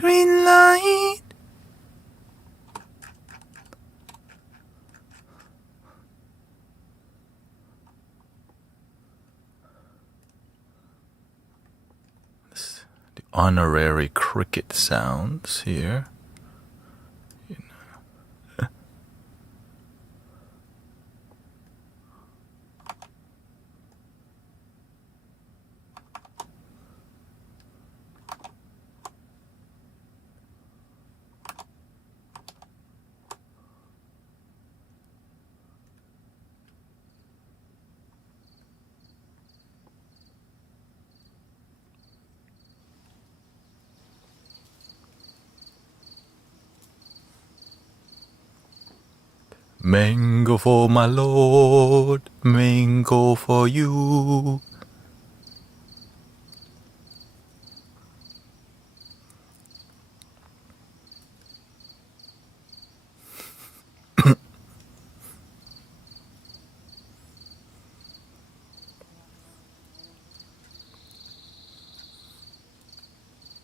Green light. The honorary cricket sounds here. Mango for my lord, mango for you.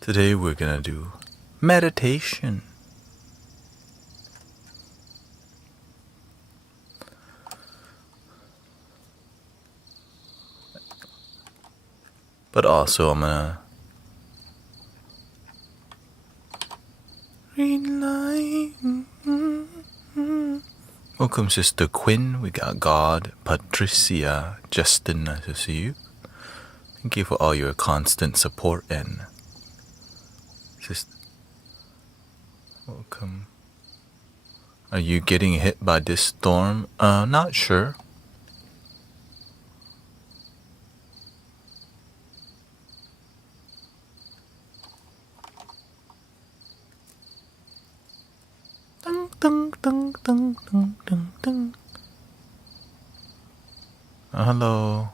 Today we're gonna do meditation. But also I'm gonna green light. Welcome Sister Quinn. We got God, Patricia, Justin, nice to see you. Thank you for all your constant support and welcome. Are you getting hit by this storm? Not sure. Dun, dun, dun, dun, dun, dun. Hello,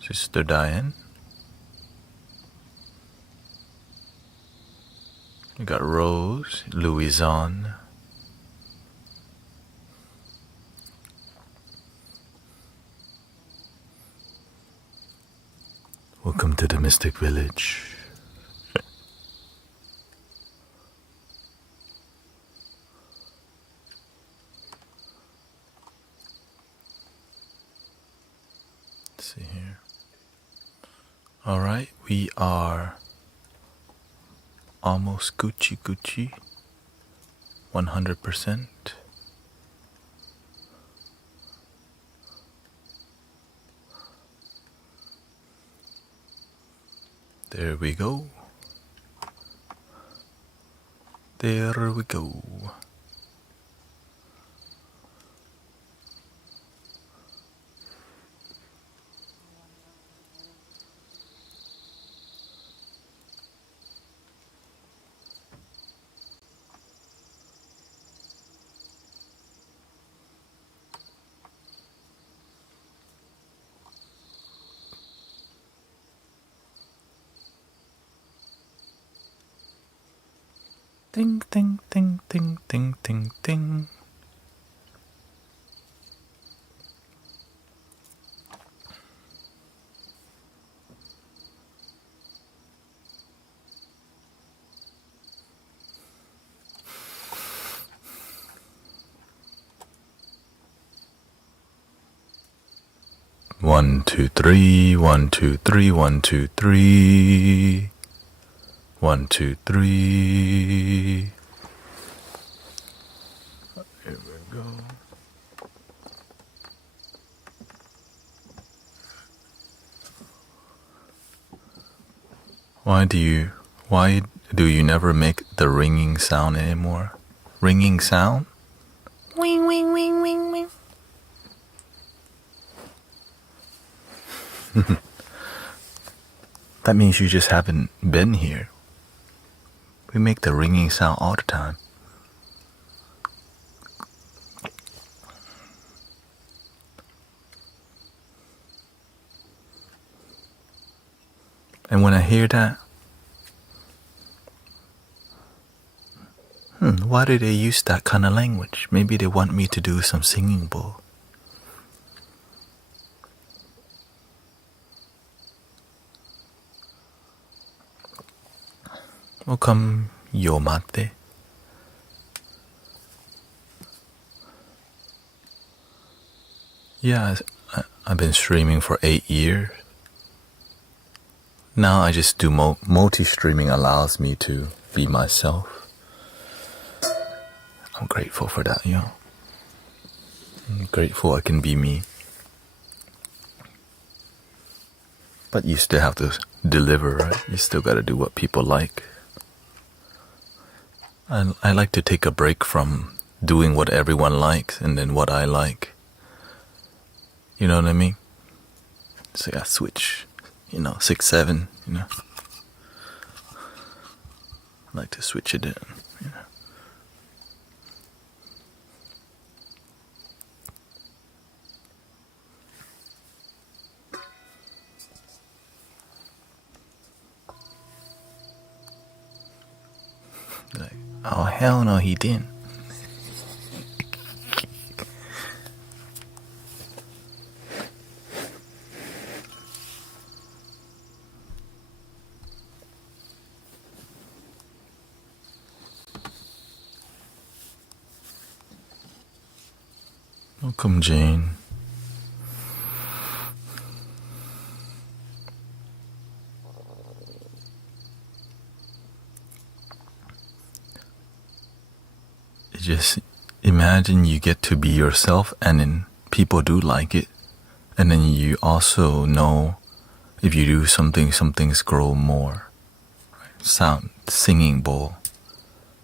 Sister Diane. We got Rose, Louison. Welcome to the Mystic Village. Let's see here. All right, we are almost Gucci, 100%. There we go. There we go. Ding, ding, ding, ding, ding, ding, ding. One, two, three, 1, 2, 3, 1, 2, 3. 1, 2, 3. Here we go. Why do you never make the ringing sound anymore? Ringing sound? Wing, wing, wing, wing, wing. That means you just haven't been here. We make the ringing sound all the time. And when I hear that, why do they use that kind of language? Maybe they want me to do some singing bowl. Welcome, Yomate. Yeah, I've been streaming for 8 years. Now I just do multi-streaming allows me to be myself. I'm grateful for that, I'm grateful I can be me. But you still have to deliver, right? You still gotta do what people like. I like to take a break from doing what everyone likes and then what I like. You know what I mean? So I switch, 6, 7, I like to switch it in, Like, oh hell no, he didn't. Welcome, Jane. Just imagine you get to be yourself and then people do like it. And then you also know if you do something, some things grow more. Right? Sound, singing bowl,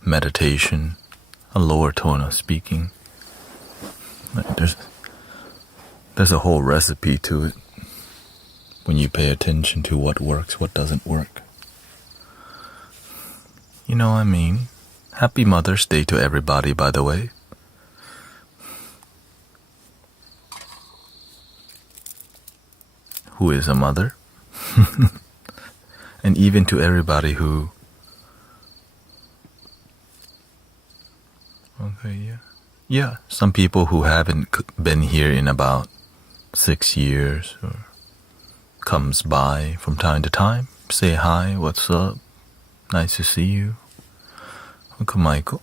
meditation, a lower tone of speaking. Like there's a whole recipe to it when you pay attention to what works, what doesn't work. You know what I mean? Happy Mother's Day to everybody, by the way. Who is a mother? And even to everybody who... Okay, yeah. Yeah, some people who haven't been here in about 6 years or comes by from time to time. Say hi, what's up? Nice to see you. Welcome, Michael.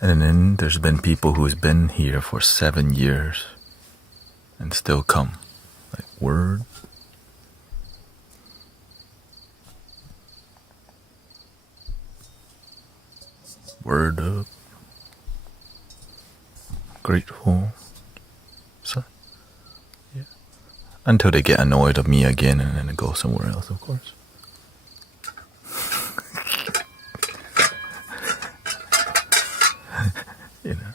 And then there's been people who's been here for 7 years and still come. Like, word. Word up. Grateful. So, yeah. Until they get annoyed of me again and then go somewhere else, of course. You know.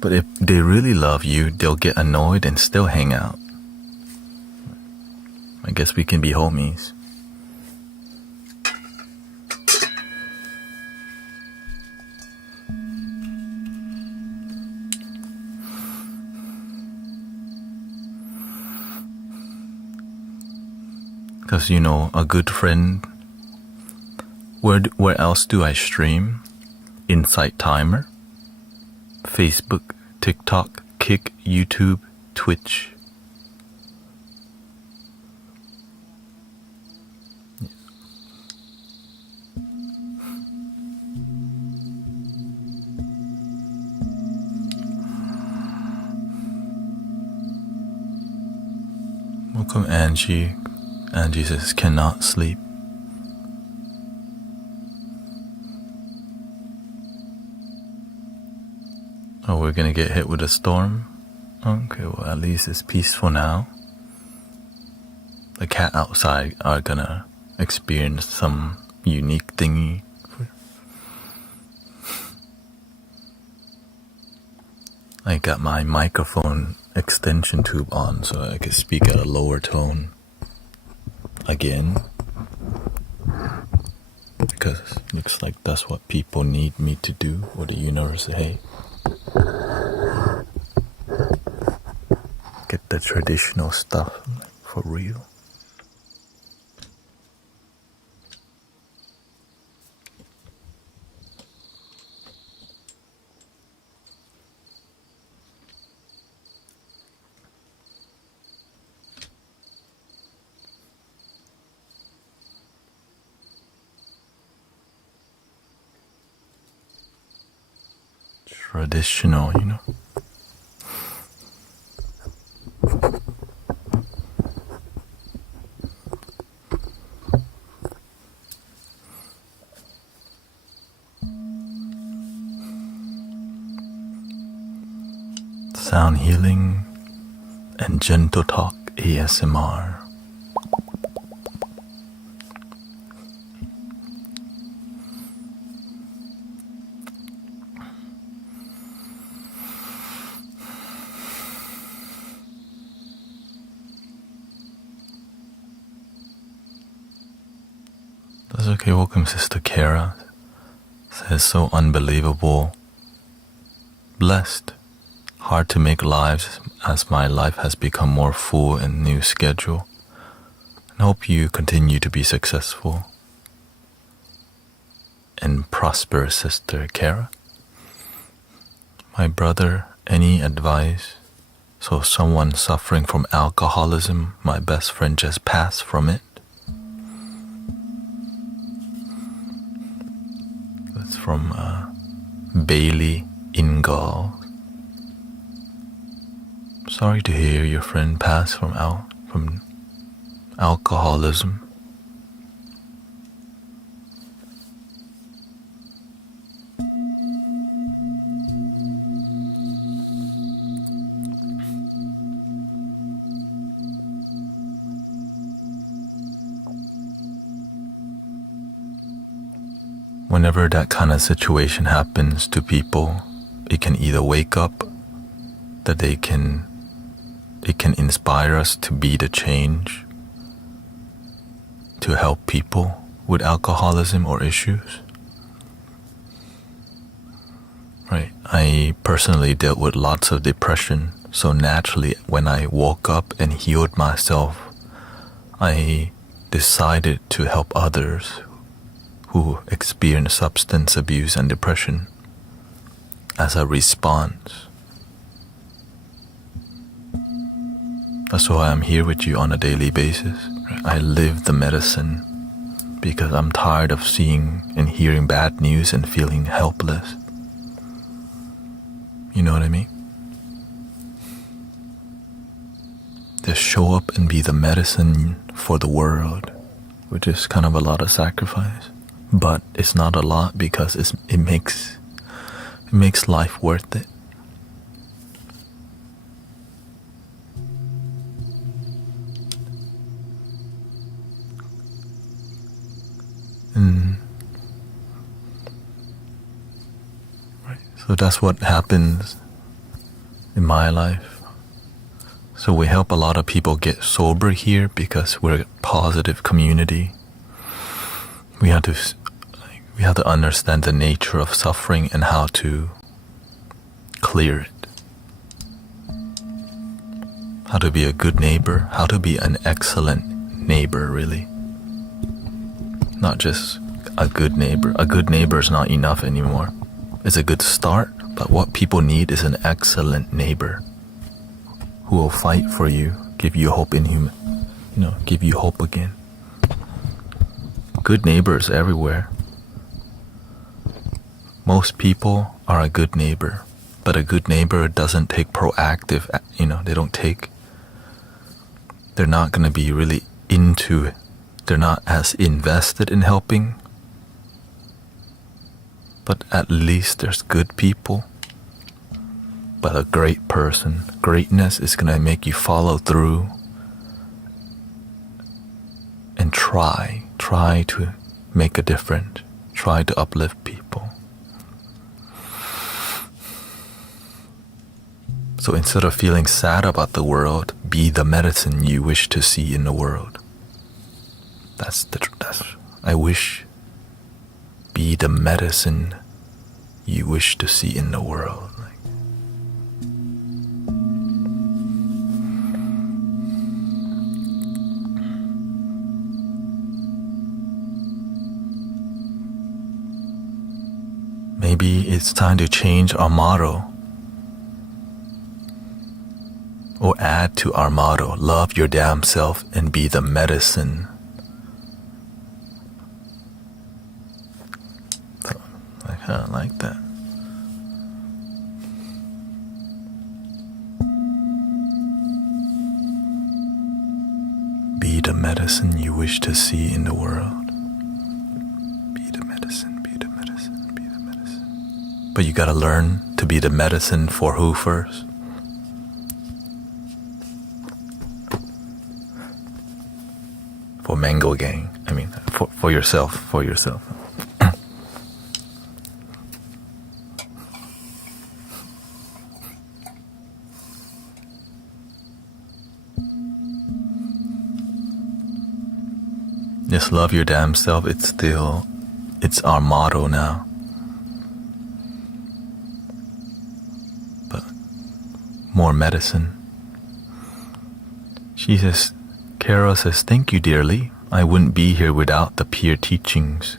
But if they really love you, they'll get annoyed and still hang out. I guess we can be homies. Because, a good friend, where else do I stream? Insight Timer, Facebook, TikTok, Kick, YouTube, Twitch. Welcome, Angie. Angie says, cannot sleep. Oh, we're gonna get hit with a storm? Okay, well, at least it's peaceful now. The cat outside are gonna experience some unique thingy. I got my microphone extension tube on so I could speak at a lower tone again, because it looks like that's what people need me to do, or the universe say, hey, get the traditional stuff for real. traditional, Sound healing and gentle talk ASMR. That's okay. Welcome, Sister Kara. Says so unbelievable. Blessed. Hard to make lives as my life has become more full and new schedule. And hope you continue to be successful and prosperous, Sister Kara. My brother, any advice? So someone suffering from alcoholism, my best friend just passed from it. That's from Bailey Ingalls. Sorry to hear your friend pass from alcoholism. Whenever that kind of situation happens to people, it can either wake up that it can inspire us to be the change, to help people with alcoholism or issues. Right. I personally dealt with lots of depression, so naturally when I woke up and healed myself, I decided to help others who experience substance abuse and depression as a response. That's why I'm here with you on a daily basis. I live the medicine because I'm tired of seeing and hearing bad news and feeling helpless. You know what I mean? Just show up and be the medicine for the world, which is kind of a lot of sacrifice. But it's not a lot because it makes life worth it. Right. So that's what happens in my life. So we help a lot of people get sober here because we're a positive community. We have to understand the nature of suffering and how to clear it. How to be a good neighbor, how to be an excellent neighbor, really. Not just a good neighbor. A good neighbor is not enough anymore. It's a good start, but what people need is an excellent neighbor who will fight for you, give you hope give you hope again. Good neighbors everywhere. Most people are a good neighbor, but a good neighbor doesn't take proactive, they're not going to be really into it. They're not as invested in helping, but at least there's good people. But a great person, greatness is going to make you follow through and try to make a difference, try to uplift people. So instead of feeling sad about the world, be the medicine you wish to see in the world. I wish. Be the medicine you wish to see in the world. Maybe it's time to change our motto, or add to our motto, love your damn self and be the medicine. I kind of like that. the medicine you wish to see in the world. Be the medicine, be the medicine, be the medicine. But you gotta learn to be the medicine for who first? For Mango Gang. I mean, for yourself, for yourself. Just love your damn self. It's our motto now. But more medicine. Carol says, thank you dearly. I wouldn't be here without the peer teachings.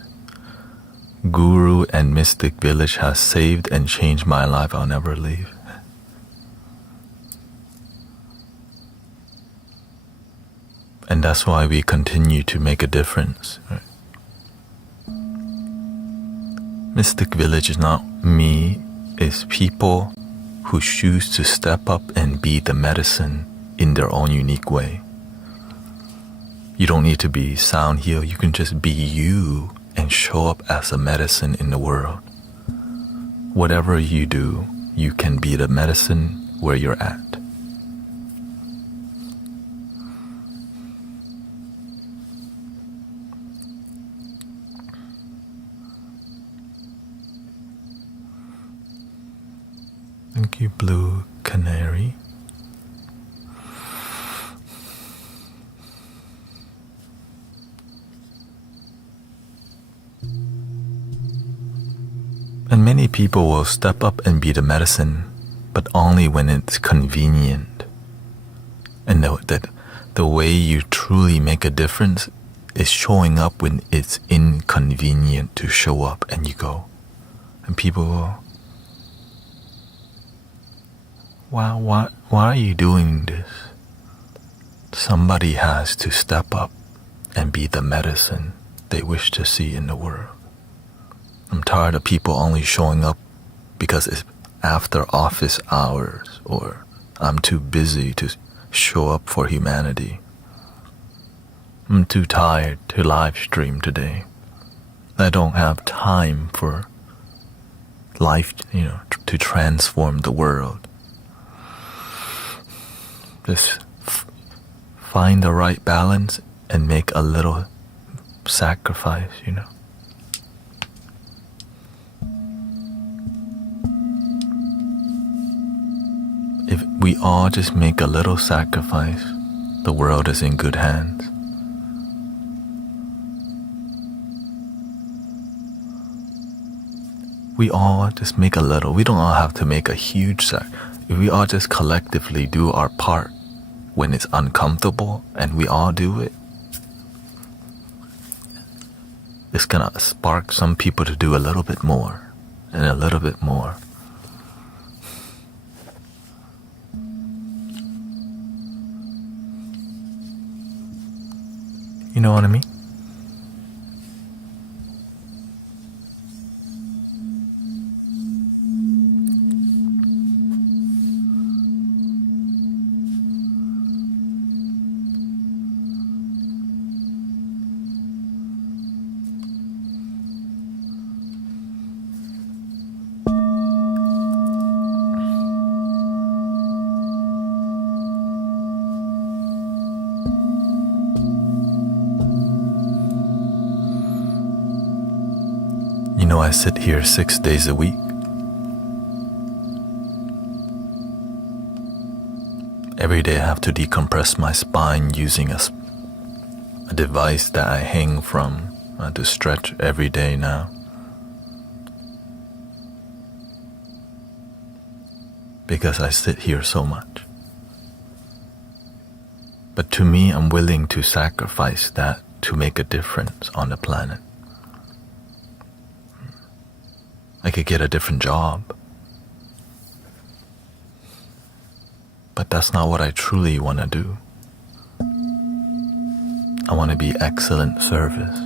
Guru and Mystic Village has saved and changed my life. I'll never leave. And that's why we continue to make a difference. Right? Mystic Village is not me, it's people who choose to step up and be the medicine in their own unique way. You don't need to be sound healed, you can just be you and show up as a medicine in the world. Whatever you do, you can be the medicine where you're at. Thank you, Blue Canary. And many people will step up and be the medicine, but only when it's convenient. And that the way you truly make a difference is showing up when it's inconvenient to show up, and you go. And people go, wow, why are you doing this? Somebody has to step up and be the medicine they wish to see in the world. I'm tired of people only showing up because it's after office hours or I'm too busy to show up for humanity. I'm too tired to live stream today. I don't have time for life, to transform the world. Just find the right balance and make a little sacrifice, If we all just make a little sacrifice, the world is in good hands. We all just make a little. We don't all have to make a huge sacrifice. If we all just collectively do our part when it's uncomfortable and we all do it, it's gonna spark some people to do a little bit more and a little bit more. You know what I mean? I sit here 6 days a week. Every day I have to decompress my spine using a device that I hang from to stretch every day now. Because I sit here so much. But to me, I'm willing to sacrifice that to make a difference on the planet. I could get a different job. But that's not what I truly want to do. I want to be excellent service.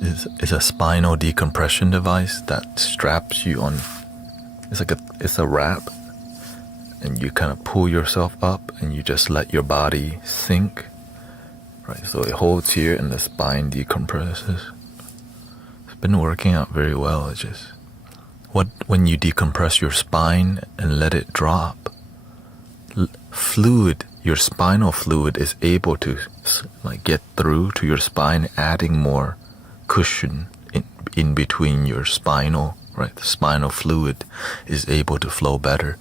is a spinal decompression device that straps you on. It's a wrap, and you kind of pull yourself up, and you just let your body sink. Right, so it holds here, and the spine decompresses. It's been working out very well. It's just when you decompress your spine and let it drop, fluid, your spinal fluid is able to like get through to your spine, adding more cushion in between your spinal, right? The spinal fluid is able to flow better.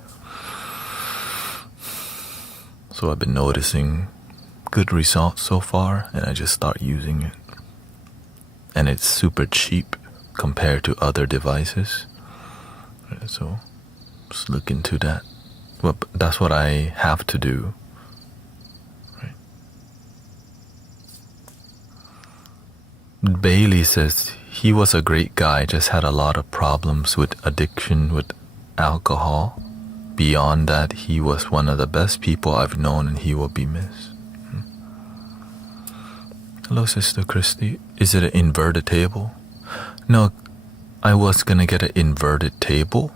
So I've been noticing good results so far, and I just start using it. And it's super cheap compared to other devices. So just look into that. Well, that's what I have to do. Right. Bailey says he was a great guy, just had a lot of problems with addiction with alcohol. Beyond that, he was one of the best people I've known, and he will be missed. Hello, Sister Christy. Is it an inverted table? No, I was gonna get an inverted table,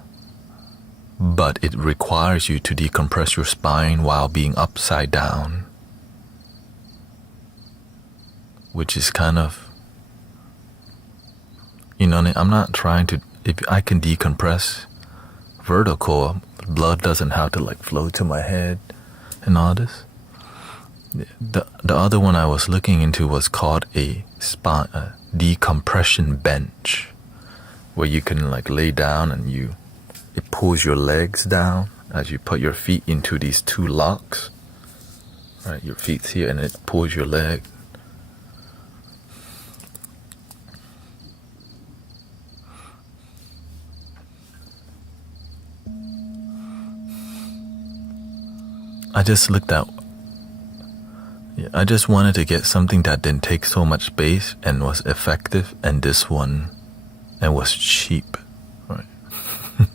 but it requires you to decompress your spine while being upside down, which is kind of, I'm not trying to, if I can decompress vertical, blood doesn't have to like flow to my head and all this. The other one I was looking into was called a decompression bench, where you can like lay down and it pulls your legs down as you put your feet into these two locks. Right, your feet's here and it pulls your leg. I just wanted to get something that didn't take so much space and was effective, and this one, and was cheap, right?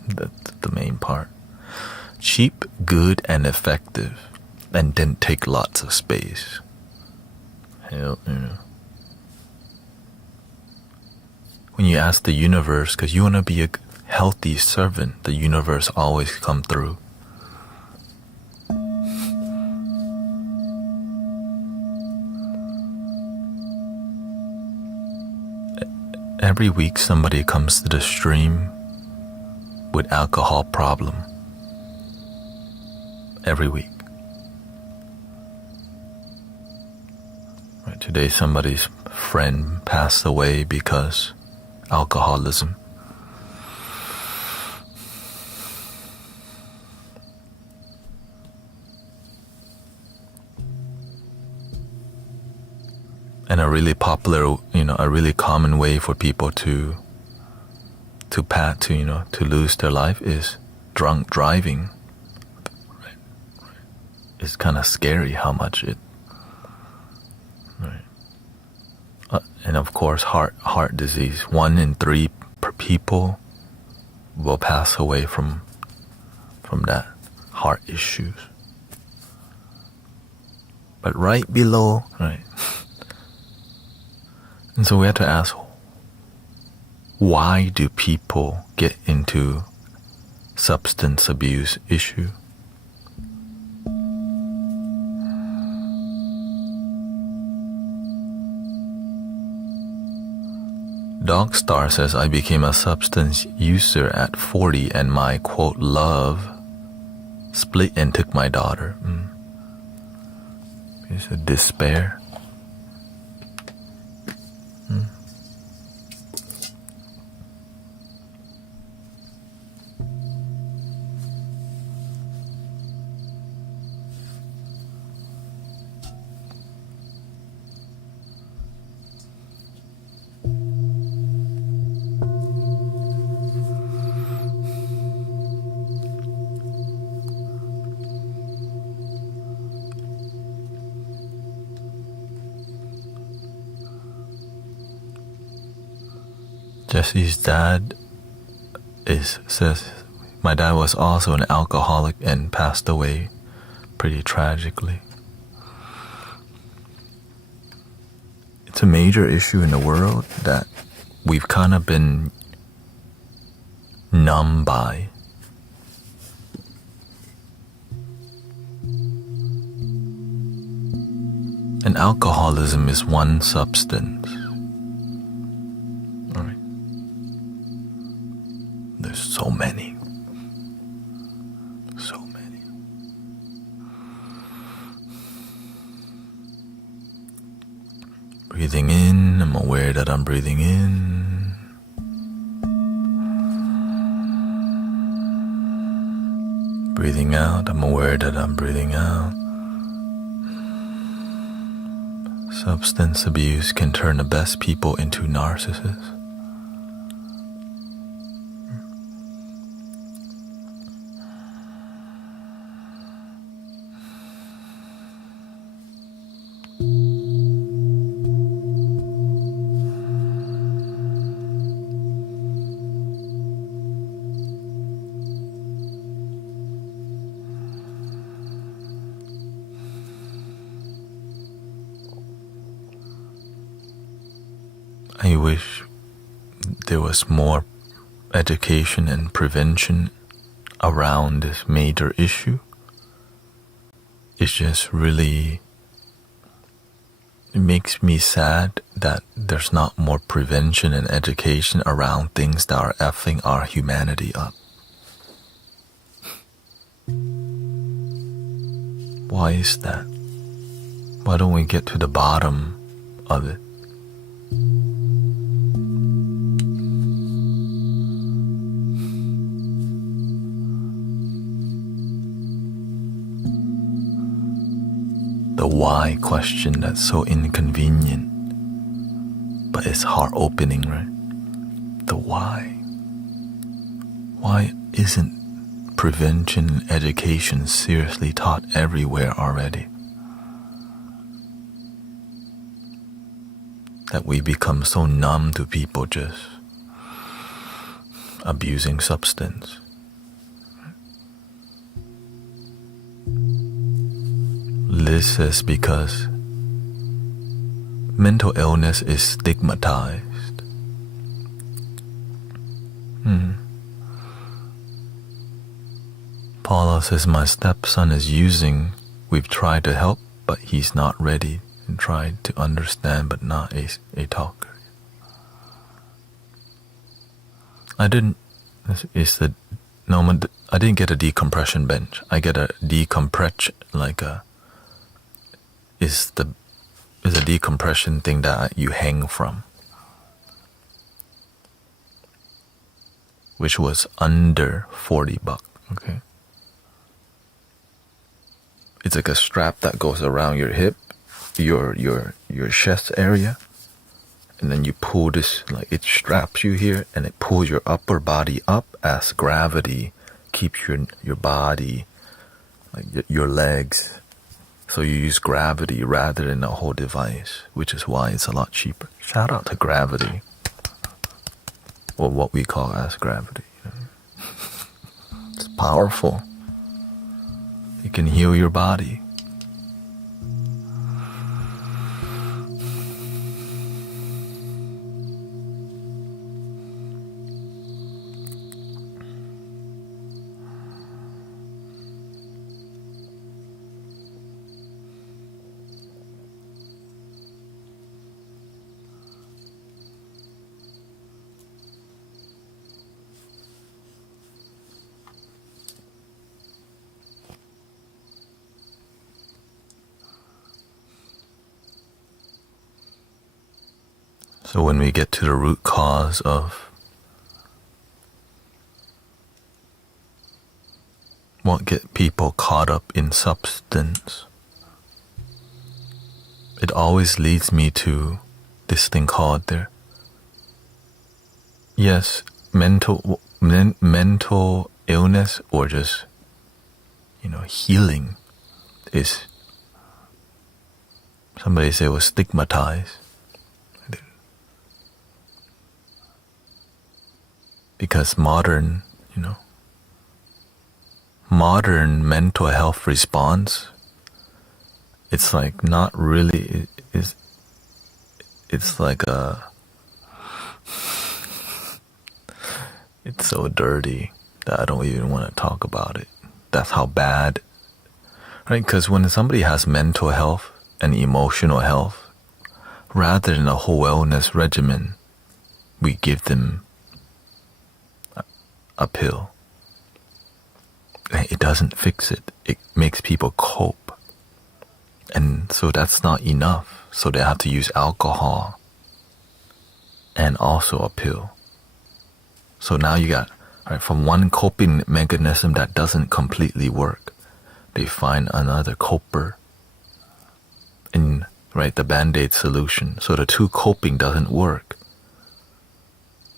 That's the main part. Cheap, good, and effective, and didn't take lots of space. When you ask the universe, because you want to be a healthy servant, the universe always come through. Every week somebody comes to the stream with alcohol problem. Every week. Right, today somebody's friend passed away because alcoholism. And a really popular, a really common way for people to lose their life is drunk driving. Right. It's kind of scary how much it. Right. And of course, heart disease. 1 in 3 people will pass away from that, heart issues. But right below, right. And so we have to ask, why do people get into substance abuse issue? Dogstar says, I became a substance user at 40 and my quote love split and took my daughter. It's a despair. Jesse's dad says, my dad was also an alcoholic and passed away pretty tragically. it's a major issue in the world that we've kind of been numb by. And alcoholism is one substance. All right. There's so many. So many. Breathing in, I'm aware that I'm breathing in. Breathing out, I'm aware that I'm breathing out. Substance abuse can turn the best people into narcissists. I wish there was more education and prevention around this major issue. It's just really, it makes me sad that there's not more prevention and education around things that are effing our humanity up. Why is that? Why don't we get to the bottom of it? The why question that's so inconvenient, but it's heart-opening, right? The why. Why isn't prevention and education seriously taught everywhere already? That we become so numb to people just abusing substance. Liz says because mental illness is stigmatized. Paula says my stepson is using. We've tried to help, but he's not ready, and tried to understand, but not a talker. I didn't get a decompression bench. I get a decompression, is a decompression thing that you hang from, which was under $40. Okay, it's like a strap that goes around your hip, your chest area, and then you pull this, like it straps you here, and it pulls your upper body up as gravity keeps your body, like your legs. So you use gravity rather than a whole device, which is why it's a lot cheaper. Shout out to gravity, or what we call as gravity. It's powerful. It can heal your body. So when we get to the root cause of what get people caught up in substance, it always leads me to this thing called mental illness, or just, healing is, somebody say it was stigmatized. Because modern mental health response, it's like not really, it's like it's so dirty that I don't even want to talk about it. That's how bad, right? Because when somebody has mental health and emotional health, rather than a whole wellness regimen, we give them a pill. It doesn't fix it. It makes people cope. And so that's not enough. So they have to use alcohol and also a pill. So now you got, right, from one coping mechanism that doesn't completely work, they find another coper in, right, the Band-Aid solution. So the two coping doesn't work.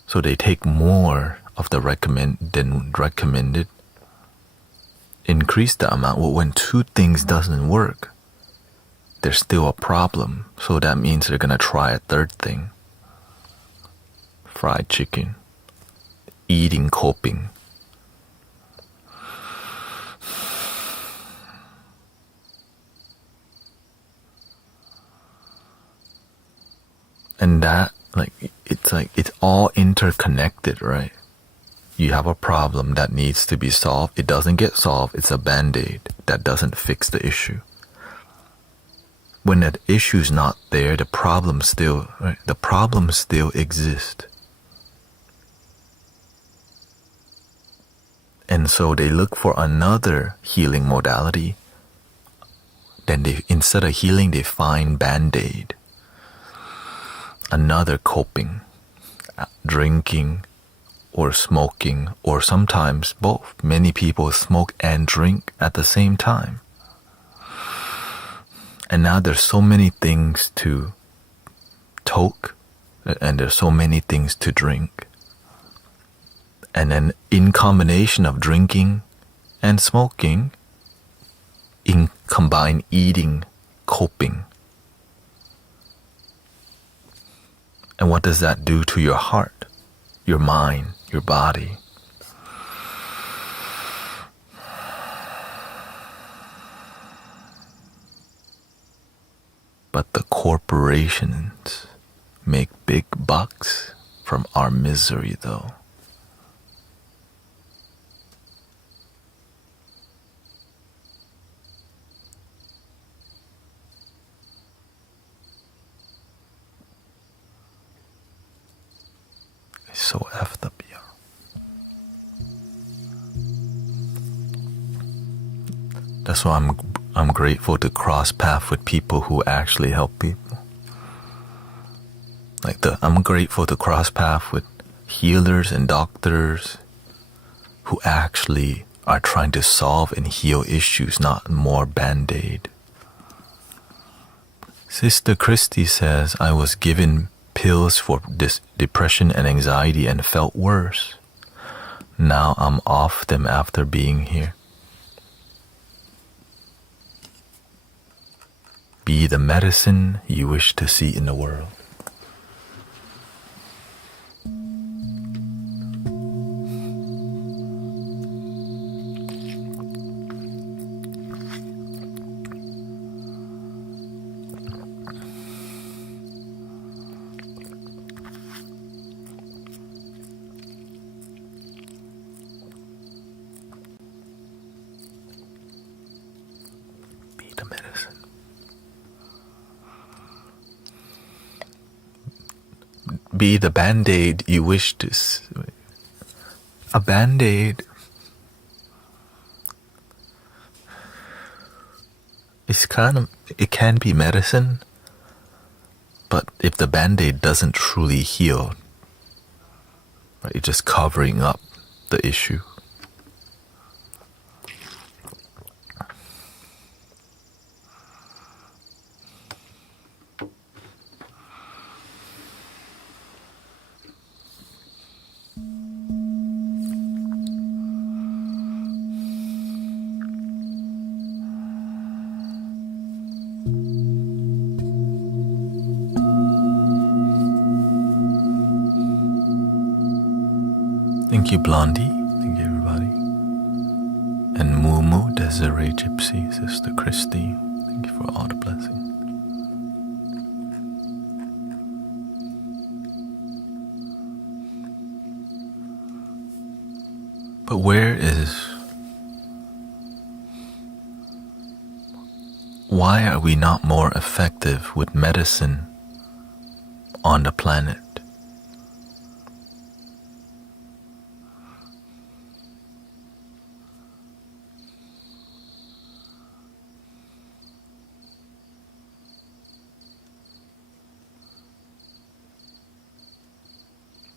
So they take more of the recommended, increase the amount. Well, when two things doesn't work, there's still a problem. So that means they're gonna try a third thing. Fried chicken, eating coping. And that, like it's all interconnected, right? You have a problem that needs to be solved. It doesn't get solved. It's a Band-Aid that doesn't fix the issue. When that issue's not there, the problem still, right? The problem still exists. And so they look for another healing modality. Then they, instead of healing, they find Band-Aid. Another coping, drinking or smoking, or sometimes both. Many people smoke and drink at the same time. And now there's so many things to toke, and there's so many things to drink. And then in combination of drinking and smoking, in combined eating, coping. And what does that do to your heart, your mind, your body? But the corporations make big bucks from our misery, though. It's so effed up here. That's why I'm grateful to cross paths with people who actually help people. I'm grateful to cross paths with healers and doctors who actually are trying to solve and heal issues, not more Band-Aid. Sister Christy says, I was given pills for depression and anxiety and felt worse. Now I'm off them after being here. Be the medicine you wish to see in the world. Be the medicine. Be the Band-Aid you wish to see. A Band-Aid is it can be medicine, but if the Band-Aid doesn't truly heal, right, it's just covering up the issue. Thank you, Blondie. Thank you, everybody. And Mumu, Desiree, Gypsy, Sister Christy. Thank you for all the blessings. But why are we not more effective with medicine on the planet?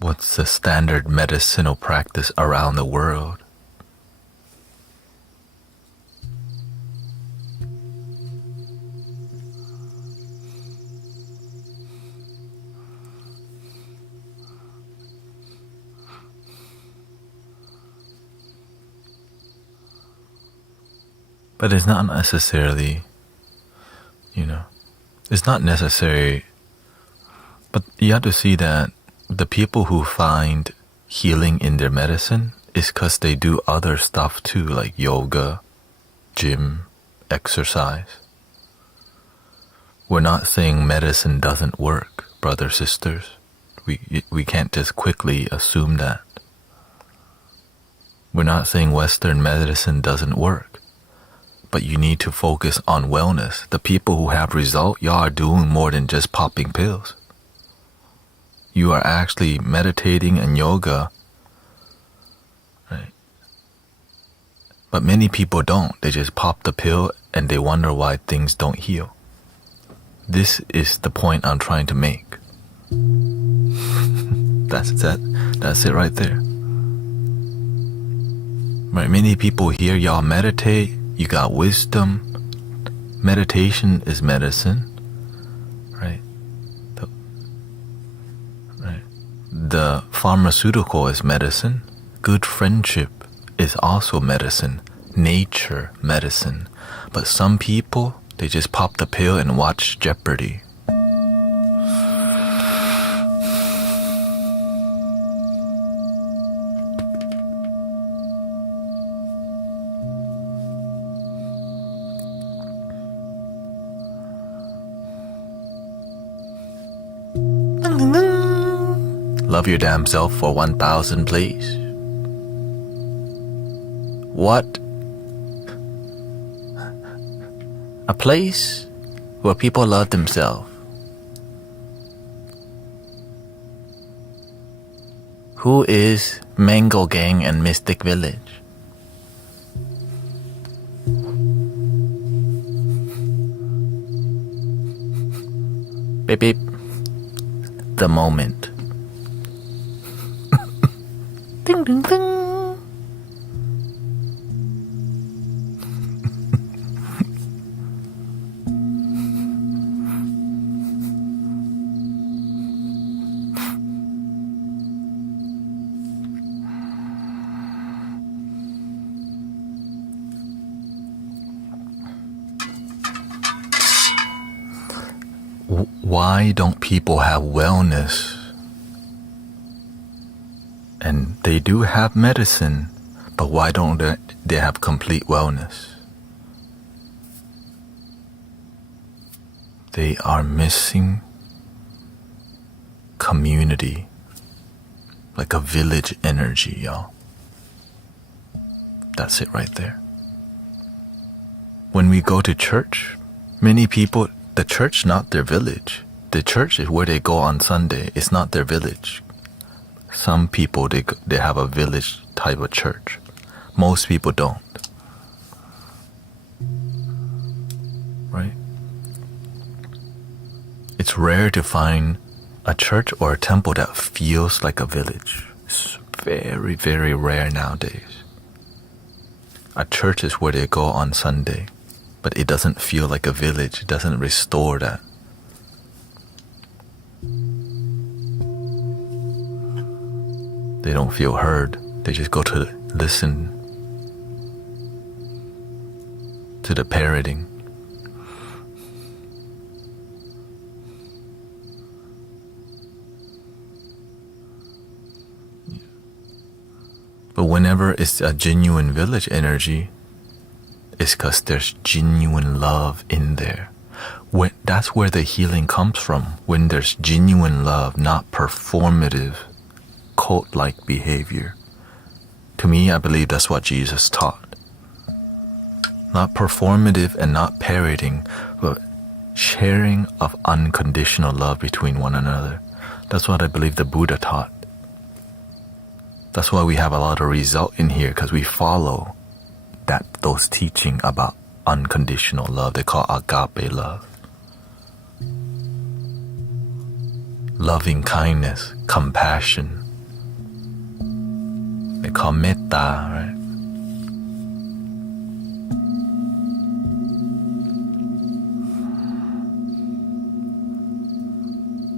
What's the standard medicinal practice around the world? But it's not necessarily, it's not necessary. But you have to see that the people who find healing in their medicine is because they do other stuff too, like yoga, gym, exercise. We're not saying medicine doesn't work, brothers, sisters. We can't just quickly assume that. We're not saying Western medicine doesn't work, but you need to focus on wellness. The people who have result, y'all are doing more than just popping pills. You are actually meditating and yoga, right? But many people don't. They just pop the pill and they wonder why things don't heal. This is the point I'm trying to make. That's it right there. Right, many people here, y'all meditate, you got wisdom. Meditation is medicine, right? The pharmaceutical is medicine. Good friendship is also medicine. Nature, medicine. But some people, they just pop the pill and watch Jeopardy. Love your damn self for 1,000, please. What? A place where people love themselves. Who is Mango Gang and Mystic Village? Beep beep. The moment. Ding ding ding. Why don't people have wellness? And they do have medicine, but why don't they have complete wellness? They are missing community, like a village energy, y'all. That's it right there. When we go to church, many people, the church not their village. The church is where they go on Sunday. It's not their village. Some people, they have a village type of church. Most people don't. Right? It's rare to find a church or a temple that feels like a village. It's very, very rare nowadays. A church is where they go on Sunday, but it doesn't feel like a village. It doesn't restore that. They don't feel heard. They just go to listen to the parroting. But whenever it's a genuine village energy, it's because there's genuine love in there. That's where the healing comes from. When there's genuine love, not performative cult-like behavior. To me, I believe that's what Jesus taught. Not performative and not parroting, but sharing of unconditional love between one another. That's what I believe the Buddha taught. That's why we have a lot of result in here, because we follow those teaching about unconditional love. They call agape love. Loving kindness, compassion. They call metta, right?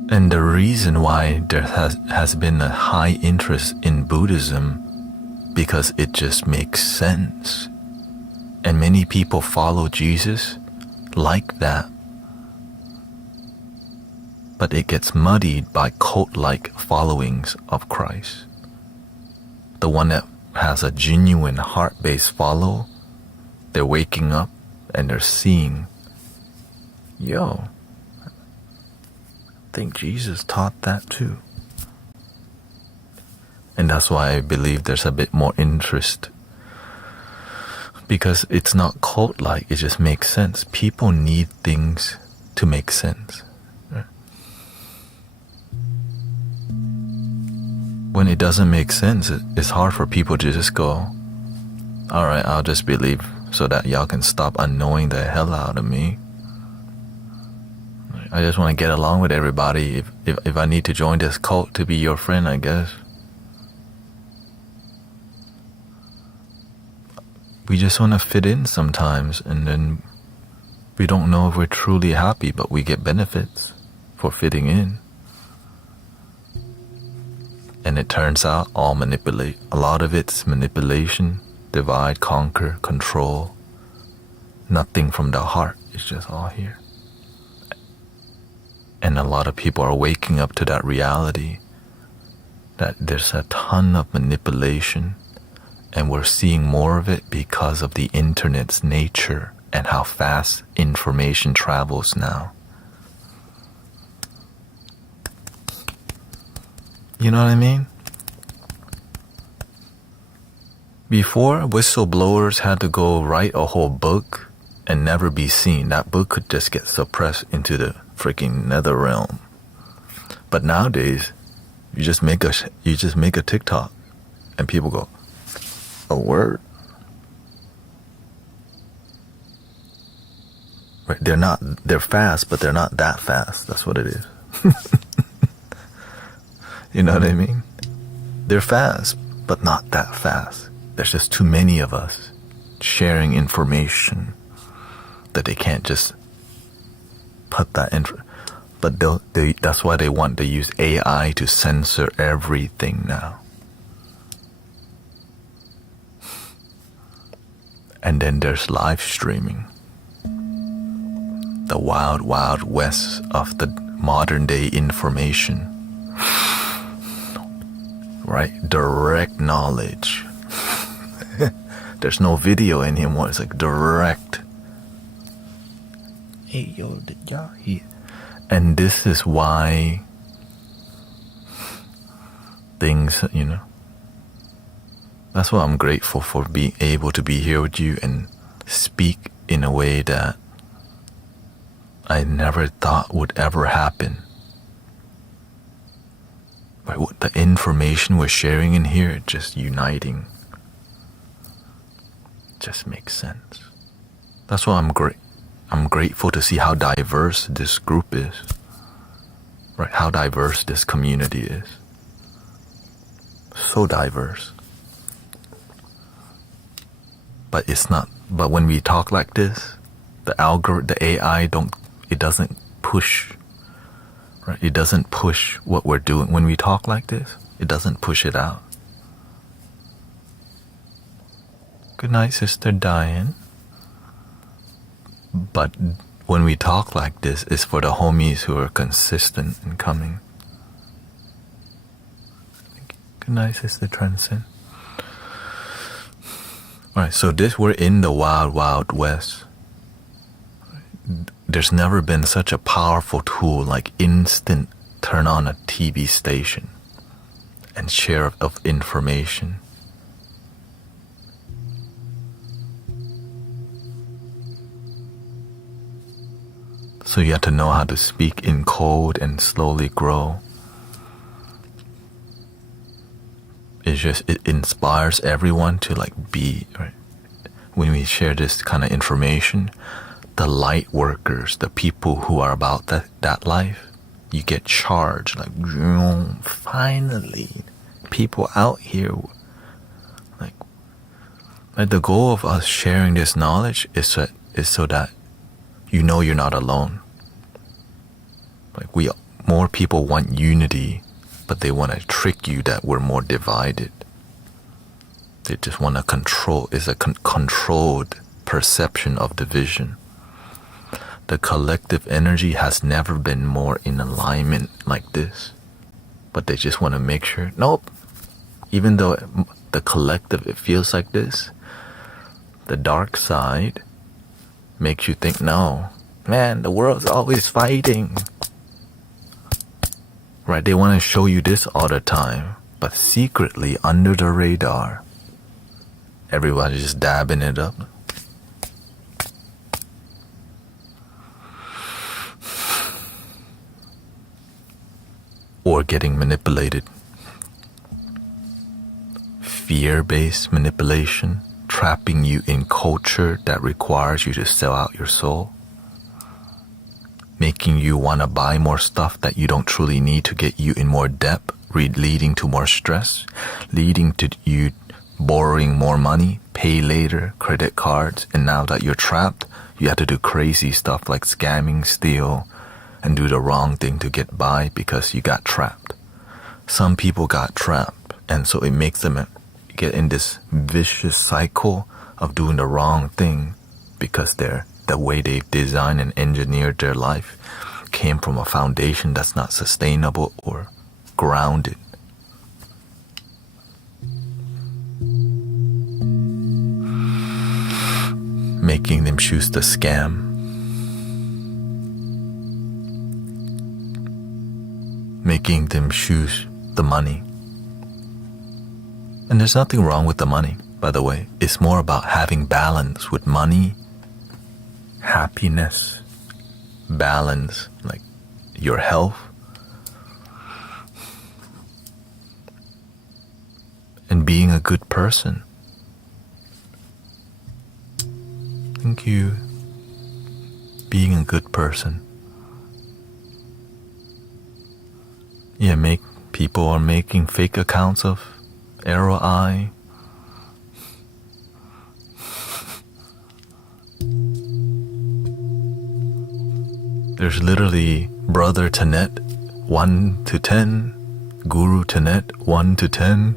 And the reason why there has been a high interest in Buddhism, because it just makes sense. And many people follow Jesus like that. But it gets muddied by cult-like followings of Christ. The one that has a genuine heart-based follow, they're waking up and they're seeing, I think Jesus taught that too. And that's why I believe there's a bit more interest. Because it's not cult-like, it just makes sense. People need things to make sense. When it doesn't make sense, it's hard for people to just go, alright, I'll just believe so that y'all can stop annoying the hell out of me. I just want to get along with everybody. If I need to join this cult to be your friend, I guess. We just want to fit in sometimes, and then we don't know if we're truly happy, but we get benefits for fitting in. And it turns out a lot of it's manipulation, divide, conquer, control. Nothing from the heart. It's just all here. And a lot of people are waking up to that reality that there's a ton of manipulation, and we're seeing more of it because of the internet's nature and how fast information travels now. You know what I mean? Before, whistleblowers had to go write a whole book and never be seen. That book could just get suppressed into the freaking nether realm. But nowadays, you just make a TikTok and people go, a word? Right? They're fast, but they're not that fast. That's what it is. You know what I mean? They're fast, but not that fast. There's just too many of us sharing information that they can't just put that in. But that's why they use AI to censor everything now. And then there's live streaming. The wild, wild west of the modern day information. Right? Direct knowledge. There's no video anymore. It's like direct. Hey, yo, did y'all hear? And this is why things, that's why I'm grateful for being able to be here with you and speak in a way that I never thought would ever happen. But what the information we're sharing in here, just uniting, just makes sense. That's why I'm grateful to see how diverse this group is. Right? How diverse this community is. So diverse. But it's not. But when we talk like this, the AI doesn't push. Right? It doesn't push what we're doing. When we talk like this, it doesn't push it out. Good night, Sister Diane. But when we talk like this, it's for the homies who are consistent in coming. Good night, Sister Transcend. Alright, so we're in the wild, wild west. There's never been such a powerful tool like instant turn on a TV station and share of information. So you have to know how to speak in code and slowly grow. It inspires everyone to like be, right? When we share this kind of information, the light workers, the people who are about that life, you get charged like, finally, people out here. Like the goal of us sharing this knowledge is so that you know you're not alone. Like more people want unity, but they want to trick you that we're more divided. They just want to control. It's a controlled perception of division. The collective energy has never been more in alignment like this. But they just want to make sure, nope. Even though the collective, it feels like this, the dark side makes you think, no, man, the world's always fighting. Right? They want to show you this all the time, but secretly under the radar, everybody's just dabbing it up. Or getting manipulated. Fear-based manipulation, trapping you in culture that requires you to sell out your soul. Making you want to buy more stuff that you don't truly need to get you in more debt, leading to more stress, leading to you borrowing more money, pay later, credit cards, and now that you're trapped, you have to do crazy stuff like scamming, steal, and do the wrong thing to get by because you got trapped. Some people got trapped, and so it makes them get in this vicious cycle of doing the wrong thing because the way they've designed and engineered their life came from a foundation that's not sustainable or grounded. Making them choose the scam. Making them choose the money. And there's nothing wrong with the money, by the way. It's more about having balance with money, happiness, balance, like your health, and being a good person. Thank you. Being a good person. Yeah, people are making fake accounts of Arrow Eye. There's literally Brother Thanet 1 to 10, Guru Thanet 1 to 10,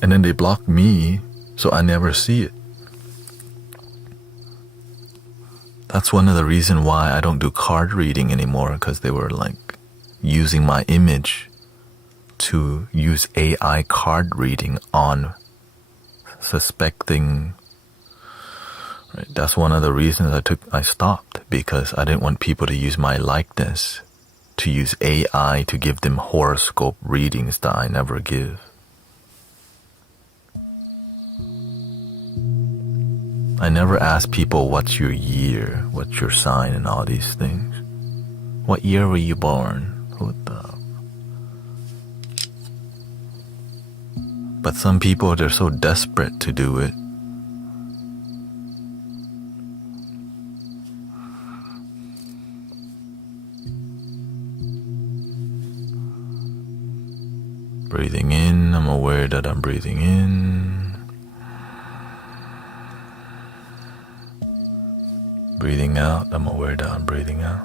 and then they block me so I never see it. That's one of the reasons why I don't do card reading anymore, because they were like using my image to use AI card reading on suspecting. Right? That's one of the reasons I stopped, because I didn't want people to use my likeness, to use AI to give them horoscope readings that I never give. I never ask people what's your year, what's your sign, and all these things. What year were you born? What the? But some people, they're so desperate to do it. Breathing in, I'm aware that I'm breathing in. Breathing out, I'm aware that I'm breathing out.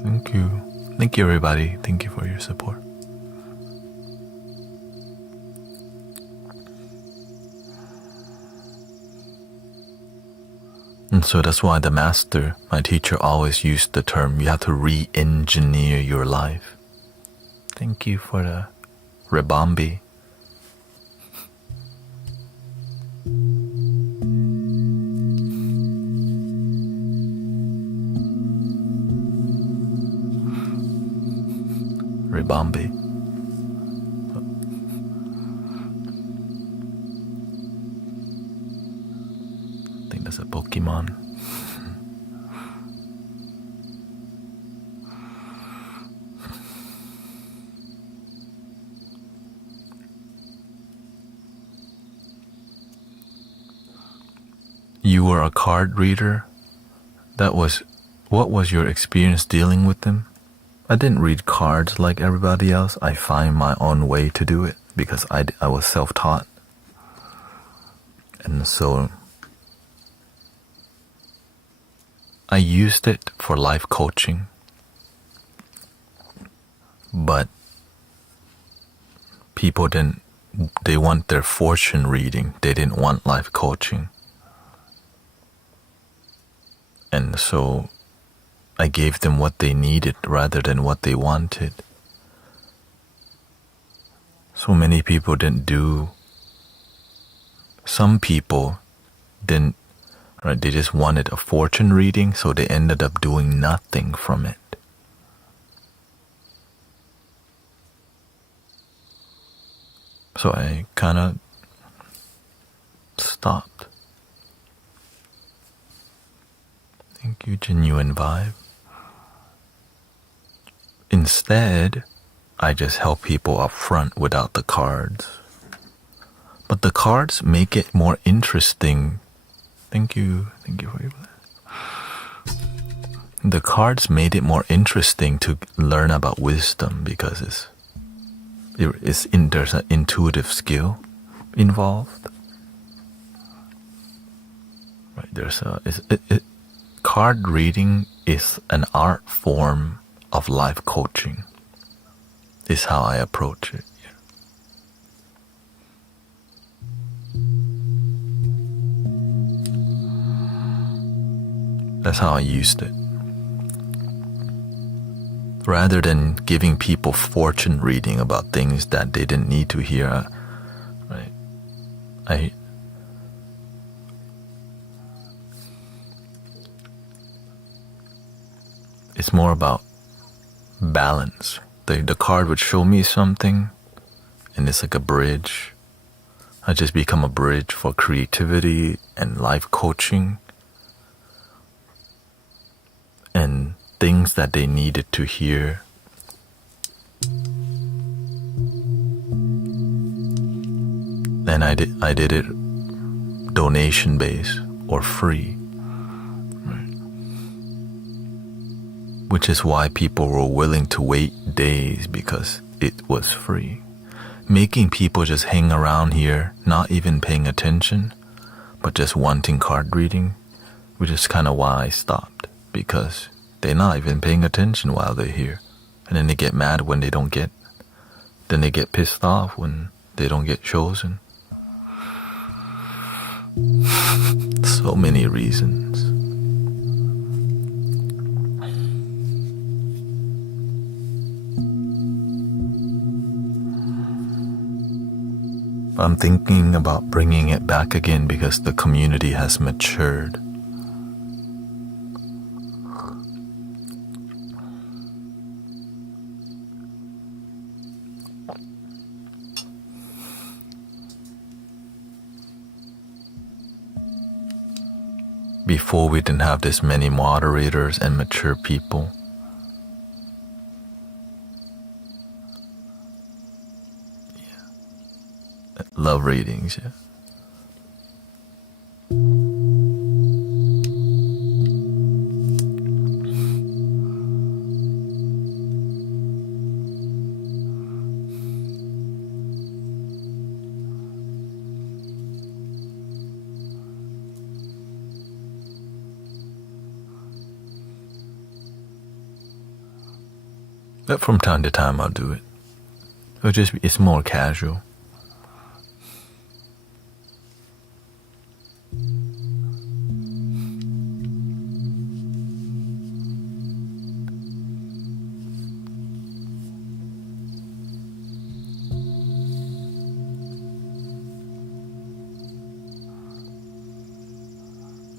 Thank you. Thank you, everybody. Thank you for your support. And so that's why the master, my teacher, always used the term, you have to re-engineer your life. Thank you for the Rebambi. Rebambi. I think that's a Pokemon. You were a card reader? What was your experience dealing with them? I didn't read cards like everybody else. I find my own way to do it because I was self-taught. And so I used it for life coaching. But people they want their fortune reading. They didn't want life coaching. And so I gave them what they needed rather than what they wanted. So many people didn't do. Some people didn't, right? They just wanted a fortune reading, so they ended up doing nothing from it. So I kind of stopped. Thank you, Genuine Vibe. Instead, I just help people up front without the cards. But the cards make it more interesting. Thank you for your blessing. The cards made it more interesting to learn about wisdom because there's an intuitive skill involved. Right, card reading is an art form of life coaching. Is how I approach it. That's how I used it. Rather than giving people fortune reading about things that they didn't need to hear, right? It's more about balance. The card would show me something, and it's like a bridge. I just become a bridge for creativity and life coaching and things that they needed to hear. And I did it donation based or free. Which is why people were willing to wait days because it was free. Making people just hang around here, not even paying attention, but just wanting card reading, which is kind of why I stopped, because they're not even paying attention while they're here. And then they get mad when they don't get, then they get pissed off when they don't get chosen. So many reasons. I'm thinking about bringing it back again because the community has matured. Before we didn't have this many moderators and mature people. Love readings, yeah. But from time to time I'll do it. It's more casual.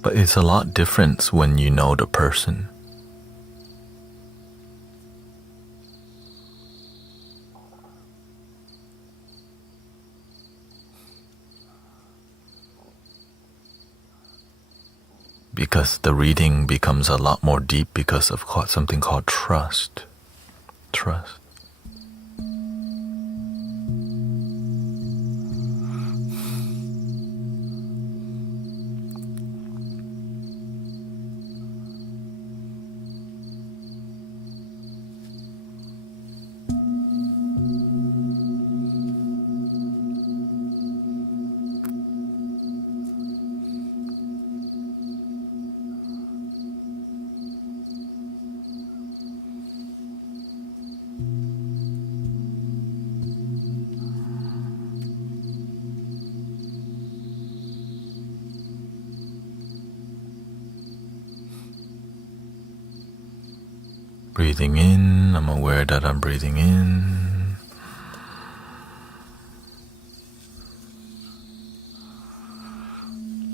But it's a lot different when you know the person. Because the reading becomes a lot more deep because of something called trust. Trust. Breathing in, I'm aware that I'm breathing in.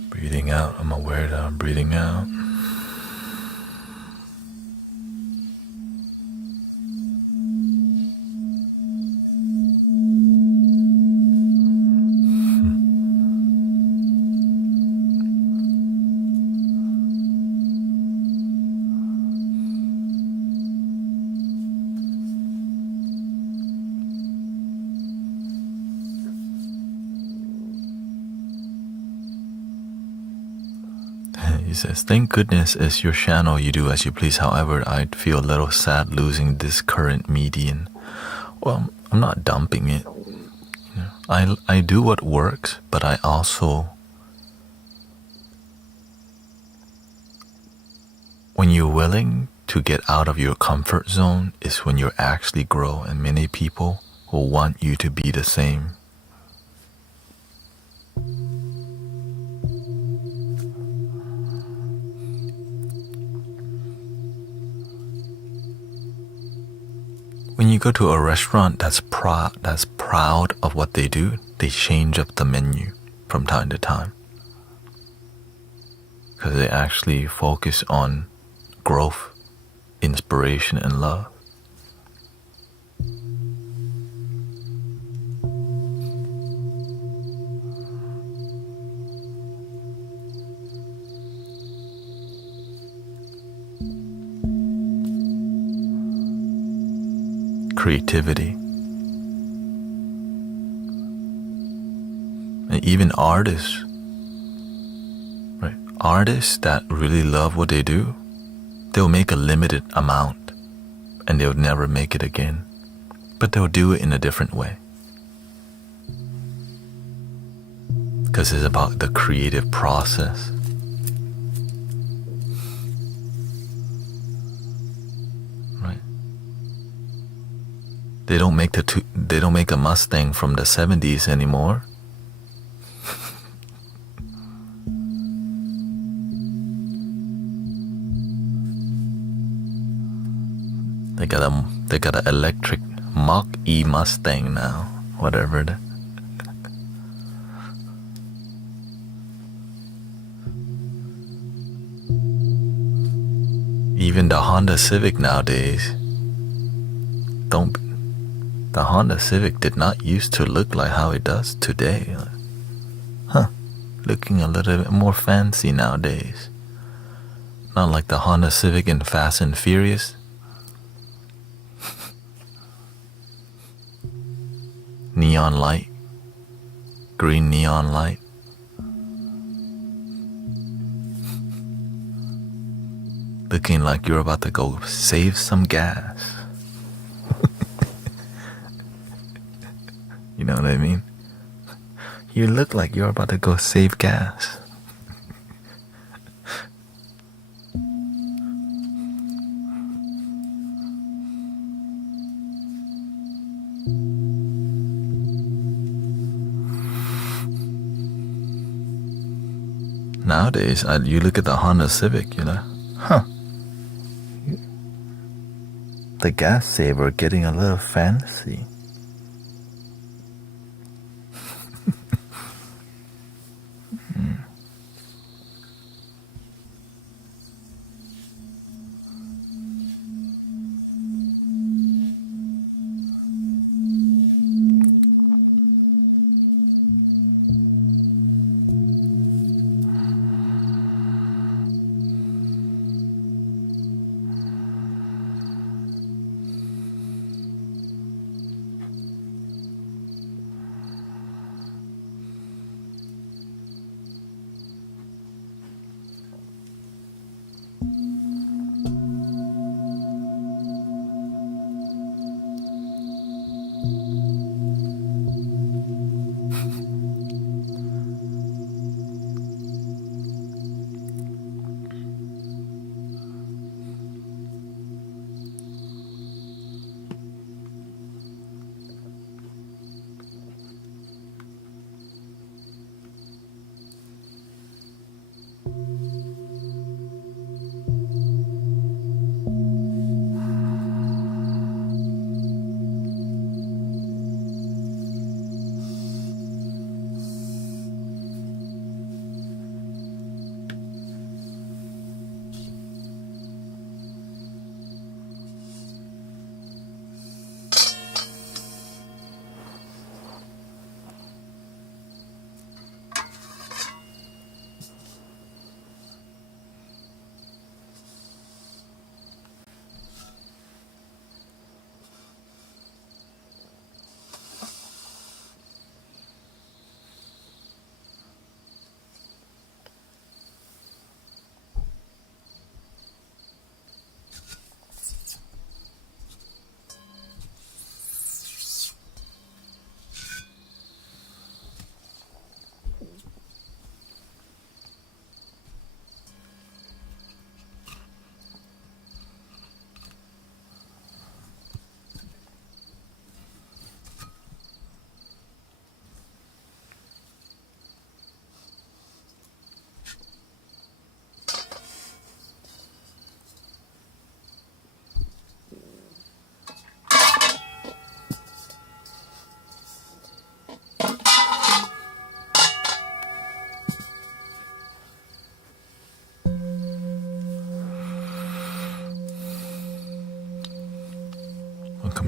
Breathing out, I'm aware that I'm breathing out. He says, thank goodness it's your channel, you do as you please. However, I'd feel a little sad losing this current median. Well, I'm not dumping it. You know, I do what works, but I also, when you're willing to get out of your comfort zone is when you actually grow, and many people will want you to be the same. When you go to a restaurant that's proud of what they do, they change up the menu from time to time. Because they actually focus on growth, inspiration, and love. Creativity. And even artists, right? Artists that really love what they do, they'll make a limited amount and they'll never make it again. But they'll do it in a different way. Because it's about the creative process. They don't make a Mustang from the 70s anymore. They got an electric Mach E Mustang now, whatever that. Even the Honda Civic nowadays The Honda Civic did not used to look like how it does today. Looking a little bit more fancy nowadays. Not like the Honda Civic in Fast and Furious. Neon light. Green neon light. Looking like you're about to go save some gas. You know what I mean? You look like you're about to go save gas. Nowadays, you look at the Honda Civic, you're like, the gas saver getting a little fancy.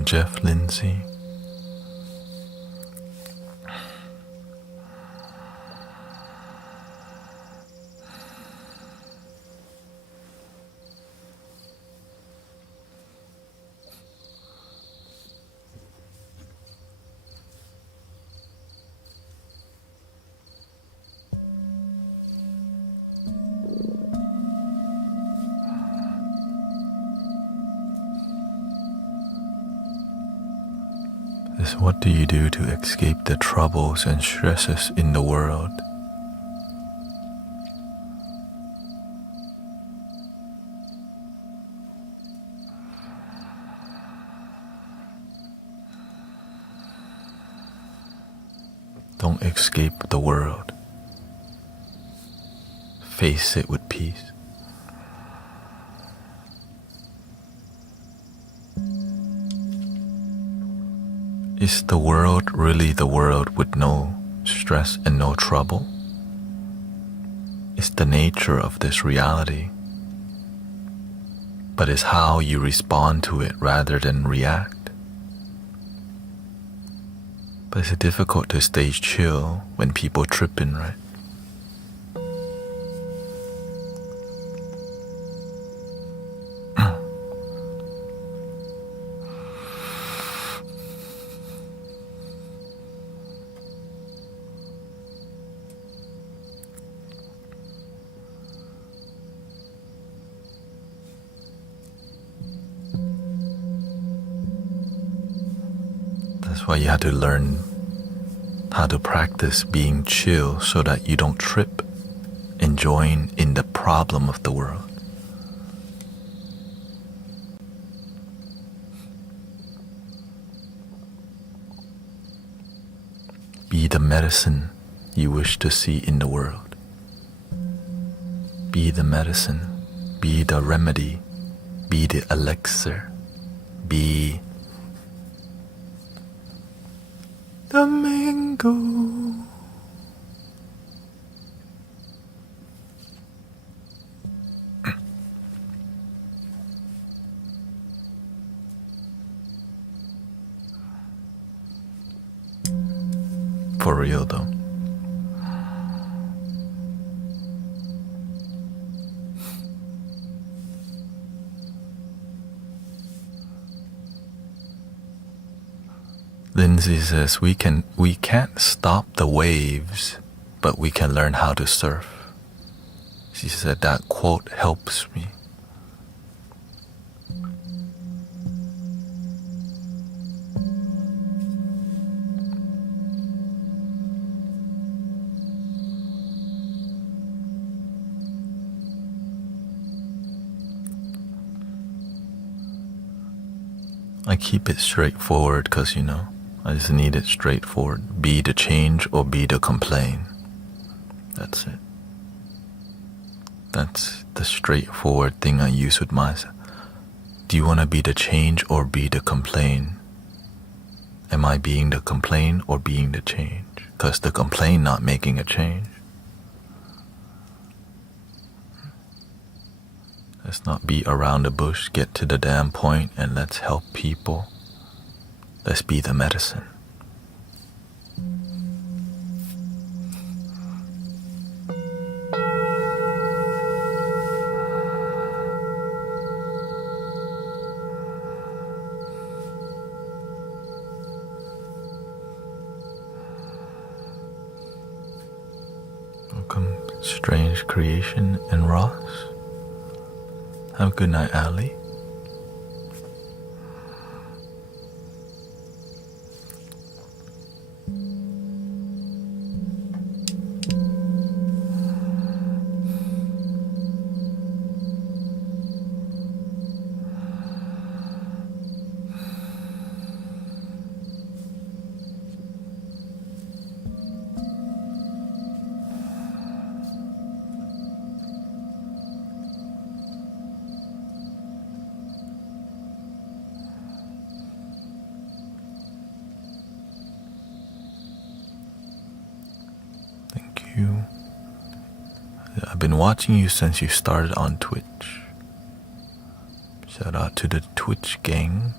Jeff Lindsay. What do you do to escape the troubles and stresses in the world? Don't escape the world. Face it with peace. Is the world really the world with no stress and no trouble? It's the nature of this reality, but it's how you respond to it rather than react. But it's difficult to stay chill when people tripping, right? That's why you have to learn how to practice being chill so that you don't trip and join in the problem of the world. Be the medicine you wish to see in the world. Be the medicine, be the remedy, be the elixir, be the mango. For real though. Lindsay says we can't stop the waves, but we can learn how to surf. She said that quote helps me. I keep it straightforward because, I just need it straightforward. Be the change or be the complain. That's it. That's the straightforward thing I use with myself. Do you want to be the change or be the complain? Am I being the complain or being the change? Because the complain not making a change. Let's not beat around the bush, get to the damn point, and let's help people. Let's be the medicine. Welcome, Strange Creation and Ross. Have a good night, Ali. I've been watching you since you started on Twitch. Shout out to the Twitch gang.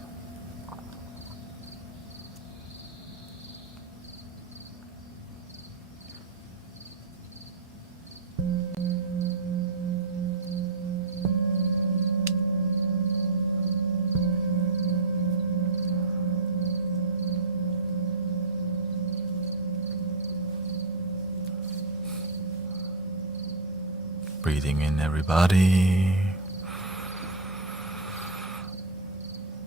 Breathing in, everybody.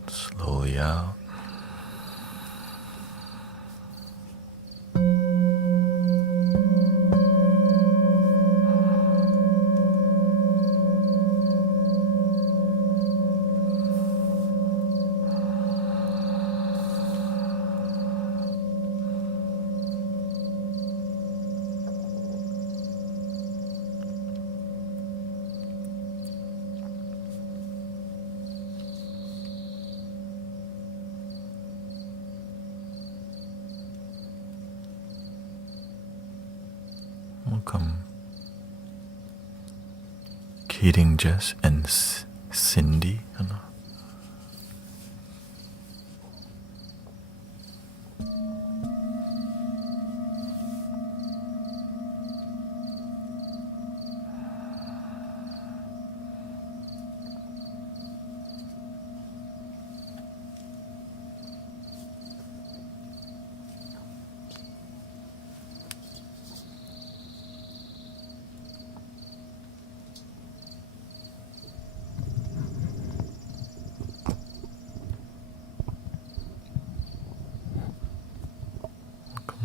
Slowly out. Welcome, Keating, Jess, and Cindy.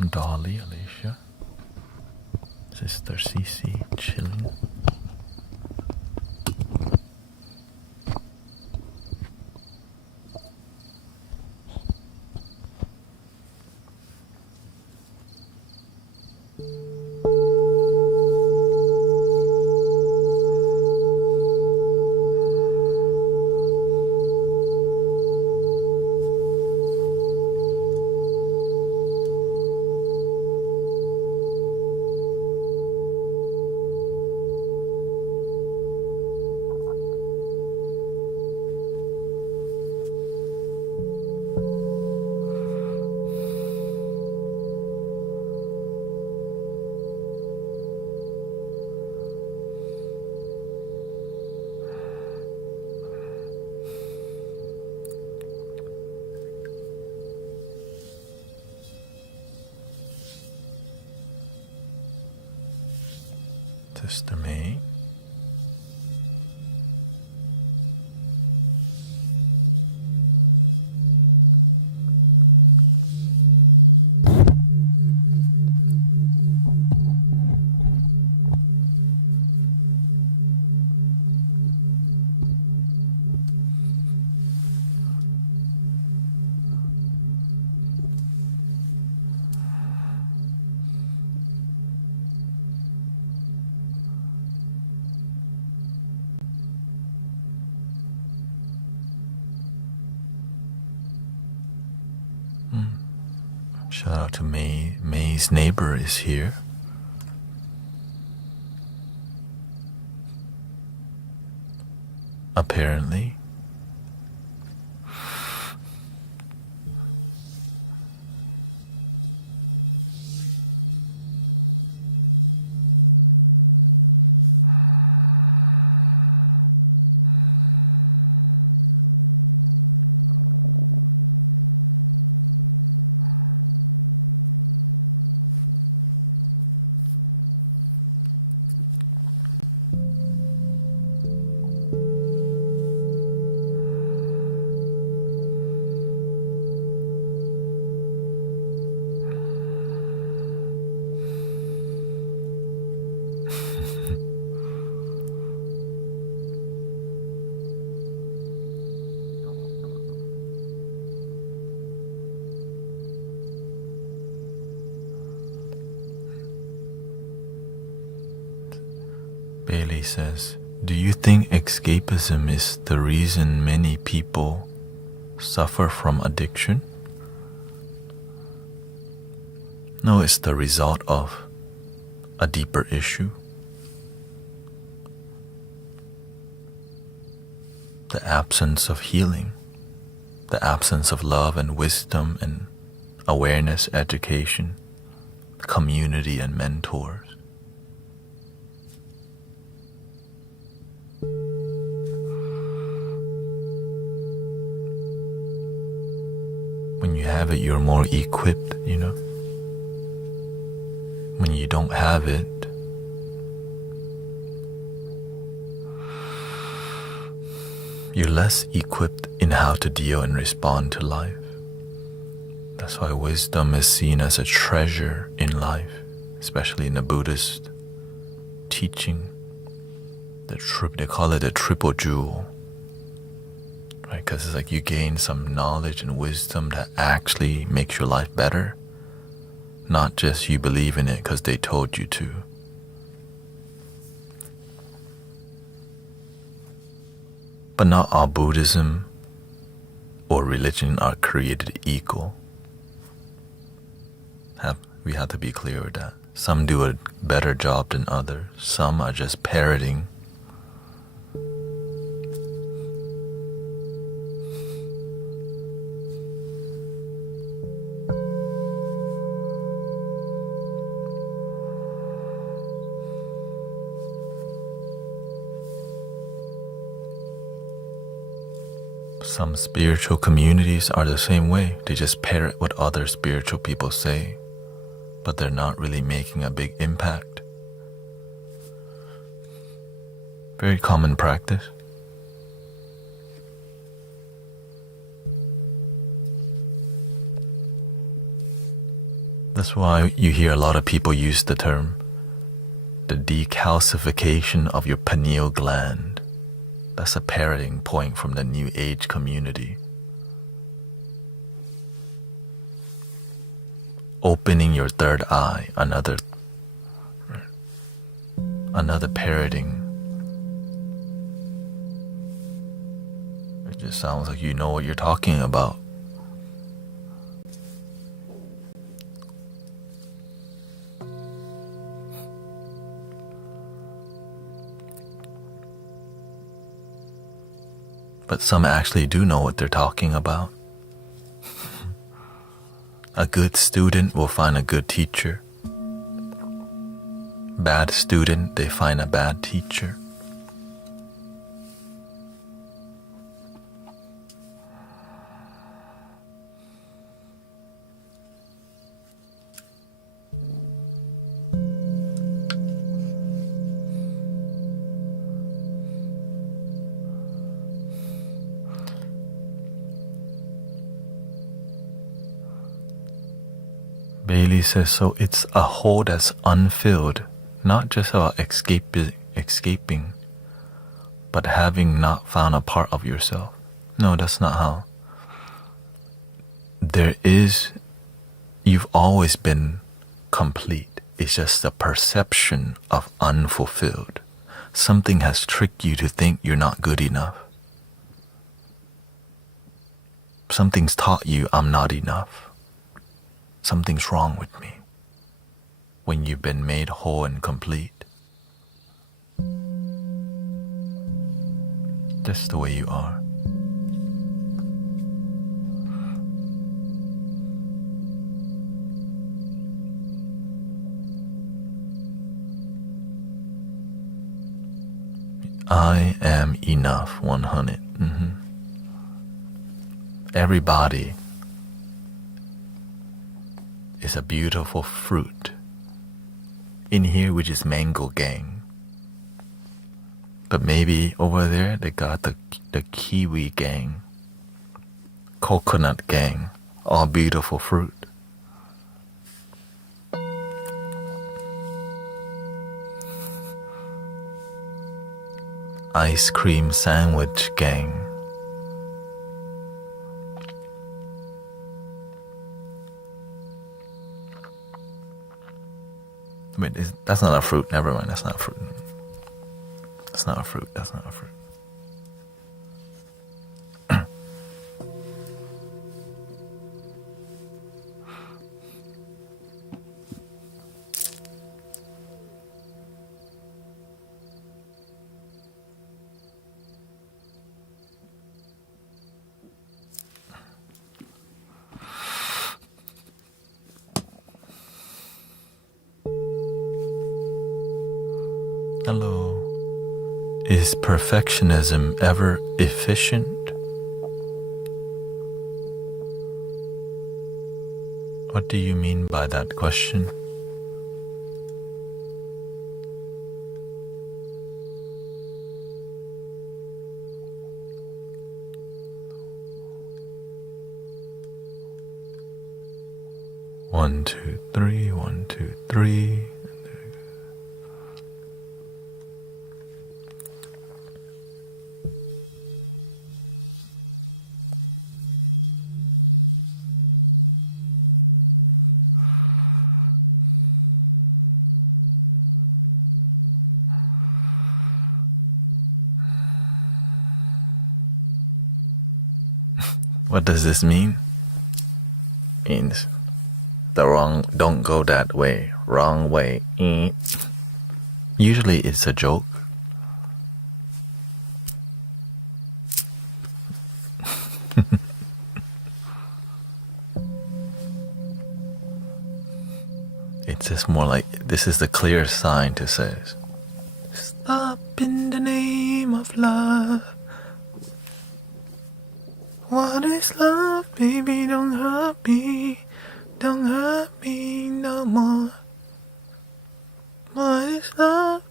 Dolly, Alicia, Sister Cece, chilling. Sister May. Shout out to May. May's neighbor is here. Apparently. Bailey says, do you think escapism is the reason many people suffer from addiction? No, it's the result of a deeper issue. The absence of healing, the absence of love and wisdom and awareness, education, community and mentors. When you have it, you're more equipped, you know. When you don't have it, you're less equipped in how to deal and respond to life. That's why wisdom is seen as a treasure in life, especially in the Buddhist teaching. They call it a triple jewel, right? Because it's like you gain some knowledge and wisdom that actually makes your life better, not just you believe in it because they told you to. But not all Buddhism or religion are created equal. We have to be clear with that. Some do a better job than others. Some are just parroting. Some spiritual communities are the same way. They just parrot what other spiritual people say, but they're not really making a big impact. Very common practice. That's why you hear a lot of people use the term the decalcification of your pineal gland. That's a parroting point from the New Age community. Opening your third eye, another parroting. It just sounds like you know what you're talking about. But some actually do know what they're talking about. A good student will find a good teacher. Bad student, they find a bad teacher. Bailey says, so it's a hole that's unfilled, not just about escaping, but having not found a part of yourself. No, that's not how. You've always been complete. It's just the perception of unfulfilled. Something has tricked you to think you're not good enough. Something's taught you I'm not enough. Something's wrong with me. When you've been made whole and complete, just the way you are. I am enough, 100. Everybody is a beautiful fruit. In here we just mango gang. But maybe over there they got the kiwi gang, coconut gang, all beautiful fruit. Ice cream sandwich gang. Wait, that's not a fruit. Never mind, that's not a fruit. That's not a fruit. That's not a fruit. Hello. Is perfectionism ever efficient? What do you mean by that question? 1, 2, 3, 1, 2, 3. What does this mean? Means don't go that way, wrong way. Usually it's a joke. It's just more like this is the clear sign to say, stop in the name of love. What is love, baby? Don't hurt me. Don't hurt me no more. What is love?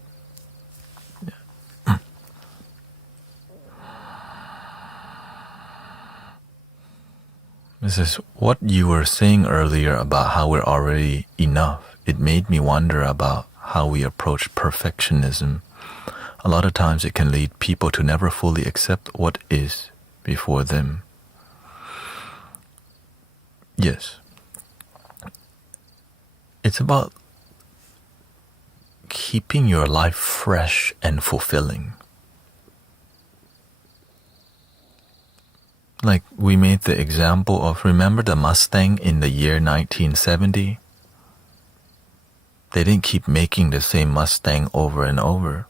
This is what you were saying earlier about how we're already enough. It made me wonder about how we approach perfectionism. A lot of times it can lead people to never fully accept what is before them. Yes. It's about keeping your life fresh and fulfilling. Like we made the example of, remember the Mustang in the year 1970? They didn't keep making the same Mustang over and over.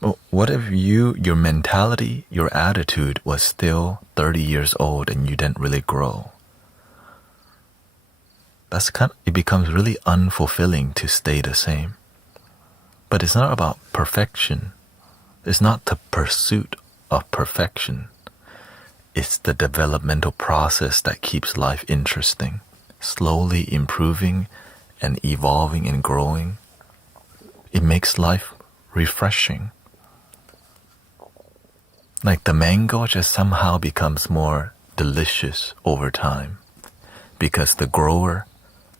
Well, what if your mentality, your attitude was still 30 years old and you didn't really grow? It becomes really unfulfilling to stay the same. But it's not about perfection. It's not the pursuit of perfection. It's the developmental process that keeps life interesting, slowly improving and evolving and growing. It makes life refreshing. Like the mango just somehow becomes more delicious over time because the grower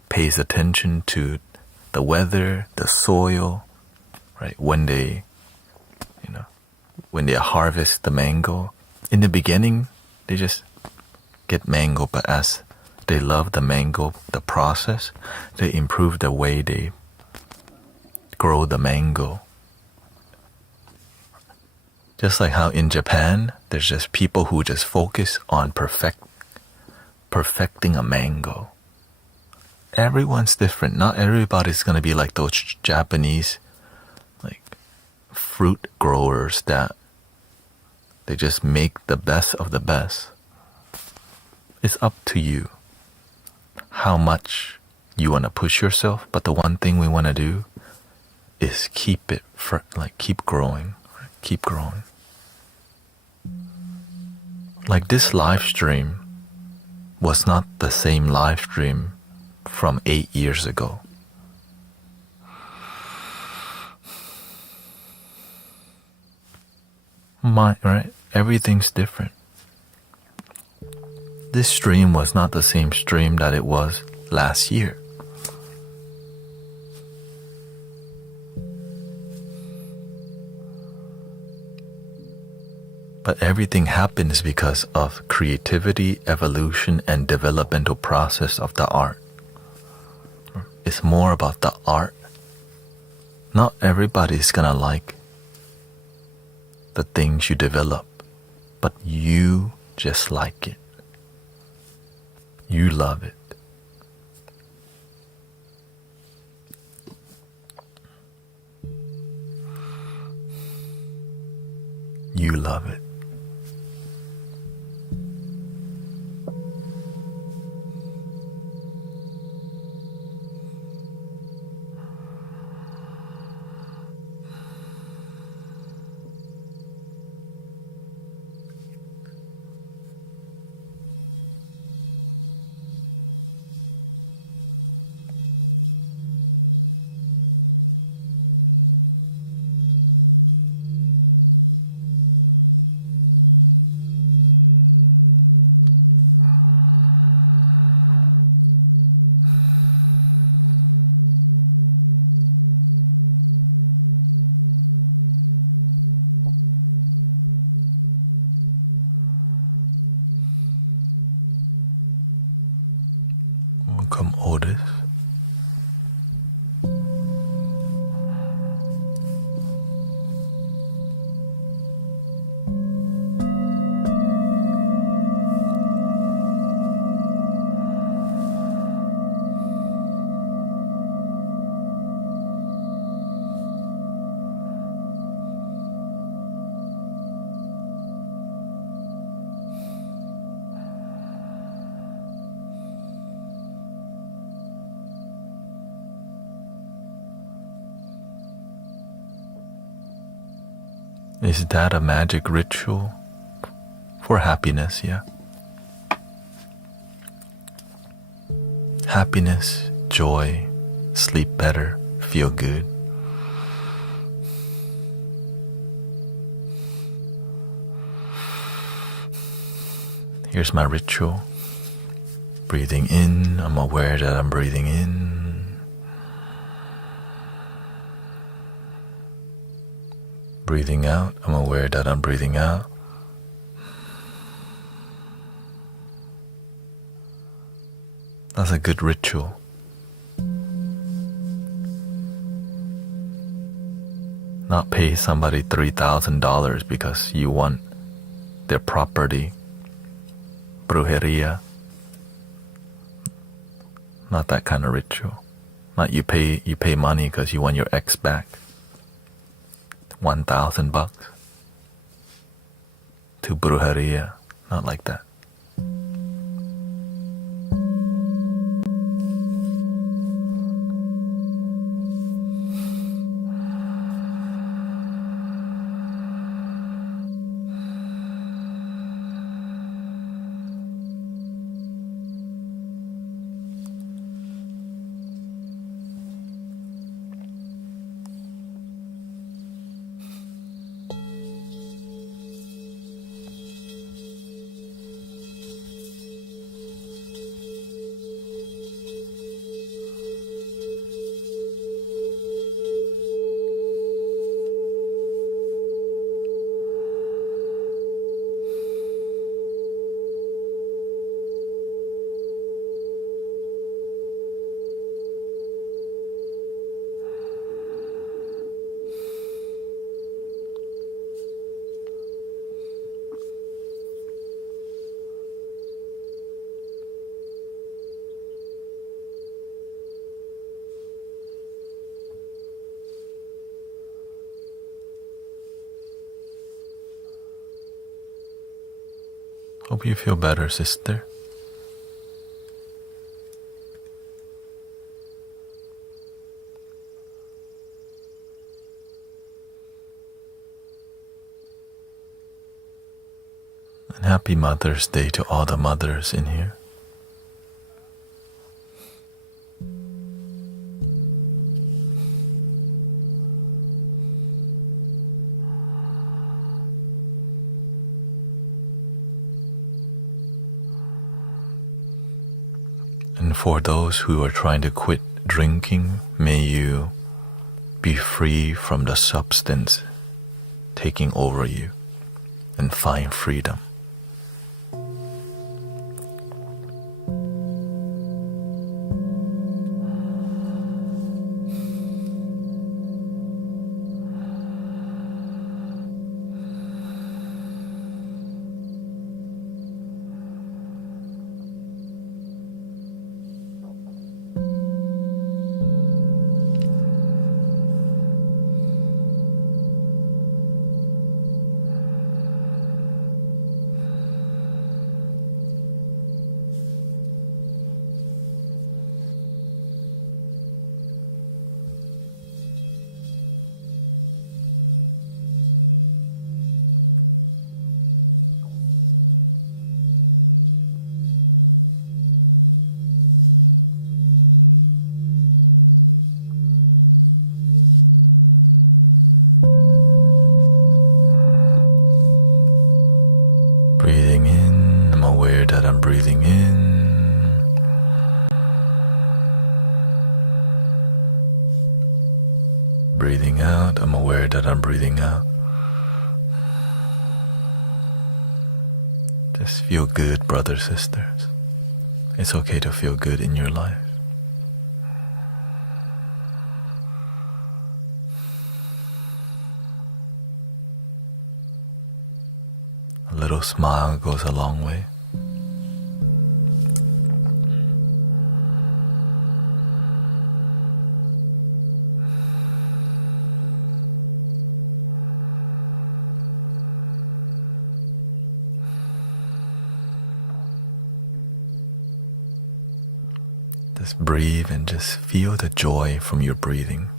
pays attention to the weather, the soil, right? When they harvest the mango, in the beginning, they just get mango, but as they love the mango, the process, they improve the way they grow the mango. Just like how in Japan, there's just people who just focus on perfecting a mango. Everyone's different. Not everybody's gonna be like those Japanese like fruit growers that they just make the best of the best. It's up to you how much you want to push yourself, but the one thing we want to do is keep growing, right? Keep growing. Like this live stream was not the same live stream from 8 years ago. Right? Everything's different. This stream was not the same stream that it was last year. But everything happens because of creativity, evolution, and developmental process of the art. It's more about the art. Not everybody's gonna like the things you develop, but you just like it. You love it. You love it. Welcome, Otis. Is that a magic ritual for happiness? Yeah. Happiness, joy, sleep better, feel good. Here's my ritual. Breathing in, I'm aware that I'm breathing in. Breathing out, I'm aware that I'm breathing out. That's a good ritual. Not pay somebody $3,000 because you want their property. Brujeria. Not that kind of ritual. Not you pay money because you want your ex back. $1,000 to brujeria. Not like that. Hope you feel better, sister. And happy Mother's Day to all the mothers in here. And for those who are trying to quit drinking, may you be free from the substance taking over you and find freedom. Breathing in, I'm aware that I'm breathing in. Breathing out, I'm aware that I'm breathing out. Just feel good, brothers, sisters. It's okay to feel good in your life. A little smile goes a long way. Just breathe and just feel the joy from your breathing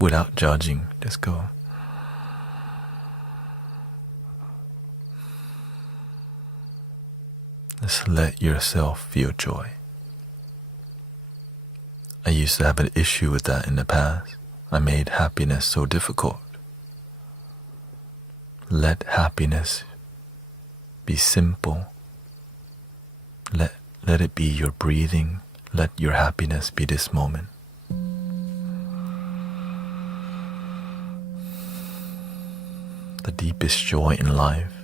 without judging. Just go. Just let yourself feel joy. I used to have an issue with that in the past. I made happiness so difficult. Let happiness be simple. Let it be your breathing. Let your happiness be this moment. The deepest joy in life.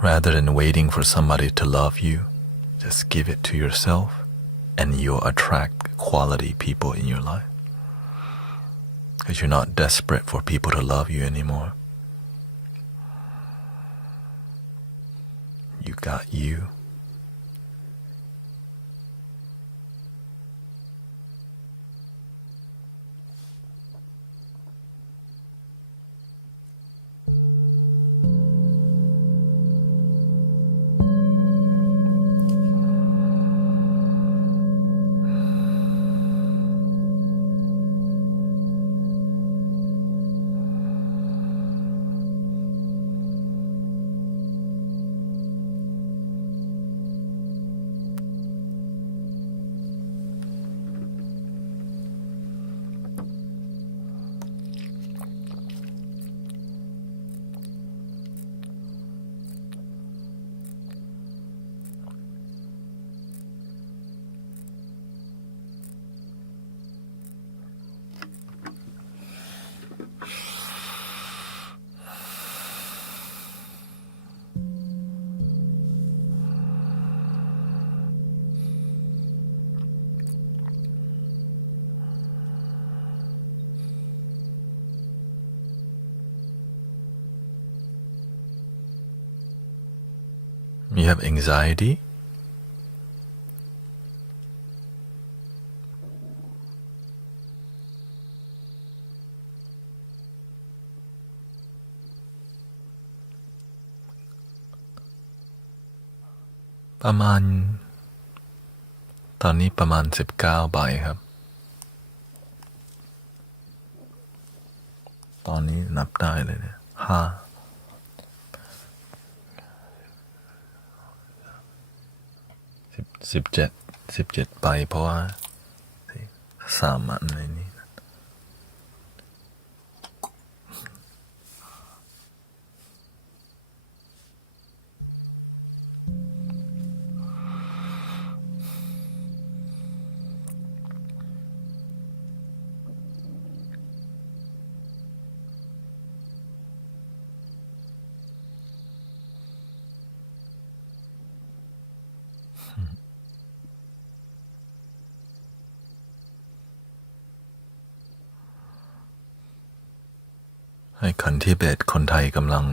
Rather than waiting for somebody to love you, just give it to yourself and you'll attract quality people in your life. Because you're not desperate for people to love you anymore. You got you. You have anxiety? ประมาณตอนนี้ประมาณ19ใบครับตอนนี้นับได้เลยเนี่ย17ใบเพราะว่า3อันในนี้ให้คนทิเบตคนไทยกำลัง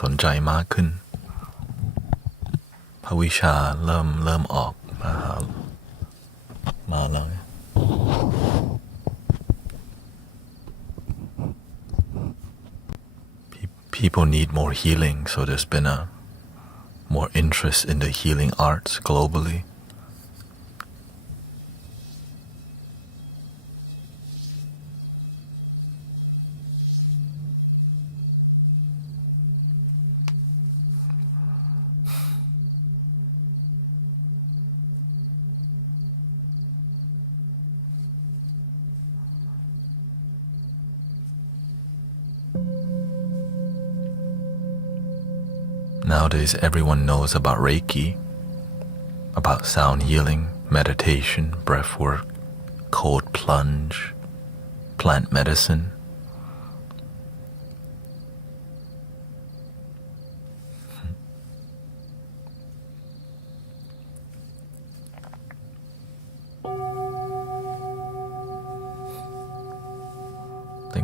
สนใจมากขึ้นพระวิชาเริ่มออกมาแล้ว People need more healing, so there's been a more interest in the healing arts globally. Nowadays, everyone knows about Reiki, about sound healing, meditation, breath work, cold plunge, plant medicine.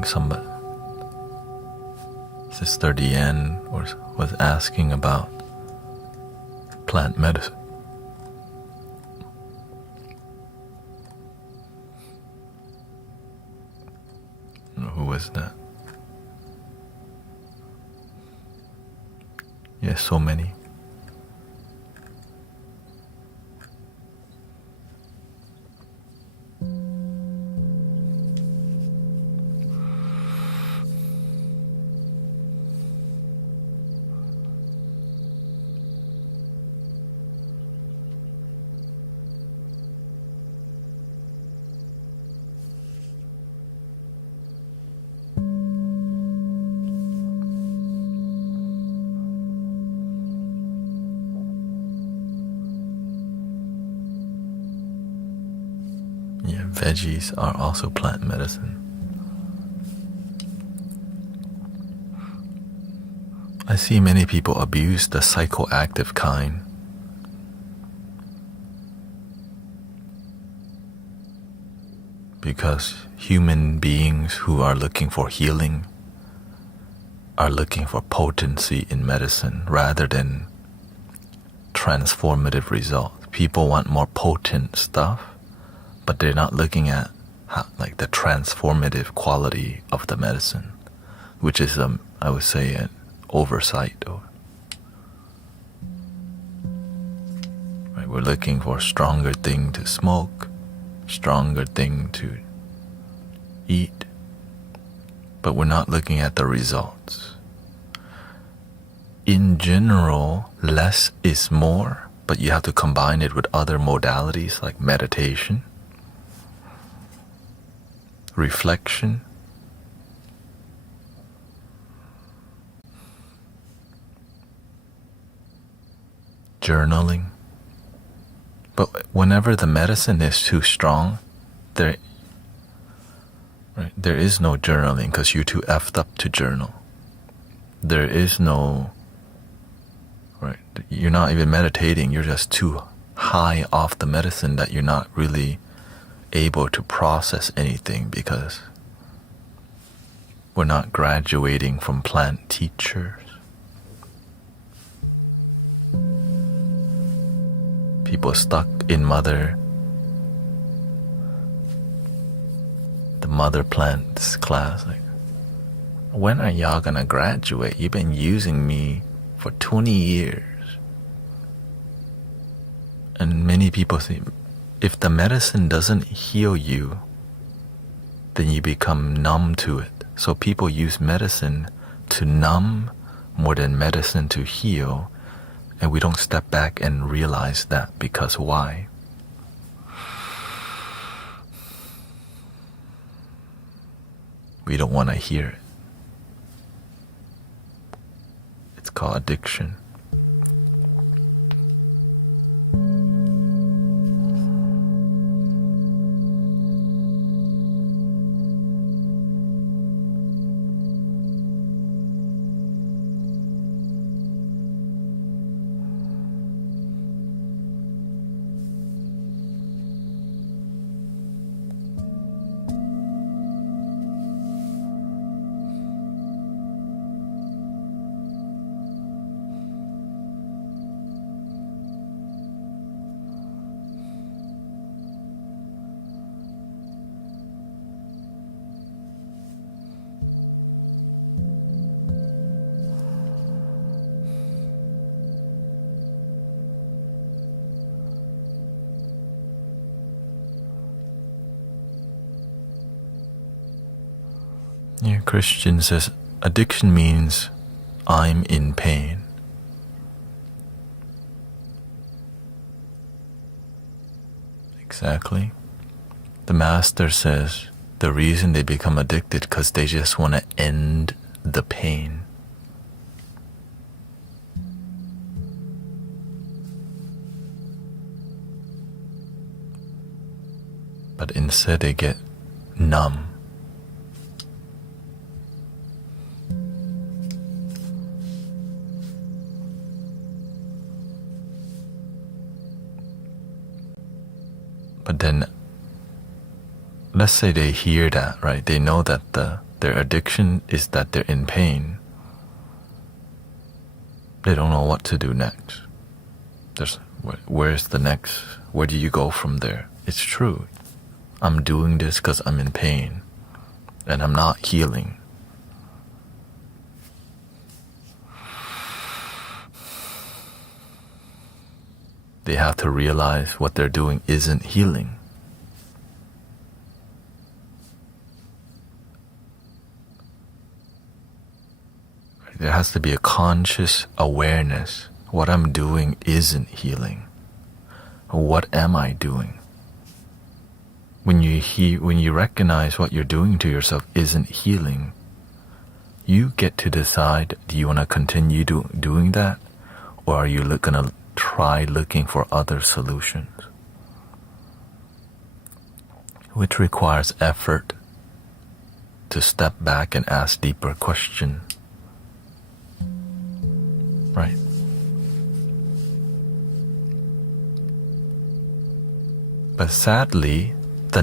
think somebody, Sister Deanne was asking about plant medicine. Who was that? Yes, so many. Yeah, veggies are also plant medicine. I see many people abuse the psychoactive kind. Because human beings who are looking for healing are looking for potency in medicine rather than transformative results. People want more potent stuff, but they're not looking at like the transformative quality of the medicine, which is I would say an oversight. Right, we're looking for a stronger thing to smoke, stronger thing to eat, but we're not looking at the results. In general, less is more, but you have to combine it with other modalities like meditation, reflection, journaling. But whenever the medicine is too strong, there is no journaling because you're too effed up to journal. There is no, you're not even meditating, you're just too high off the medicine that you're not really able to process anything because we're not graduating from plant teachers. People stuck in the mother plants class, like, when are y'all gonna graduate? You've been using me for 20 years. And many people say, if the medicine doesn't heal you, then you become numb to it. So people use medicine to numb more than medicine to heal, and we don't step back and realize that. Because why? We don't want to hear it. It's called addiction. Yeah, Christian says addiction means I'm in pain. Exactly. The master says the reason they become addicted because they just want to end the pain. But instead they get numb. But then, let's say they hear that, right? They know that the Their addiction is that they're in pain. They don't know what to do next. Where's the next? Where do you go from there? It's true. I'm doing this because I'm in pain and I'm not healing. They have to realize what they're doing isn't healing. There has to be a conscious awareness. What I'm doing isn't healing. What am I doing? When you recognize what you're doing to yourself isn't healing, you get to decide, do you want to continue doing that? Or are you going to try looking for other solutions? Which requires effort to step back and ask deeper questions. Right. But sadly, the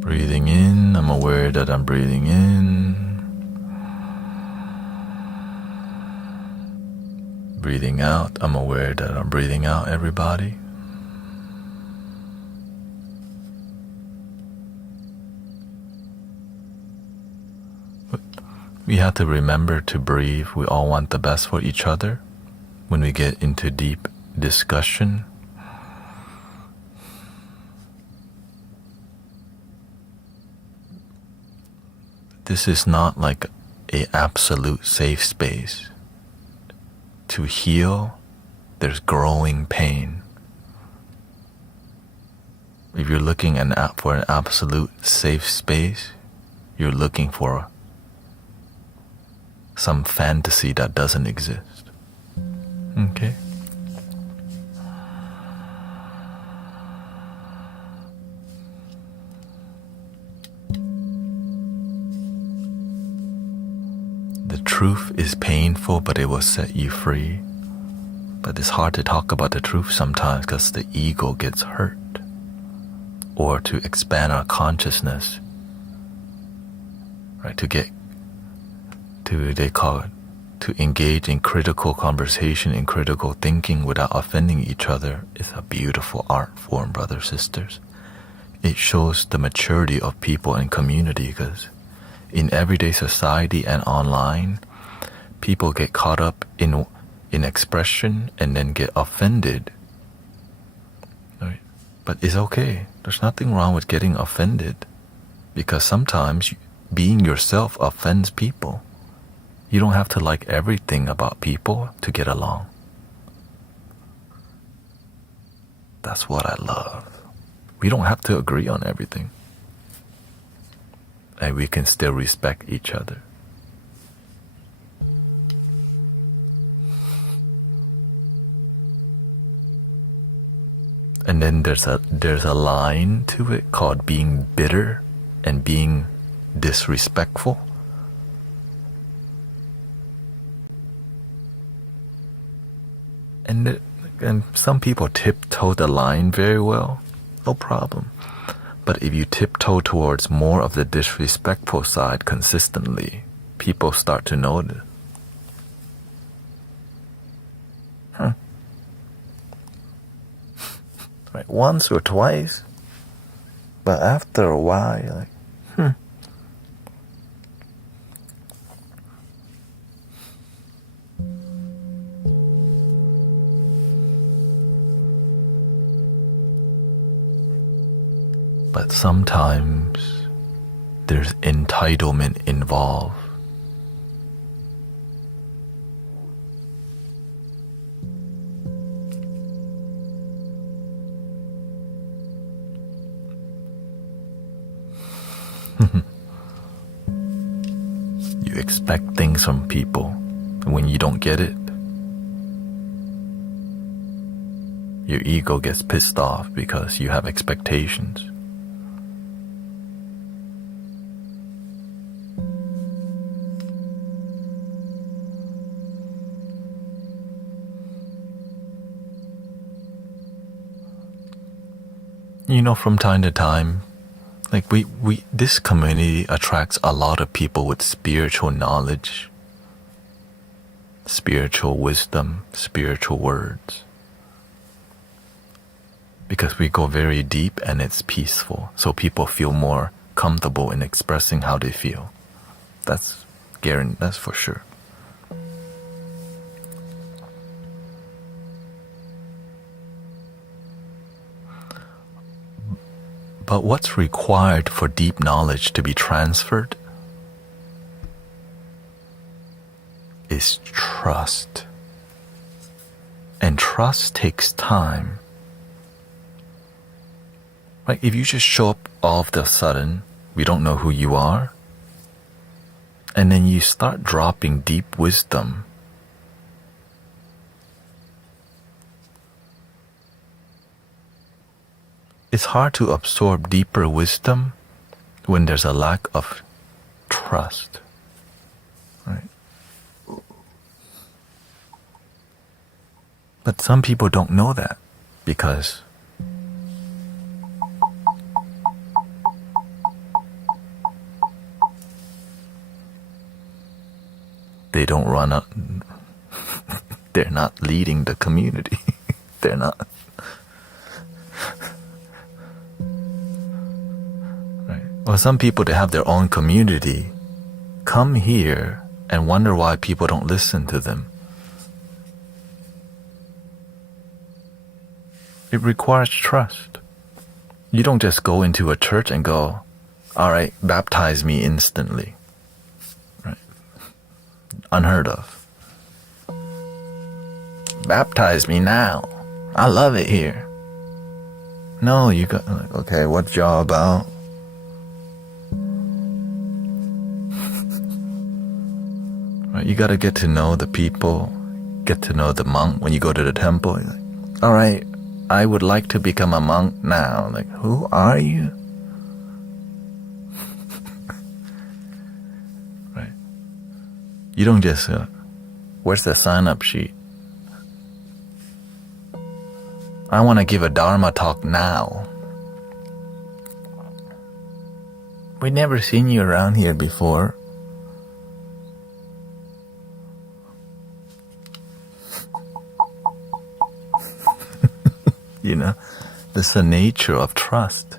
breathing in, I'm aware that I'm breathing in. Breathing out, I'm aware that I'm breathing out, everybody. We have to remember to breathe. We all want the best for each other. When we get into deep discussion, this is not like an absolute safe space. To heal, there's growing pain. If you're looking for an absolute safe space, you're looking for some fantasy that doesn't exist. Okay? The truth is painful, but it will set you free. But it's hard to talk about the truth sometimes because the ego gets hurt. Or to expand our consciousness, right? To engage in critical conversation, in critical thinking without offending each other is a beautiful art form, brothers, sisters. It shows the maturity of people and community, because in everyday society and online, people get caught up in expression and then get offended. Right? But it's okay. There's nothing wrong with getting offended, because sometimes being yourself offends people. You don't have to like everything about people to get along. That's what I love. We don't have to agree on everything. And we can still respect each other. And then there's a line to it called being bitter and being disrespectful. And some people tiptoe the line very well, no problem. But if you tiptoe towards more of the disrespectful side consistently, people start to notice. Right, once or twice, but after a while, you're like, But sometimes there's entitlement involved. You expect things from people, and when you don't get it, your ego gets pissed off because you have expectations. You know, from time to time, like this community attracts a lot of people with spiritual knowledge, spiritual wisdom, spiritual words. Because we go very deep and it's peaceful, so people feel more comfortable in expressing how they feel. That's for sure. But what's required for deep knowledge to be transferred is trust. And trust takes time. Like if you just show up all of a sudden, we don't know who you are, and then you start dropping deep wisdom, it's hard to absorb deeper wisdom when there's a lack of trust, right? But some people don't know that because they don't run up, they're not leading the community. They're not. Right. Well, some people, they have their own community, come here and wonder why people don't listen to them. It requires trust. You don't just go into a church and go, all right, baptize me instantly. Right? Unheard of. Baptize me now. I love it here. No, you got, okay, what's y'all about? Right, you gotta get to know the people, get to know the monk. When you go to the temple, you're like, all right, I would like to become a monk now. Like, who are you? Right. You don't just, where's the sign-up sheet? I want to give a Dharma talk now. We never seen you around here before. You know, that's the nature of trust.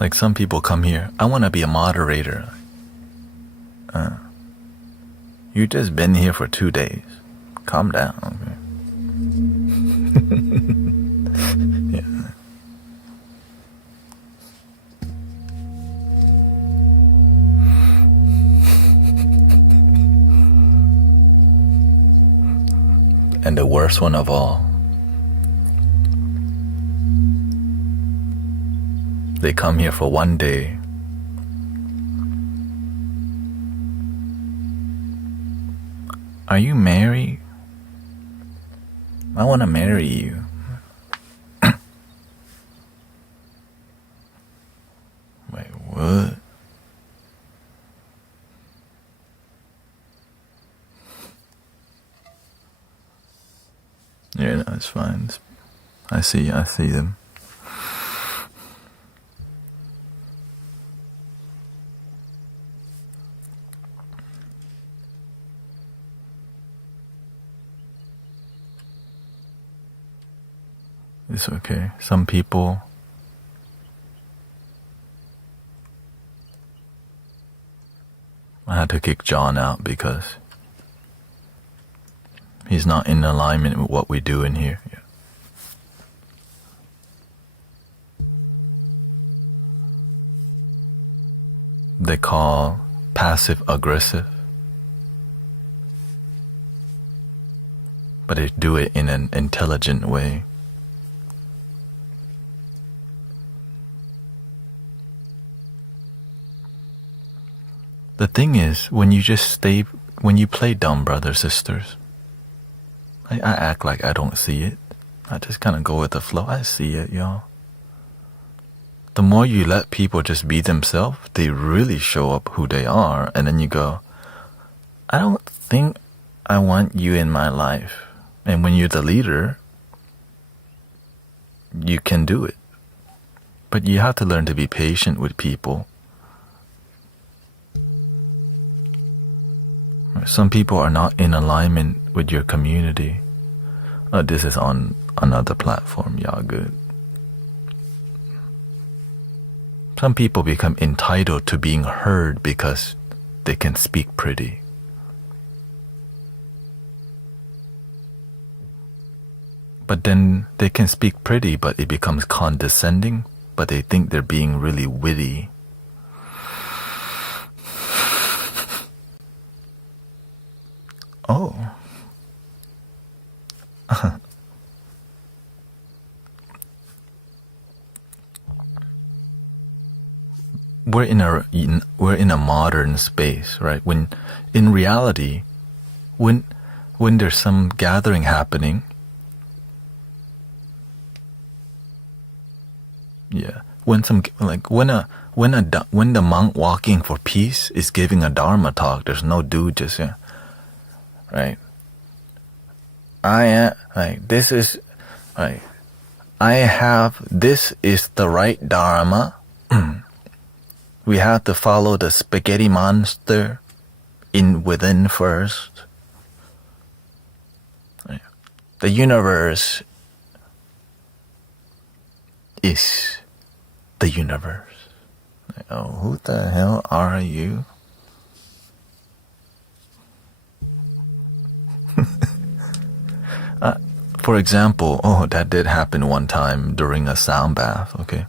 Like some people come here, I want to be a moderator. You just been here for 2 days. Calm down. Okay? Yeah. And the worst one of all, they come here for 1 day. Are you married? I want to marry you. Wait, what? Yeah, no, it's fine. I see them. It's okay. Some people, I had to kick John out because he's not in alignment with what we do in here. Yeah. They call passive aggressive, but they do it in an intelligent way. The thing is, when you play dumb, brothers, sisters, I act like I don't see it. I just kind of go with the flow. I see it, y'all. The more you let people just be themselves, they really show up who they are. And then you go, I don't think I want you in my life. And when you're the leader, you can do it. But you have to learn to be patient with people. Some people are not in alignment with your community. This is on another platform, y'all good. Some people become entitled to being heard because they can speak pretty. But then they can speak pretty, but it becomes condescending, but they think they're being really witty. Oh. We're in a modern space, right? When in reality, when there's some gathering happening, yeah, when the monk walking for peace is giving a Dharma talk, there's no dude just right. This is the right Dharma. We have to follow the spaghetti monster within first. The universe is the universe. Oh, who the hell are you? For example, that did happen one time during a sound bath, okay?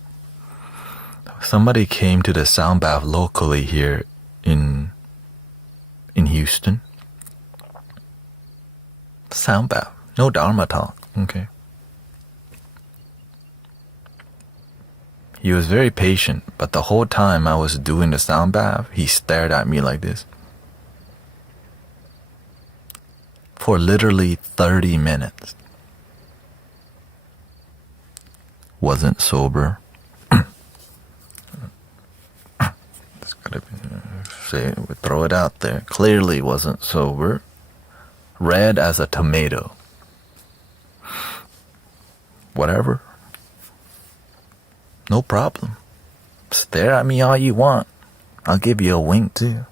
Somebody came to the sound bath locally here in Houston. Sound bath, no Dharma talk, okay? He was very patient, but the whole time I was doing the sound bath, he stared at me like this. For literally 30 minutes. Wasn't sober. Throw it out there. Clearly wasn't sober. Red as a tomato. Whatever. No problem. Stare at me all you want. I'll give you a wink too.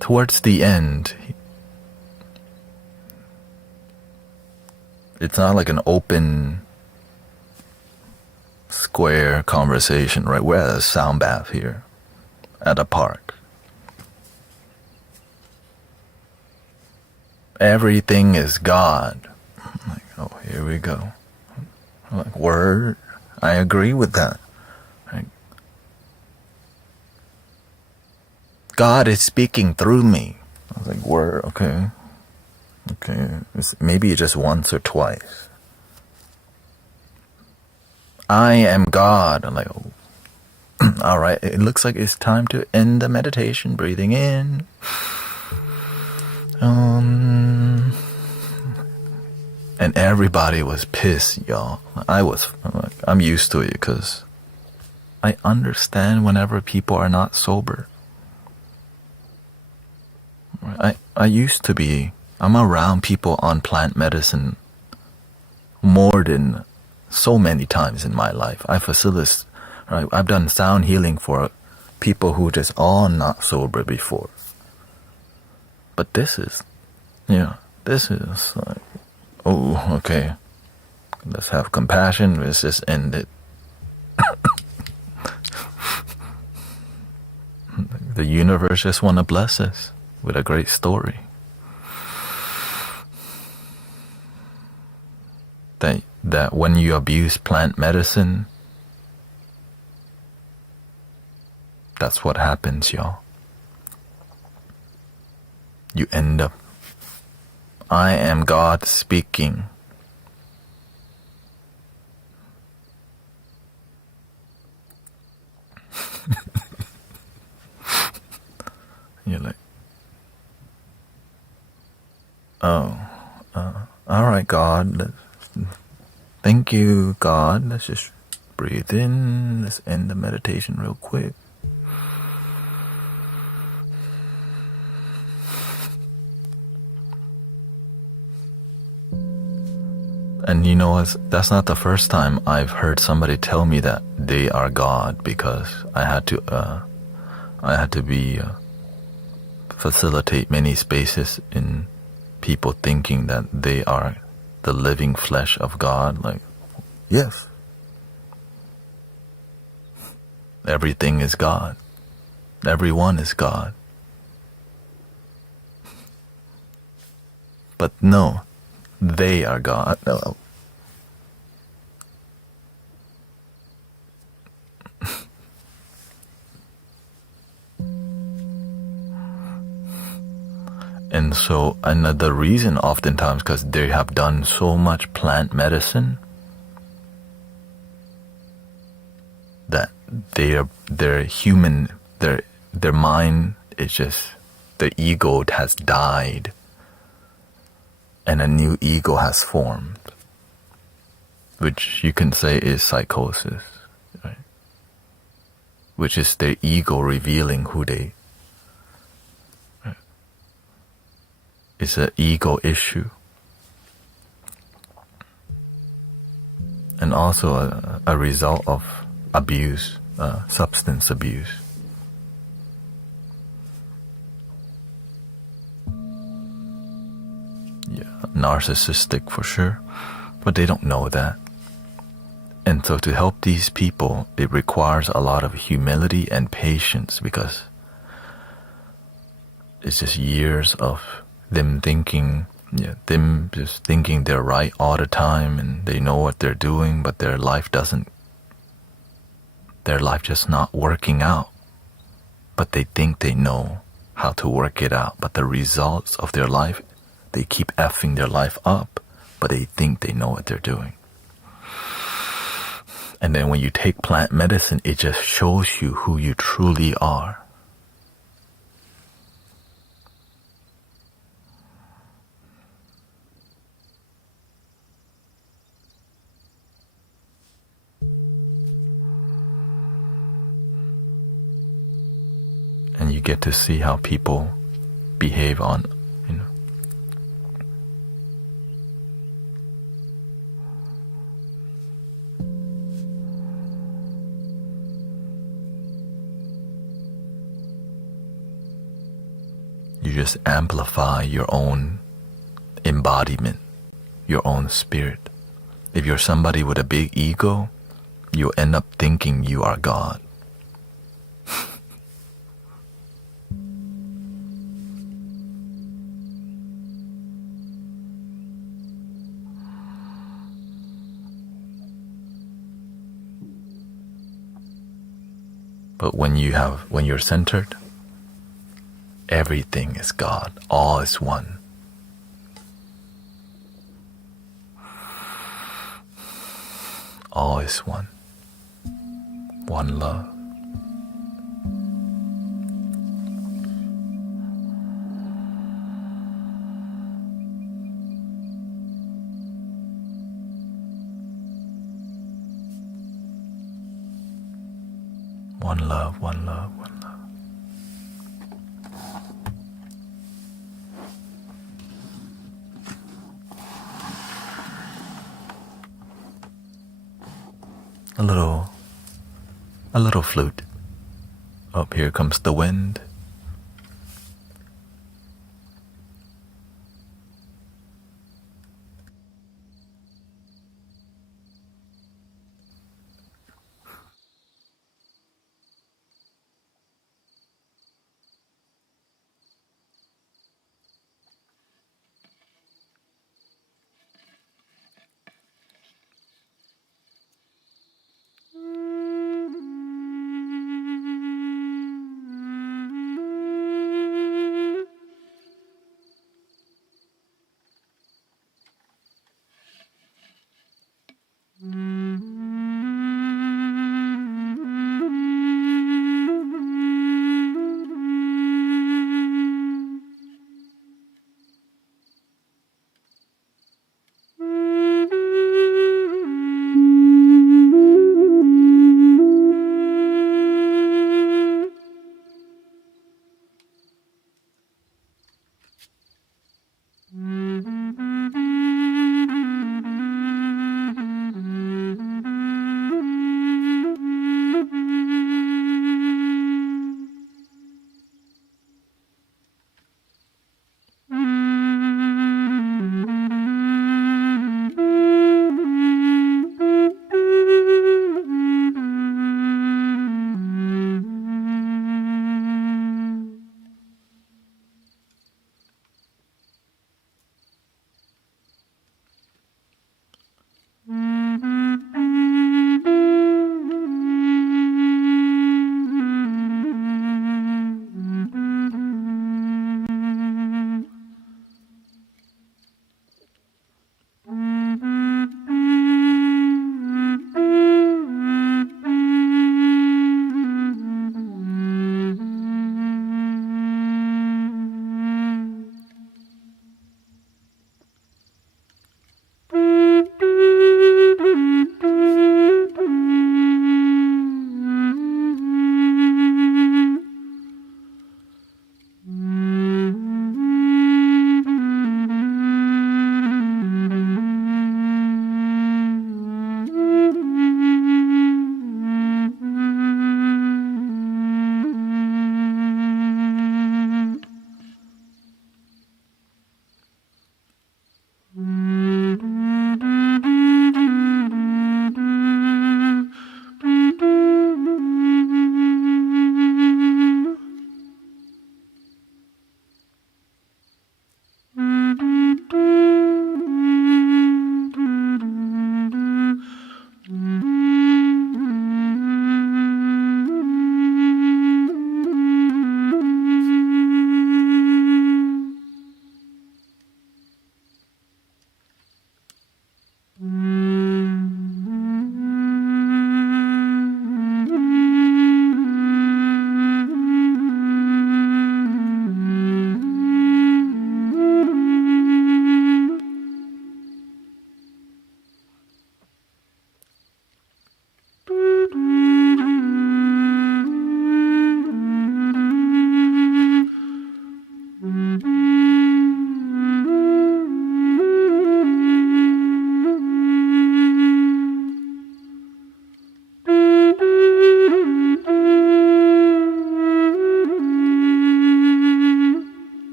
Towards the end, it's not like an open square conversation, right? We're at a sound bath here at a park. Everything is God. I'm like, oh, here we go. I'm like, word, I agree with that. Right? God is speaking through me. I was like, word, okay. Okay, maybe just once or twice. I am God. I'm like, oh. All right, it looks like it's time to end the meditation. Breathing in. And everybody was pissed, y'all. I'm used to it because I understand whenever people are not sober. I used to be. I'm around people on plant medicine more than so many times in my life. I right? I've done sound healing for people who just are not sober before. But this is, this is like, oh, okay. Let's have compassion. Let's just end it. The universe just want to bless us with a great story. That when you abuse plant medicine, that's what happens, y'all. You end up, I am God speaking. You're like, oh, all right, God. Thank you, God. Let's just breathe in. Let's end the meditation real quick. And you know, that's not the first time I've heard somebody tell me that they are God, because I had to facilitate many spaces in people thinking that they are the living flesh of God. Like, yes, everything is God. Everyone is God. But no, they are God. No. And so another reason oftentimes, because they have done so much plant medicine, that their human, their mind is just, the ego has died and a new ego has formed, which you can say is psychosis, right? Which is their ego revealing who they. It's an ego issue. And also a result of abuse, substance abuse. Yeah, narcissistic for sure, but they don't know that. And so to help these people, it requires a lot of humility and patience, because it's just years of them thinking, them just thinking they're right all the time and they know what they're doing, but their life just not working out. But they think they know how to work it out, but the results of their life, they keep effing their life up, but they think they know what they're doing. And then when you take plant medicine, it just shows you who you truly are. And you get to see how people behave on, You just amplify your own embodiment, your own spirit. If you're somebody with a big ego, you'll end up thinking you are God. But when you're centered, everything is God. All is one. All is one. One love. One love, one love, one love. A little a little flute. Up here comes the wind.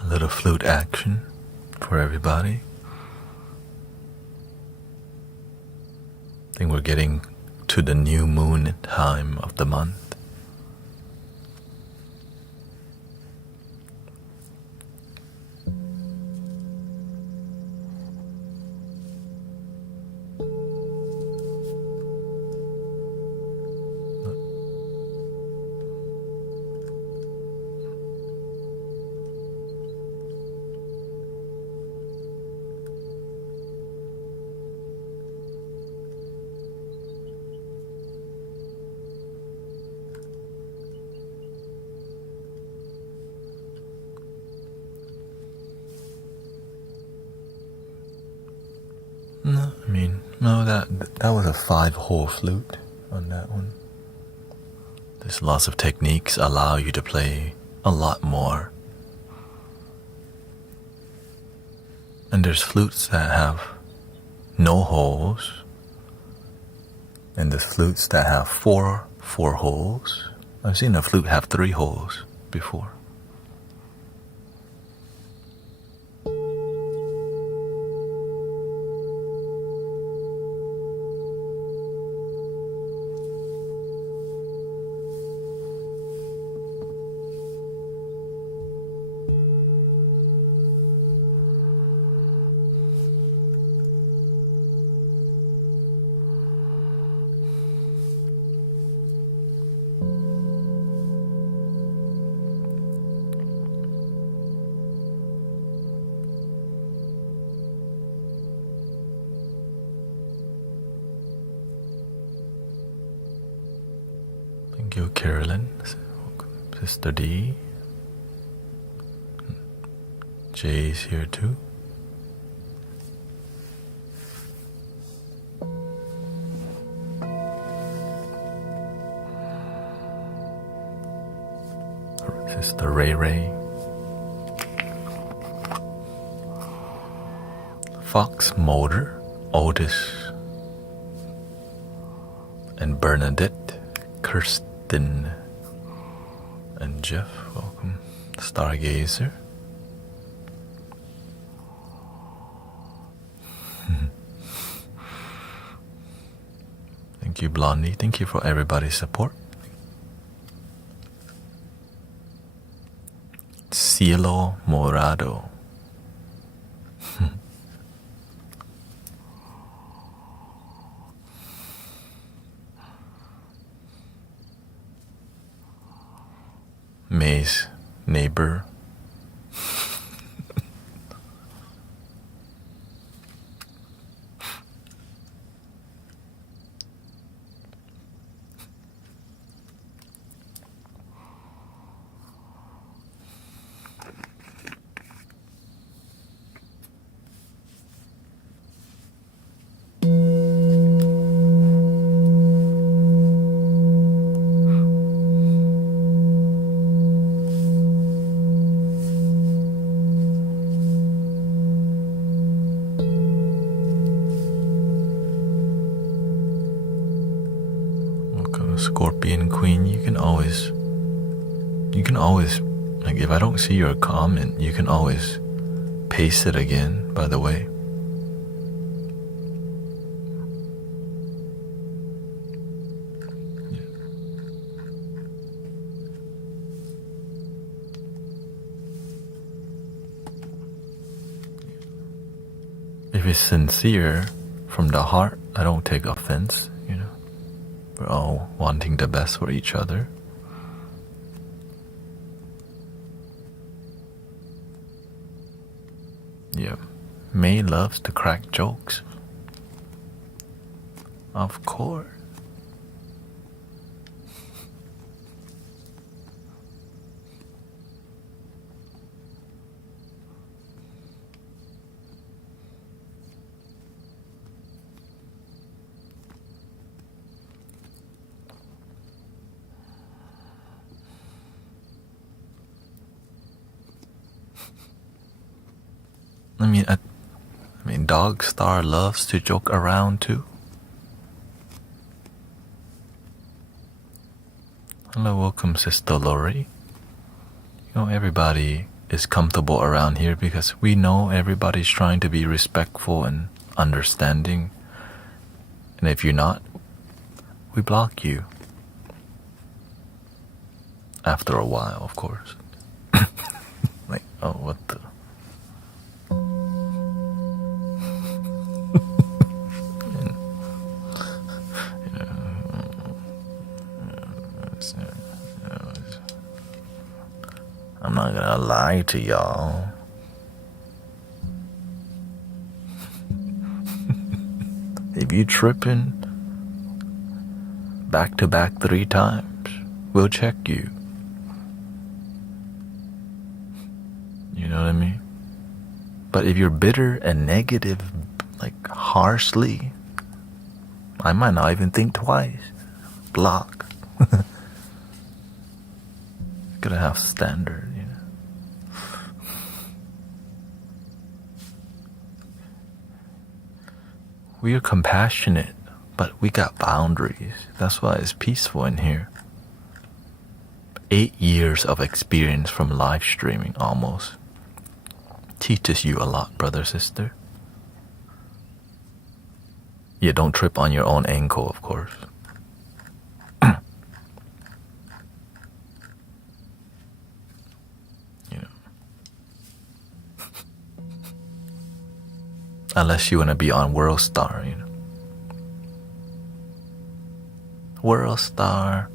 A little flute action for everybody. I think we're getting to the new moon time of the month. No, that was a 5-hole flute on that one. There's lots of techniques allow you to play a lot more. And there's flutes that have no holes. And there's flutes that have four holes. I've seen a flute have 3 holes before. Thank you, Carolyn. Sister D. Jay's here too. Sister Ray Ray, Fox Motor, Otis, and Bernadette, Kirsten, and Jeff, welcome. Stargazer. Thank you, Blondie. Thank you for everybody's support. Cielo Morado. May's neighbor. Scorpion Queen, you can always, like, if I don't see your comment, you can always paste it again, by the way. If it's sincere from the heart, I don't take offense, you know. We're all wanting the best for each other. Yeah. May loves to crack jokes. Of course. I mean, Dog Star loves to joke around too. Hello, welcome, Sister Lori. You know, everybody is comfortable around here because we know everybody's trying to be respectful and understanding. And if you're not, we block you. After a while, of course. Like, oh, what the... I'm not gonna lie to y'all. If you tripping back to back 3 times, we'll check you. You know what I mean? But if you're bitter and negative, like harshly, I might not even think twice. Block. Gotta have standard, you know. We are compassionate, but we got boundaries. That's why it's peaceful in here. 8 years of experience from live streaming almost teaches you a lot, brother, sister. Yeah, don't trip on your own ankle, of course. Unless you want to be on World Star, you know. World Star.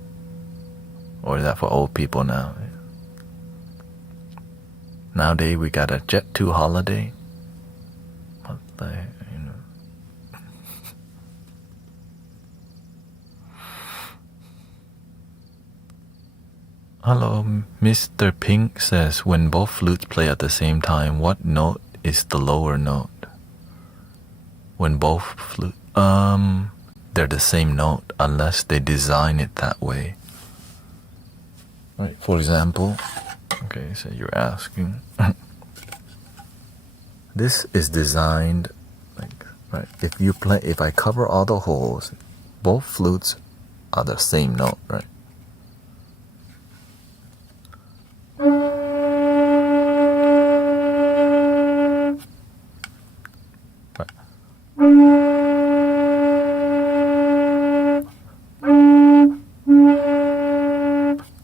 Or is that for old people now? Nowadays we got a Jet 2 holiday. What the heck, you know. Hello, Mr. Pink says, when both flutes play at the same time, what note is the lower note? When both flute, they're the same note unless they design it that way. Right. For example, Okay, so you're asking. This is designed like, right, if I cover all the holes, both flutes are the same note, right?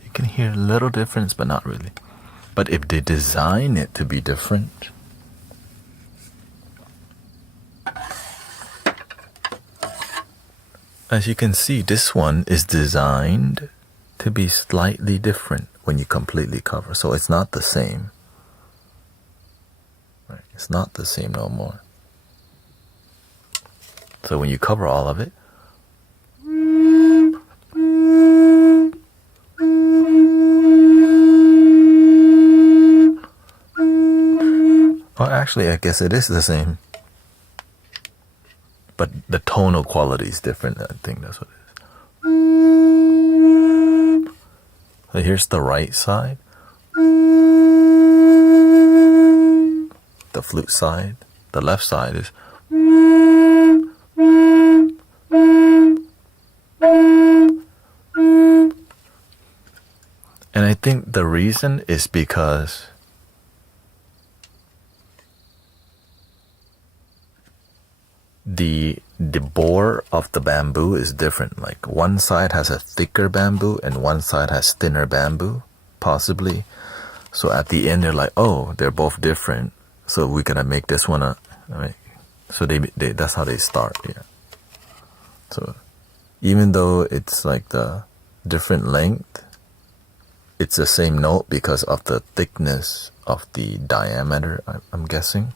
You can hear a little difference, but not really. But if they design it to be different, as you can see, this one is designed to be slightly different when you completely cover. So it's not the same. Right? It's not the same no more. So when you cover all of it, well, actually, I guess it is the same. But the tonal quality is different. I think that's what it is. So here's the right side. The flute side. The left side is. And I think the reason is because the bore of the bamboo is different. Like one side has a thicker bamboo and one side has thinner bamboo, possibly. So at the end they're like, oh, they're both different, so we're gonna make this one a, right? So they that's how they start. Yeah. So even though it's like the different length, it's the same note because of the thickness of the diameter, I'm guessing.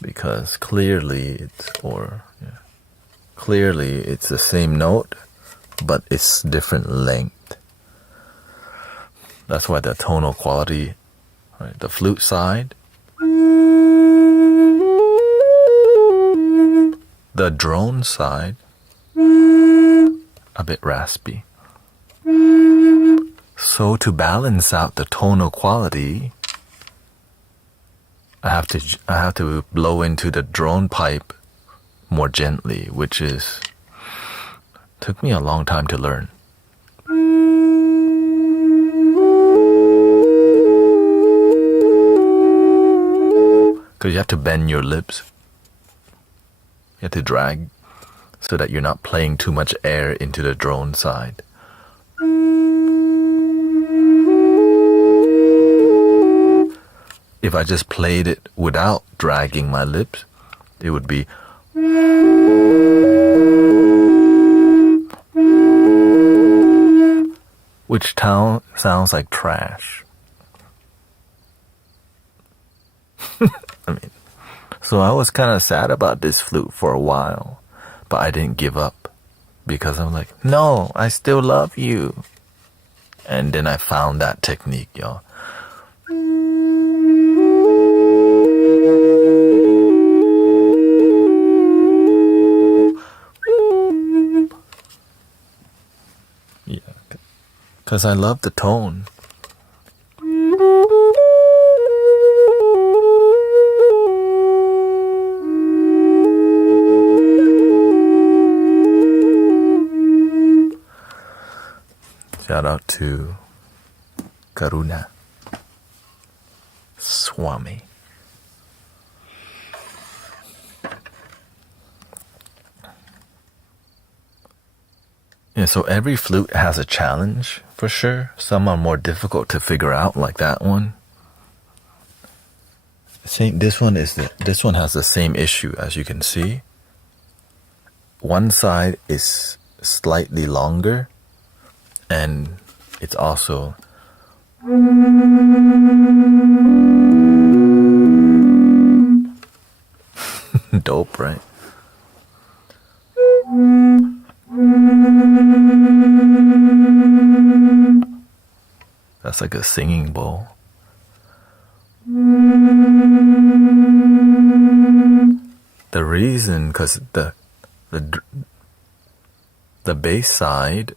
Because clearly it's the same note, but it's different length. That's why the tonal quality, right? The flute side, the drone side, a bit raspy. So to balance out the tonal quality, I have to blow into the drone pipe more gently, which took me a long time to learn. Because you have to bend your lips. You have to drag so that you're not playing too much air into the drone side. If I just played it without dragging my lips, it would be. Which sounds like trash. I mean, so I was kind of sad about this flute for a while, but I didn't give up because I'm like, no, I still love you. And then I found that technique, y'all. Yeah, because I love the tone. Shout out to Karuna Swami. Yeah, so every flute has a challenge for sure. Some are more difficult to figure out, like that one. I think this one has the same issue, as you can see. One side is slightly longer, and it's also dope, right? That's like a singing bowl. The reason, because the bass side,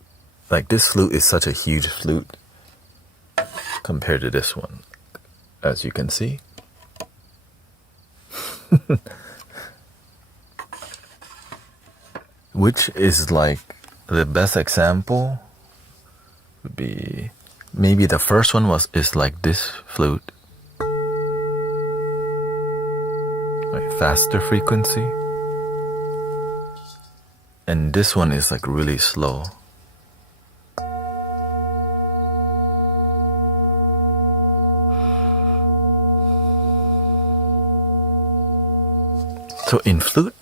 like this flute is such a huge flute. compared to this one, as you can see. Which is like the best example would be maybe the first one is like this flute, like faster frequency, and this one is like really slow. So in fluty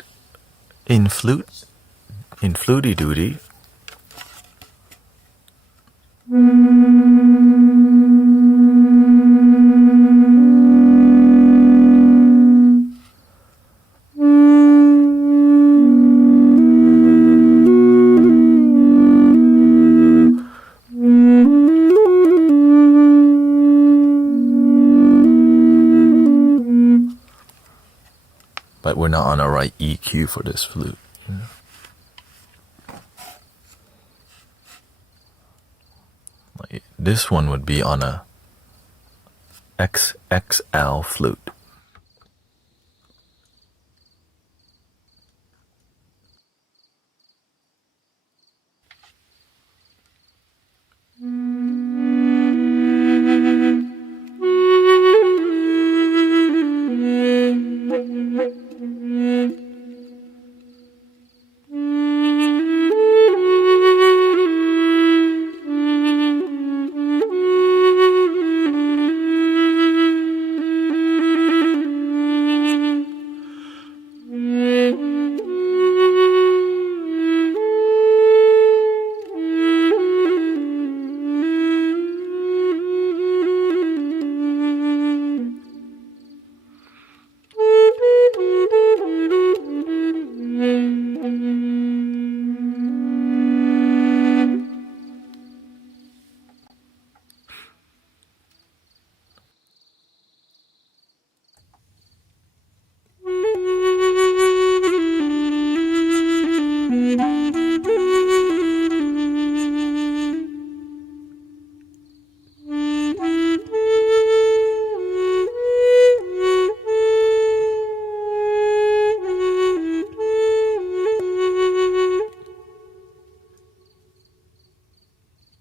duty, but we're not on a right EQ for this flute. Like this one would be on a XXL flute.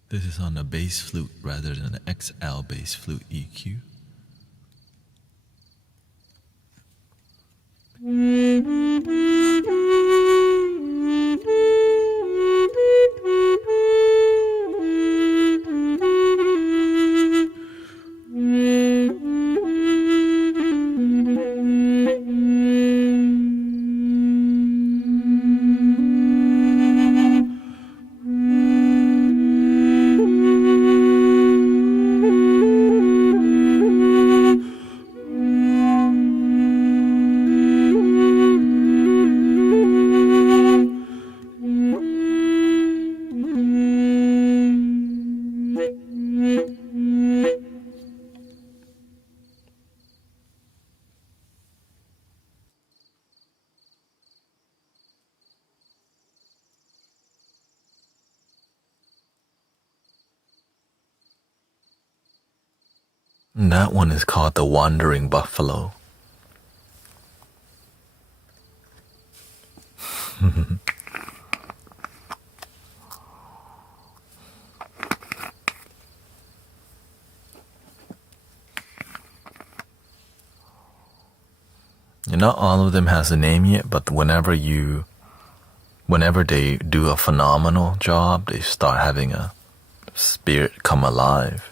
This is on a bass flute rather than an XL bass flute EQ. And that one is called the Wandering Buffalo. Not all of them has a name yet, but whenever they do a phenomenal job, they start having a spirit come alive.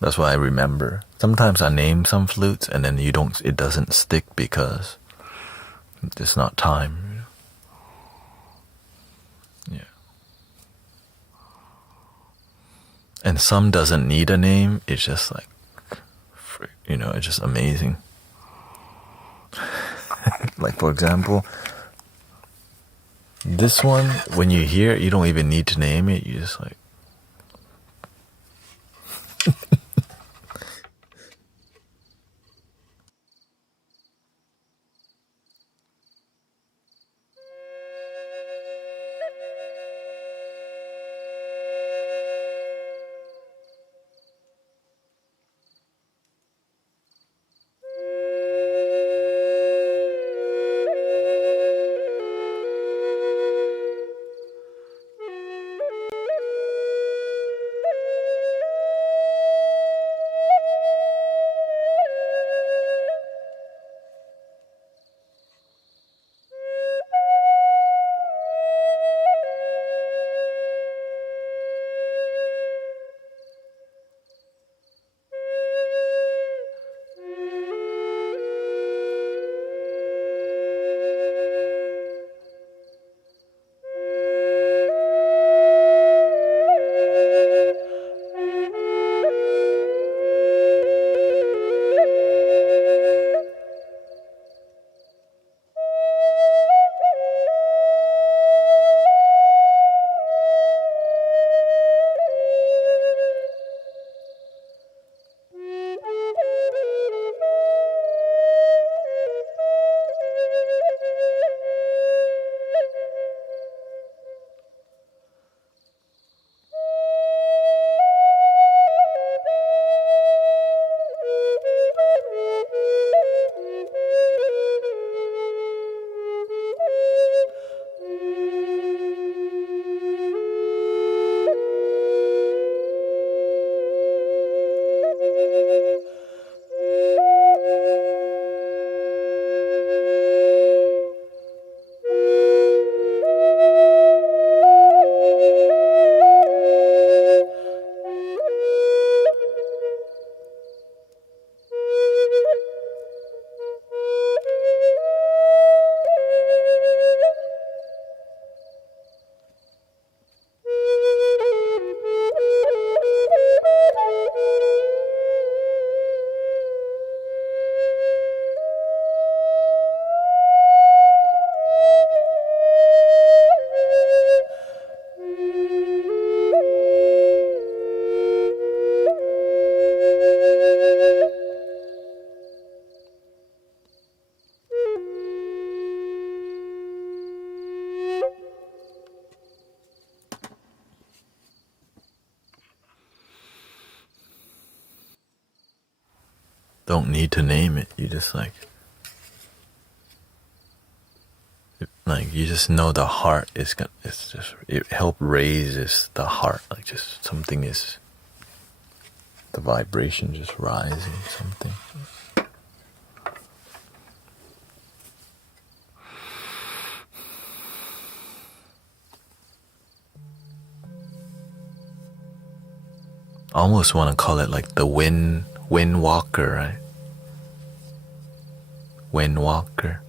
That's what I remember. Sometimes I name some flutes and then it doesn't stick because it's not time. Yeah. And some doesn't need a name. It's just like, it's just amazing. Like, for example, this one, when you hear it, you don't even need to name it. You just like... don't need to name it. You just you just know the heart is gonna. It's just it help raises the heart. Like just something is the vibration just rising. Something. Almost want to call it like the wind walker, right? Wind walker.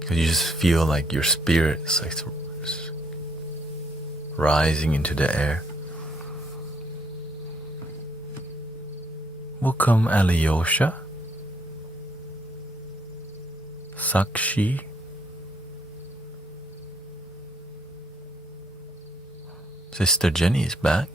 Because you just feel like your spirit's like rising into the air. Welcome, Alyosha. Sakshi. Sister Jenny is back.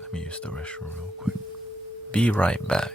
Let me use the restroom real quick. Be right back.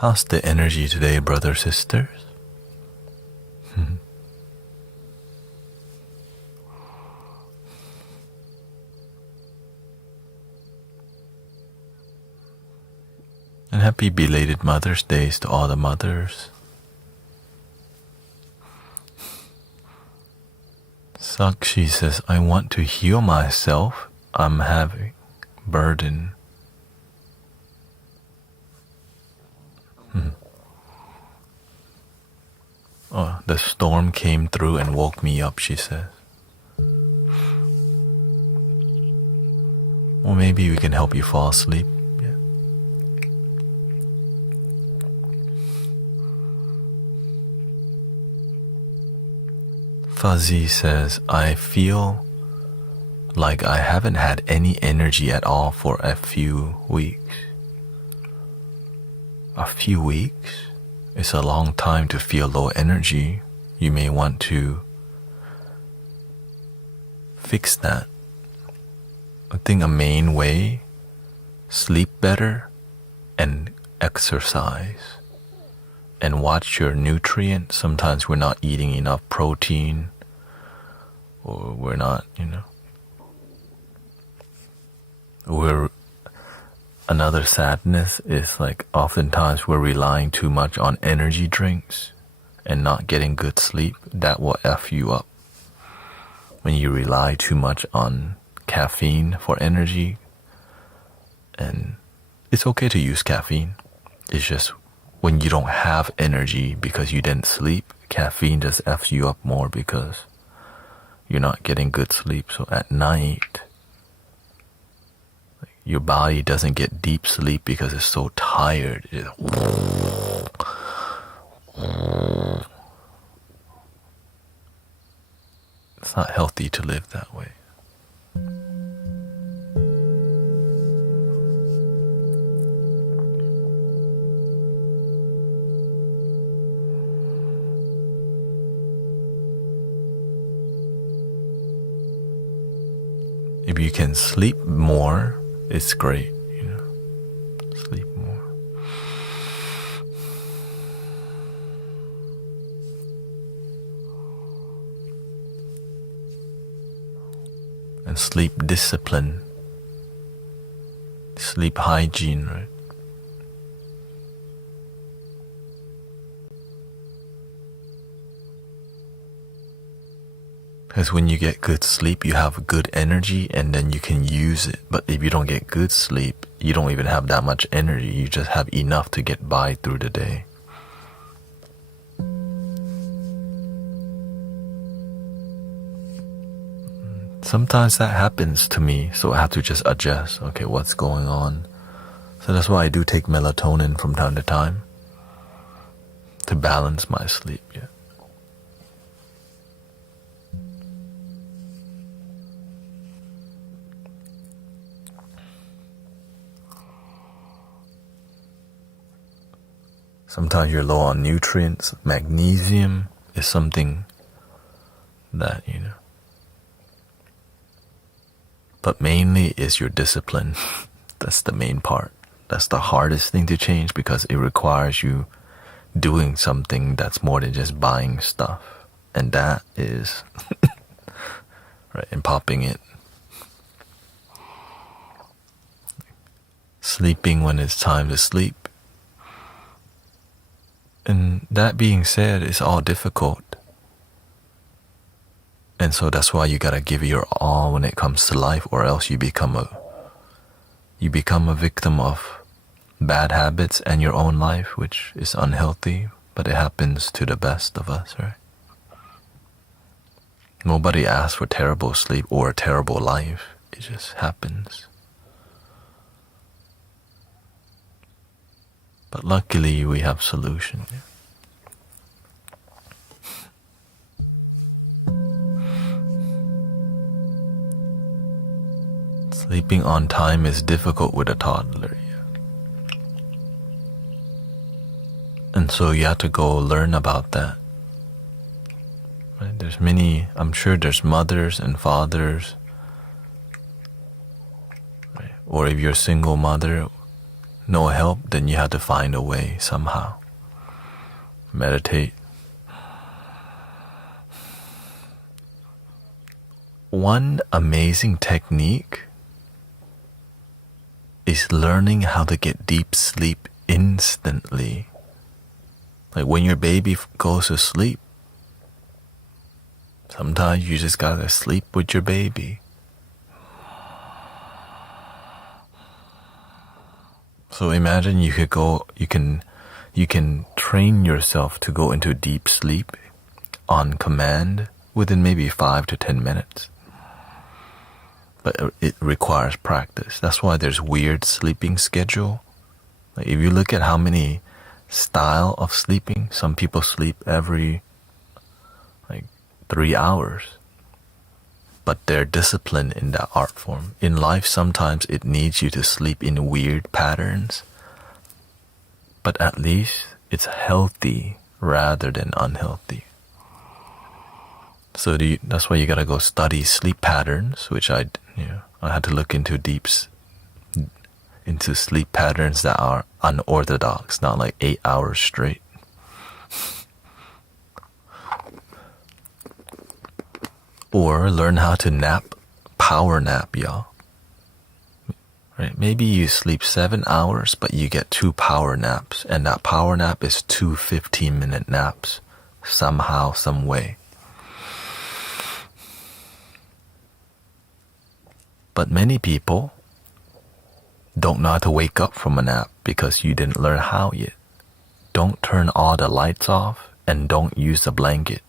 How's the energy today, brothers, sisters? And happy belated Mother's Days to all the mothers. Sakshi says, I want to heal myself. I'm having burden. Oh, the storm came through and woke me up, she says. Or maybe we can help you fall asleep. Yeah. Fuzzy says, I feel like I haven't had any energy at all for a few weeks. A few weeks? It's a long time to feel low energy. You may want to fix that. I think a main way, sleep better and exercise. And watch your nutrients. Sometimes we're not eating enough protein, or we're not, another sadness is like oftentimes we're relying too much on energy drinks and not getting good sleep. That will F you up. When you rely too much on caffeine for energy, and it's okay to use caffeine. It's just when you don't have energy because you didn't sleep, caffeine just F's you up more because you're not getting good sleep. So at night, your body doesn't get deep sleep because it's so tired. It's not healthy to live that way. If you can sleep more, it's great, sleep more. And sleep discipline, sleep hygiene, right? Because when you get good sleep, you have good energy and then you can use it. But if you don't get good sleep, you don't even have that much energy. You just have enough to get by through the day. Sometimes that happens to me, so I have to just adjust. Okay, what's going on? So that's why I do take melatonin from time to time to balance my sleep, yeah. Sometimes you're low on nutrients. Magnesium is something that, But mainly is your discipline. That's the main part. That's the hardest thing to change because it requires you doing something that's more than just buying stuff. And that is, right, and popping it. Sleeping when it's time to sleep. And that being said, it's all difficult. And so that's why you gotta give your all when it comes to life, or else you become a victim of bad habits and your own life, which is unhealthy, but it happens to the best of us, right? Nobody asks for terrible sleep or a terrible life. It just happens. But luckily we have solution. Yeah. Sleeping on time is difficult with a toddler. Yeah. And so you have to go learn about that. Right? There's many, I'm sure there's mothers and fathers. Right? Or if you're a single mother, no help, then you have to find a way somehow. Meditate. One amazing technique is learning how to get deep sleep instantly. Like when your baby goes to sleep, sometimes you just gotta sleep with your baby. So imagine you can train yourself to go into deep sleep on command within maybe 5 to 10 minutes. But it requires practice. That's why there's weird sleeping schedule. Like if you look at how many style of sleeping, some people sleep every 3 hours. But they're disciplined in that art form. In life, sometimes it needs you to sleep in weird patterns. But at least it's healthy rather than unhealthy. So that's why you gotta go study sleep patterns, which I had to look into into sleep patterns that are unorthodox, not like 8 hours straight. Or learn how to nap, power nap, y'all. Right? Maybe you sleep 7 hours, but you get 2 power naps, and that power nap is 2 15-minute naps, somehow, some way. But many people don't know how to wake up from a nap because you didn't learn how yet. Don't turn all the lights off and don't use a blanket.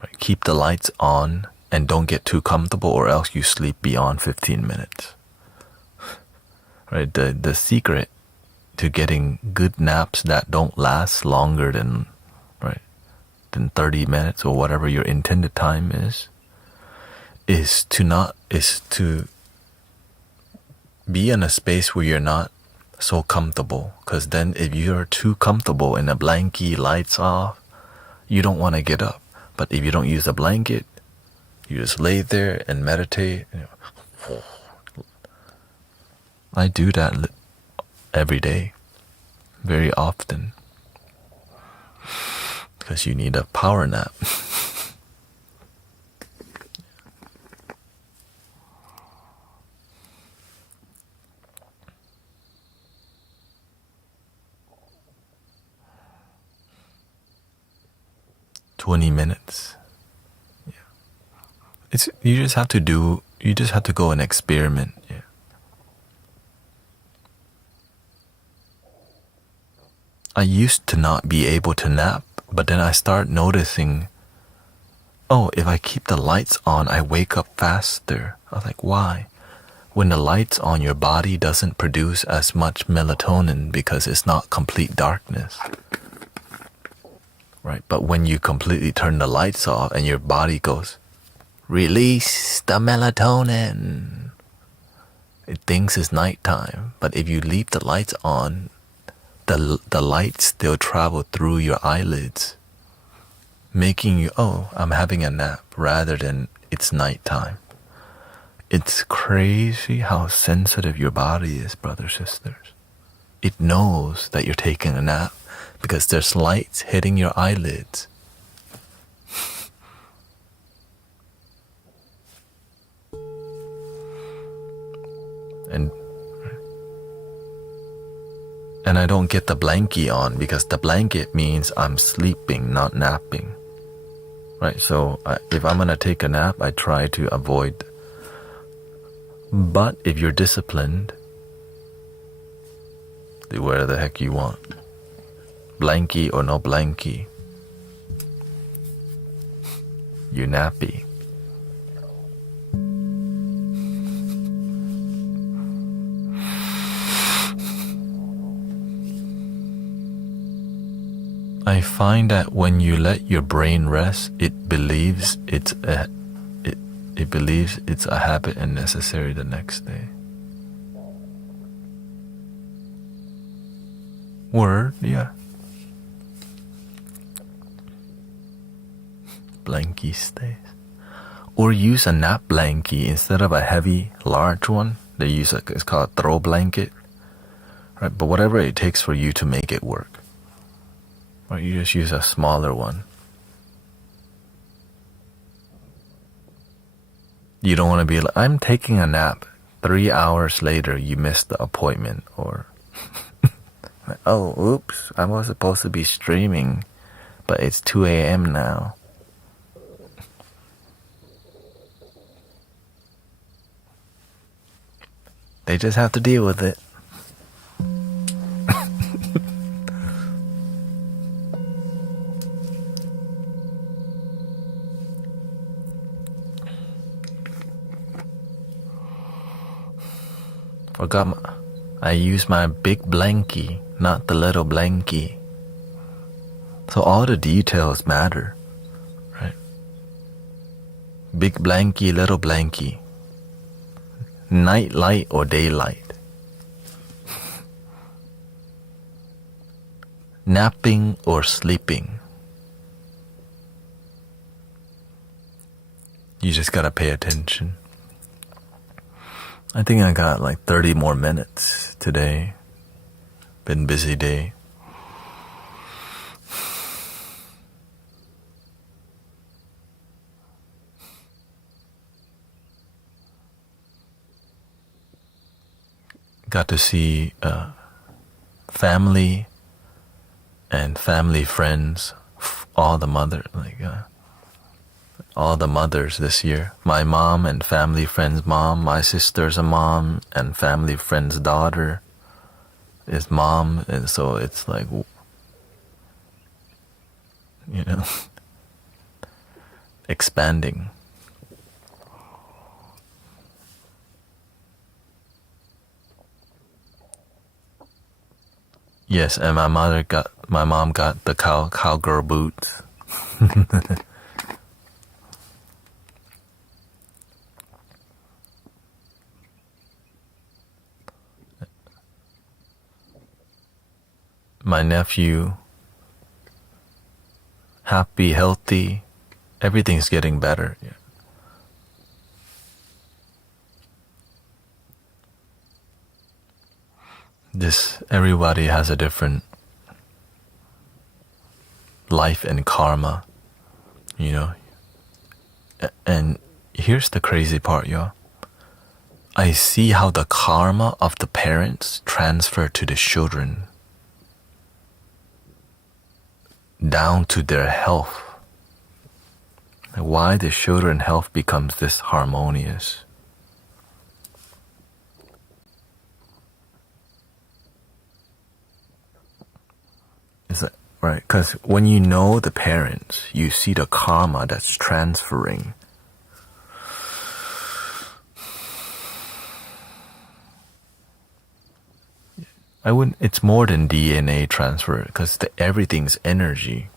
Right? Keep the lights on and don't get too comfortable or else you sleep beyond 15 minutes. Right? The secret to getting good naps that don't last longer than 30 minutes or whatever your intended time is to be in a space where you're not so comfortable. Because then if you're too comfortable in a blankie, lights off, you don't want to get up. But if you don't use a blanket, you just lay there and meditate. I do that every day, very often. Because you need a power nap. "20 minutes. Yeah. You just have to go and experiment. Yeah. I used to not be able to nap, but then I start noticing, if I keep the lights on, I wake up faster. I was like, why? When the lights on, your body doesn't produce as much melatonin because it's not complete darkness. Right? But when you completely turn the lights off and your body goes, release the melatonin, it thinks it's nighttime. But if you leave the lights on, the lights still travel through your eyelids, making you, I'm having a nap, rather than it's nighttime. It's crazy how sensitive your body is, brothers, sisters. It knows that you're taking a nap because there's lights hitting your eyelids. And I don't get the blankie on because the blanket means I'm sleeping, not napping. Right? So if I'm going to take a nap, I try to avoid. But if you're disciplined, do whatever the heck you want. Blankie or no blankie. You're nappy. I find that when you let your brain rest, it believes it's a habit and necessary the next day. Word, yeah. Blankie stays. Or use a nap blankie instead of a heavy, large one. They use it's called a throw blanket. Right? But whatever it takes for you to make it work. Right? You just use a smaller one. You don't want to be like, I'm taking a nap. 3 hours later, you missed the appointment. Or, oh, oops, I was supposed to be streaming, but it's 2 a.m. now. They just have to deal with it. I use my big blankie, not the little blankie. So all the details matter, right? Big blankie, little blankie. Night light or daylight. Napping or sleeping. You just gotta pay attention. I think I got like 30 more minutes today. Been busy day. Got to see family and family friends, all the mothers this year. My mom and family friend's mom, my sister's a mom, and family friend's daughter is mom, and so it's like, you know, expanding. Yes, and my mom got the cowgirl boots. My nephew, happy, healthy, everything's getting better. Yeah. Everybody has a different life and karma, you know. And here's the crazy part, y'all. I see how the karma of the parents transfer to the children, down to their health. Why the children's health becomes this harmonious. Is that right? Because when you know the parents, you see the karma that's transferring. It's more than DNA transfer, because everything's energy.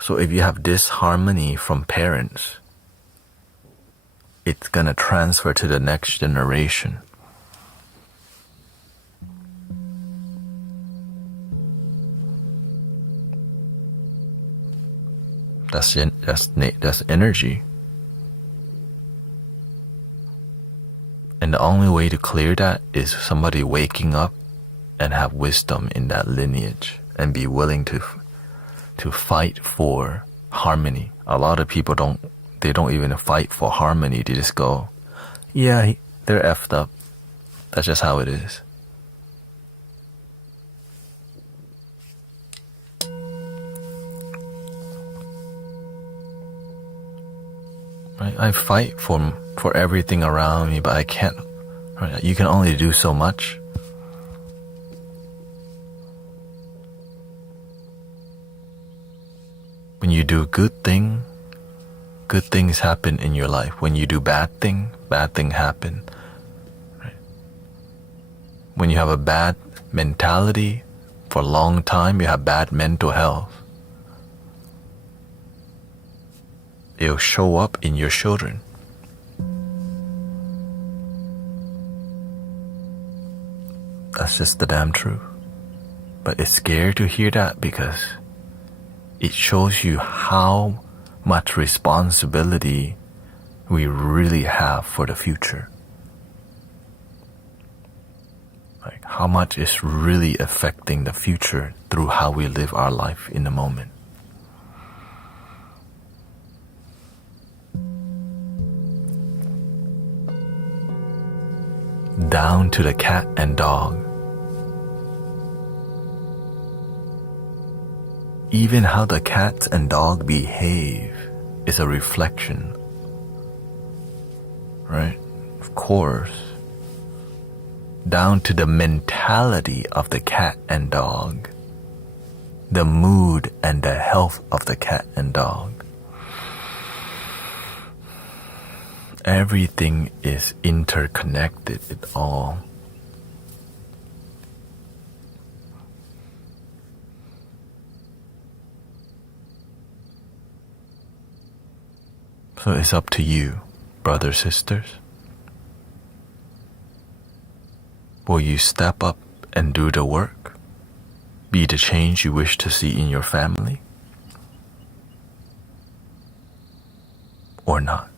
So if you have disharmony from parents, it's gonna transfer to the next generation. That's energy. And the only way to clear that is somebody waking up and have wisdom in that lineage and be willing to fight for harmony. A lot of people don't even fight for harmony. They just go, yeah, they're effed up. That's just how it is. Right? I fight for everything around me, but I can't. Right? You can only do so much. When you do good things happen in your life. When you do bad thing happen. Right? When you have a bad mentality for a long time, you have bad mental health. It'll show up in your children. That's just the damn truth. But it's scary to hear that, because it shows you how much responsibility we really have for the future. Like how much is really affecting the future through how we live our life in the moment. Down to the cat and dog. Even how the cat and dog behave is a reflection, right? Of course. Down to the mentality of the cat and dog, the mood and the health of the cat and dog. Everything is interconnected, it all. So it's up to you, brothers, sisters. Will you step up and do the work? Be the change you wish to see in your family? Or not?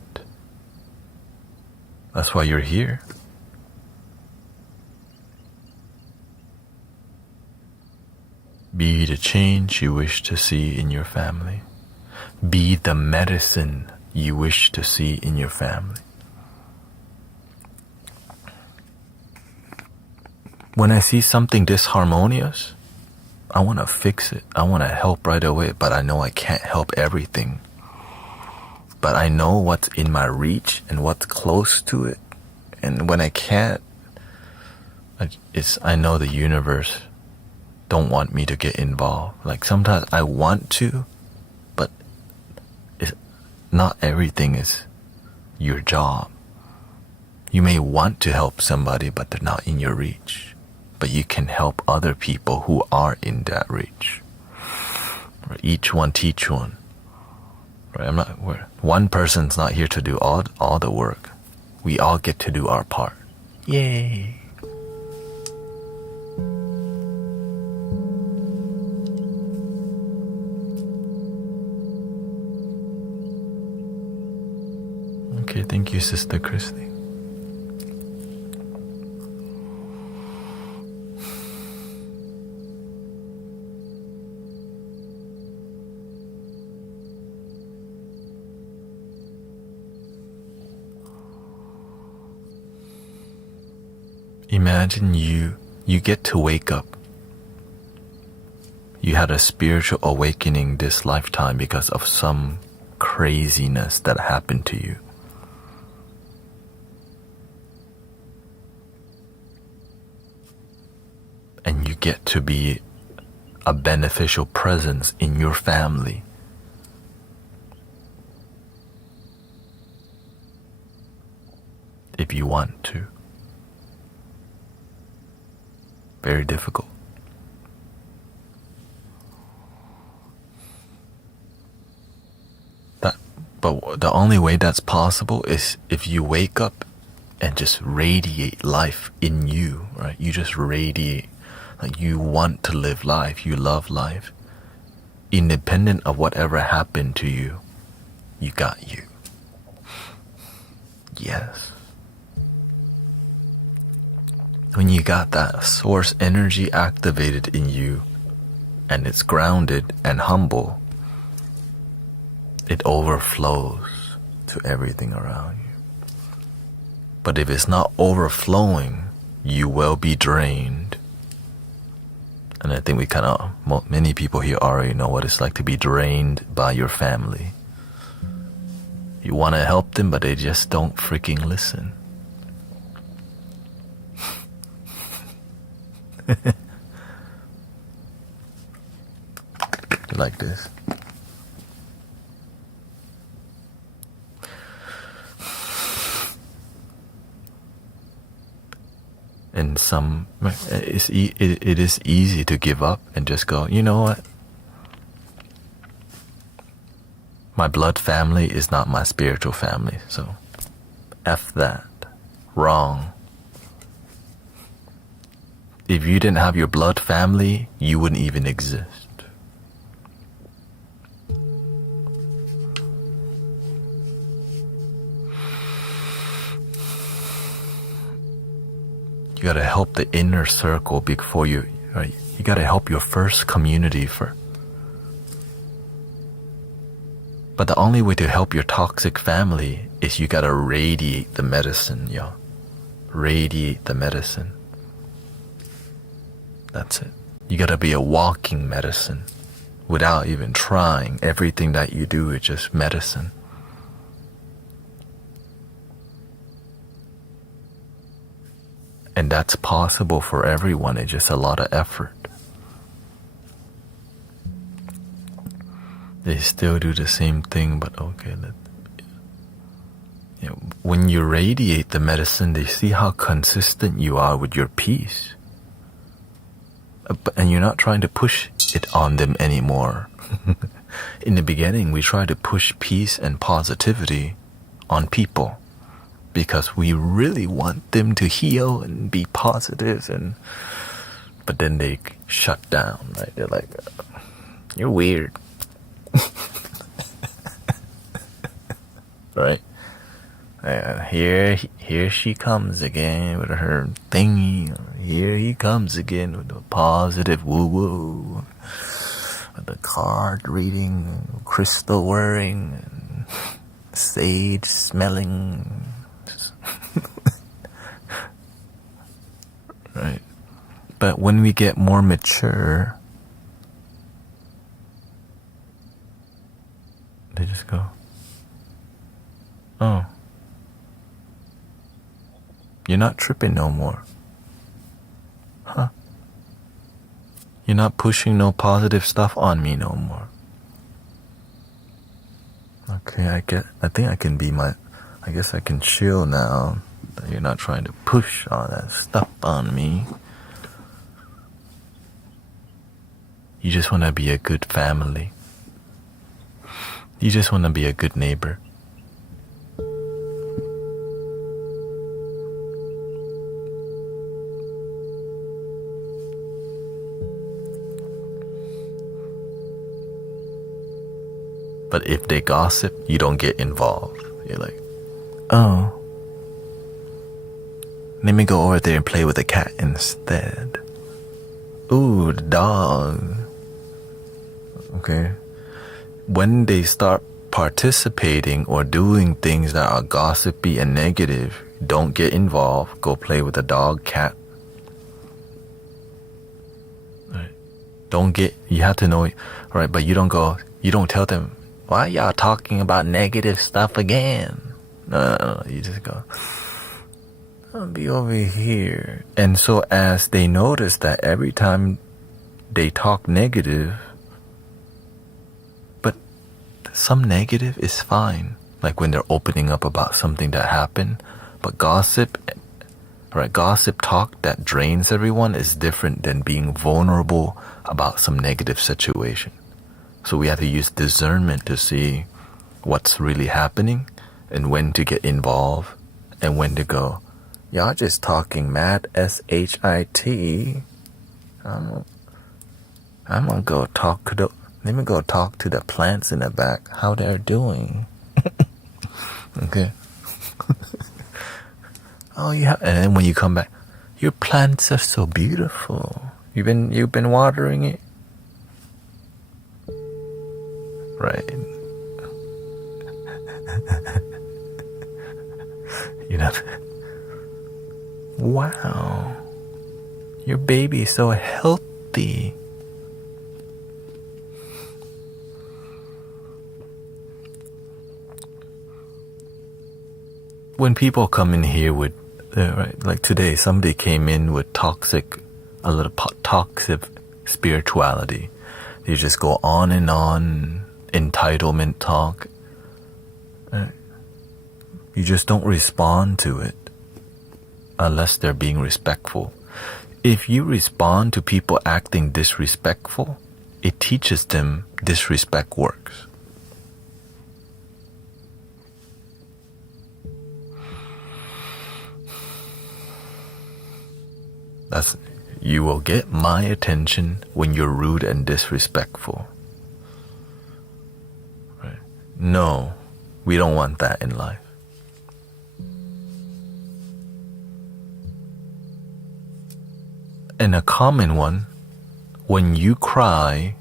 That's why you're here. Be the change you wish to see in your family. Be the medicine you wish to see in your family. When I see something disharmonious, I want to fix it. I want to help right away, but I know I can't help everything. But I know what's in my reach and what's close to it. And when I can't, I know the universe don't want me to get involved. Like sometimes I want to, but not everything is your job. You may want to help somebody, but they're not in your reach. But you can help other people who are in that reach. Each one teach one. Right? One person's not here to do all the work. We all get to do our part. Yay! Okay, thank you, Sister Christy. Imagine you get to wake up. You had a spiritual awakening this lifetime because of some craziness that happened to you. And you get to be a beneficial presence in your family. If you want to. Very difficult. But the only way that's possible is if you wake up and just radiate life in you, right? You just radiate, like you want to live life, you love life. Independent of whatever happened to you, you got you. Yes. When you got that source energy activated in you, and it's grounded and humble, it overflows to everything around you. But if it's not overflowing, you will be drained. And I think many people here already know what it's like to be drained by your family. You want to help them, but they just don't freaking listen. Like this. And it is easy to give up and just go, you know what? My blood family is not my spiritual family, so F that. Wrong. If you didn't have your blood family, you wouldn't even exist. You gotta help the inner circle before you, right? You gotta help your first community first. But the only way to help your toxic family is you gotta radiate the medicine, yo. Radiate the medicine. That's it. You gotta be a walking medicine without even trying. Everything that you do is just medicine. And that's possible for everyone. It's just a lot of effort. They still do the same thing, but okay. When you radiate the medicine, they see how consistent you are with your peace. And you're not trying to push it on them anymore. In the beginning, we try to push peace and positivity on people because we really want them to heal and be positive, but then they shut down, right? They're like, you're weird. Right? Here she comes again with her thingy. Here he comes again with the positive woo-woo. With the card reading, crystal wearing, sage smelling. Right? But when we get more mature, they just go, oh, you're not tripping no more. Huh? You're not pushing no positive stuff on me no more. Okay, I think I can I guess I can chill now. That you're not trying to push all that stuff on me. You just want to be a good family. You just want to be a good neighbor. But if they gossip, you don't get involved. You're like, oh, let me go over there and play with the cat instead. Ooh, the dog. Okay. When they start participating or doing things that are gossipy and negative, don't get involved. Go play with the dog, cat. Right. You have to know, right? But you don't tell them, why y'all talking about negative stuff again? No. You just go, I'll be over here. And so as they notice that every time they talk negative, but some negative is fine. Like when they're opening up about something that happened. But gossip talk that drains everyone is different than being vulnerable about some negative situation. So we have to use discernment to see what's really happening and when to get involved and when to go, y'all just talking mad shit. I'm gonna go let me go talk to the plants in the back, how they're doing. Okay. Oh yeah, and then when you come back, your plants are so beautiful. You've been watering it? Right. You know, wow, your baby is so healthy. When people come in here with, right, like today, somebody came in with toxic spirituality. They just go on and on, entitlement talk. You just don't respond to it unless they're being respectful. If you respond to people acting disrespectful, it teaches them disrespect works. You will get my attention when you're rude and disrespectful. Right? No, we don't want that in life. And a common one, when you cry,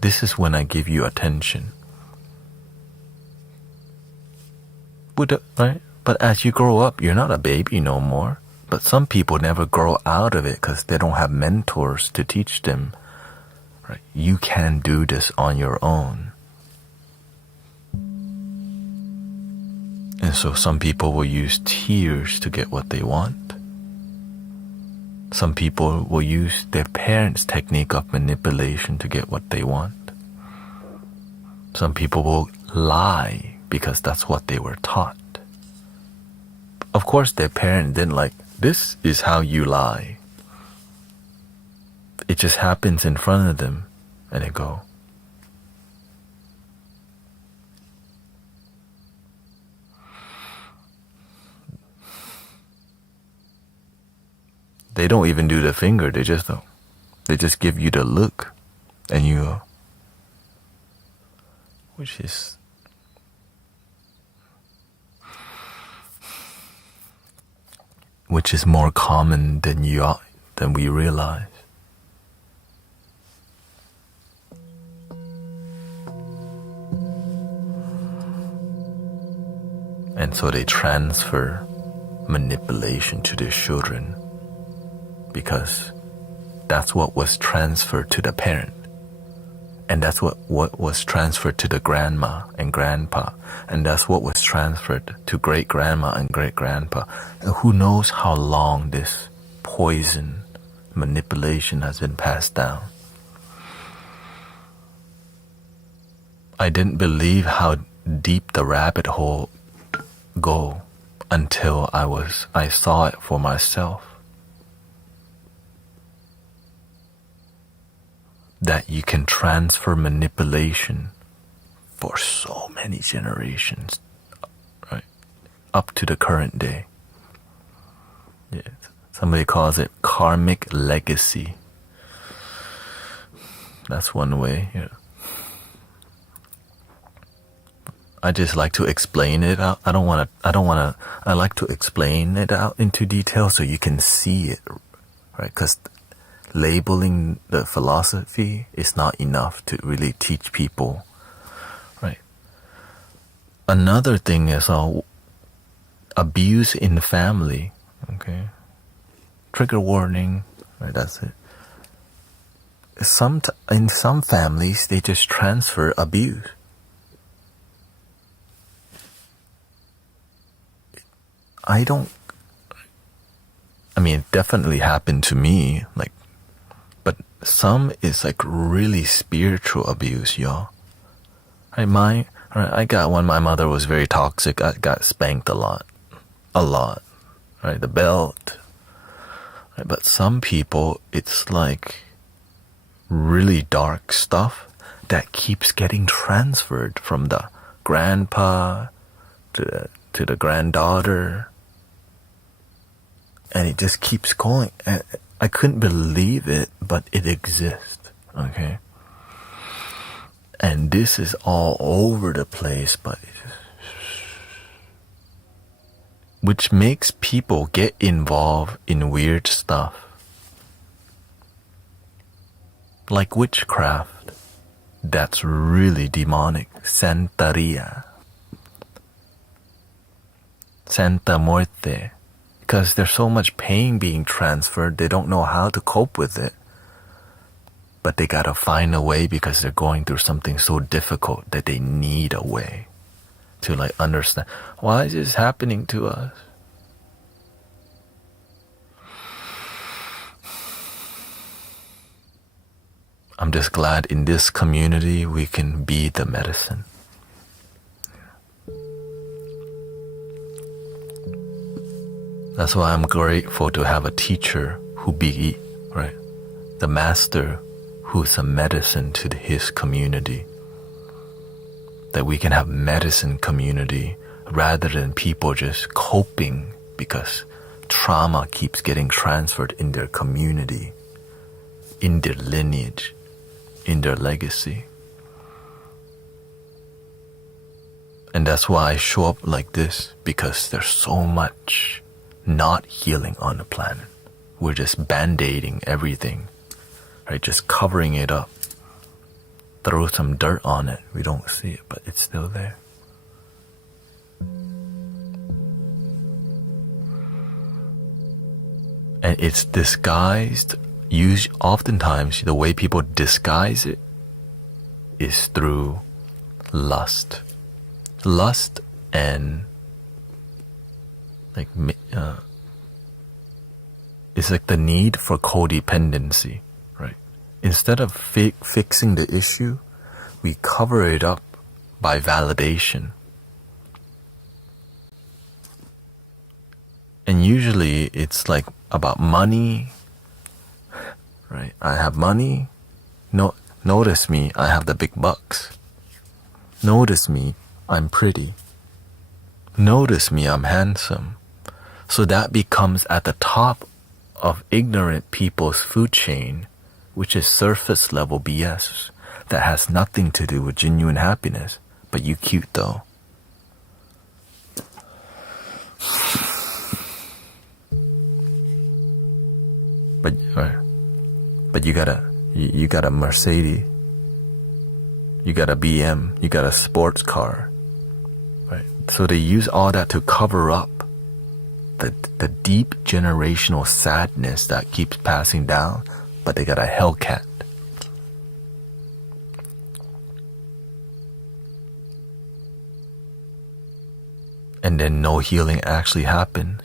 this is when I give you attention. Right? But as you grow up, you're not a baby no more. But some people never grow out of it because they don't have mentors to teach them. Right? You can do this on your own. And so some people will use tears to get what they want. Some people will use their parents' technique of manipulation to get what they want. Some people will lie because that's what they were taught. Of course, their parents didn't like, this is how you lie. It just happens in front of them and they go. They don't even do the finger, they just give you the look and you go. Which is more common than we realize. And so they transfer manipulation to their children because that's what was transferred to the parent. And that's what was transferred to the grandma and grandpa. And that's what was transferred to great-grandma and great-grandpa. And who knows how long this poison manipulation has been passed down. I didn't believe how deep the rabbit hole go until I saw it for myself. That you can transfer manipulation for so many generations, right? Up to the current day. Yeah. Somebody calls it karmic legacy. That's one way. Yeah. I just like to explain it out. I like to explain it out into detail so you can see it, right? Because labeling the philosophy is not enough to really teach people, right? Another thing is abuse in the family, okay? Trigger warning, right? That's it. In some families, they just transfer abuse. It definitely happened to me, but some is really spiritual abuse, y'all. I got one, my mother was very toxic. I got spanked a lot, right? The belt. Right? But some people, it's really dark stuff that keeps getting transferred from the grandpa to the granddaughter. And it just keeps going. I couldn't believe it, but it exists, okay? And this is all over the place, but which makes people get involved in weird stuff. Like witchcraft. That's really demonic. Santeria. Santa Muerte. Because there's so much pain being transferred, they don't know how to cope with it. But they gotta find a way because they're going through something so difficult that they need a way to understand. Why is this happening to us? I'm just glad in this community we can be the medicine. That's why I'm grateful to have a teacher who right? The master who's a medicine to his community. That we can have medicine community rather than people just coping because trauma keeps getting transferred in their community, in their lineage, in their legacy. And that's why I show up like this, because there's so much not healing on the planet. we're just band-aiding everything, right? Just covering it up. Throw some dirt on it. We don't see it, but it's still there. And it's disguised. Oftentimes, the way people disguise it is through lust. Lust and it's like the need for codependency, right? Instead of fixing the issue, we cover it up by validation. And usually it's like about money, right? I have money. No, notice me, I have the big bucks. Notice me, I'm pretty. Notice me, I'm handsome. So that becomes at the top of ignorant people's food chain, which is surface level BS that has nothing to do with genuine happiness. But you cute though. But you got a Mercedes, you got a BM, you got a sports car, right? So they use all that to cover up the deep generational sadness that keeps passing down, but they got a Hellcat. And then no healing actually happens.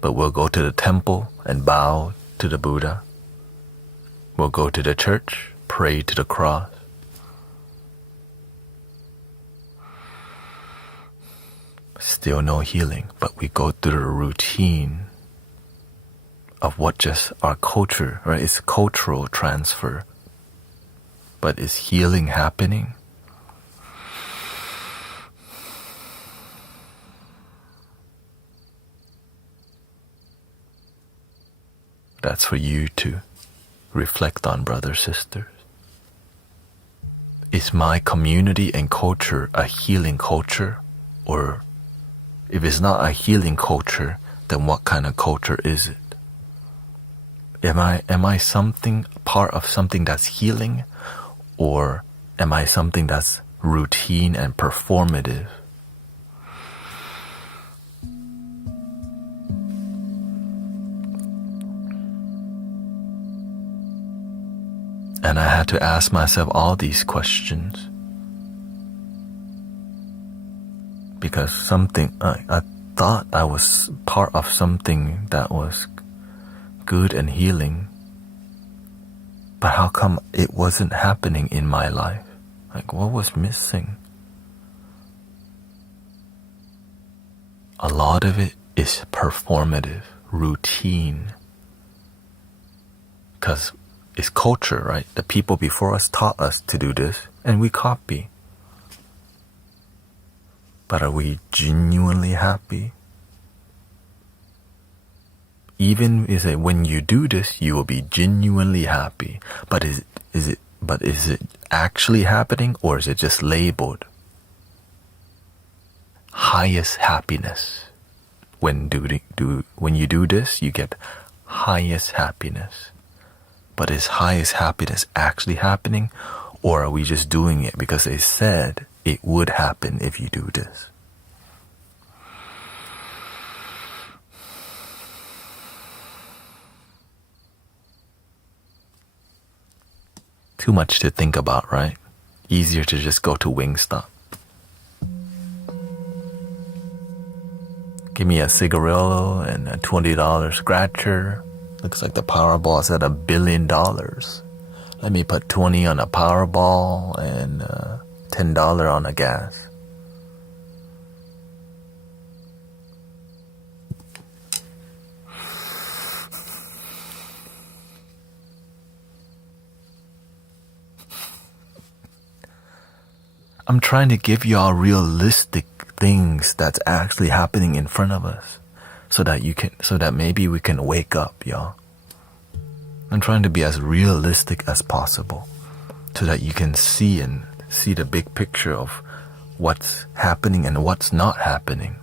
But we'll go to the temple and bow to the Buddha. We'll go to the church, pray to the cross. Still no healing, but we go through the routine of what just our culture, right? It's cultural transfer. But is healing happening? That's for you to reflect on, brothers, sisters. Is my community and culture a healing culture? Or if it's not a healing culture, then what kind of culture is it? Am I something, part of something that's healing? Or am I something that's routine and performative? And I had to ask myself all these questions. Because I thought I was part of something that was good and healing. But how come it wasn't happening in my life? Like, what was missing? A lot of it is performative, routine. Because it's culture, right? The people before us taught us to do this, and we copy. But are we genuinely happy? Even is it when you do this, you will be genuinely happy. But is it actually happening, or is it just labeled highest happiness? When you do this, you get highest happiness. But is highest happiness actually happening, or are we just doing it because they said it would happen if you do this? Too much to think about, right? Easier to just go to Wingstop. Give me a cigarillo and a $20 scratcher. Looks like the Powerball is at $1 billion. Let me put 20 on a Powerball and $10 on a gas. I'm trying to give y'all realistic things that's actually happening in front of us. So that maybe we can wake up, y'all. I'm trying to be as realistic as possible so that you can see the big picture of what's happening and what's not happening.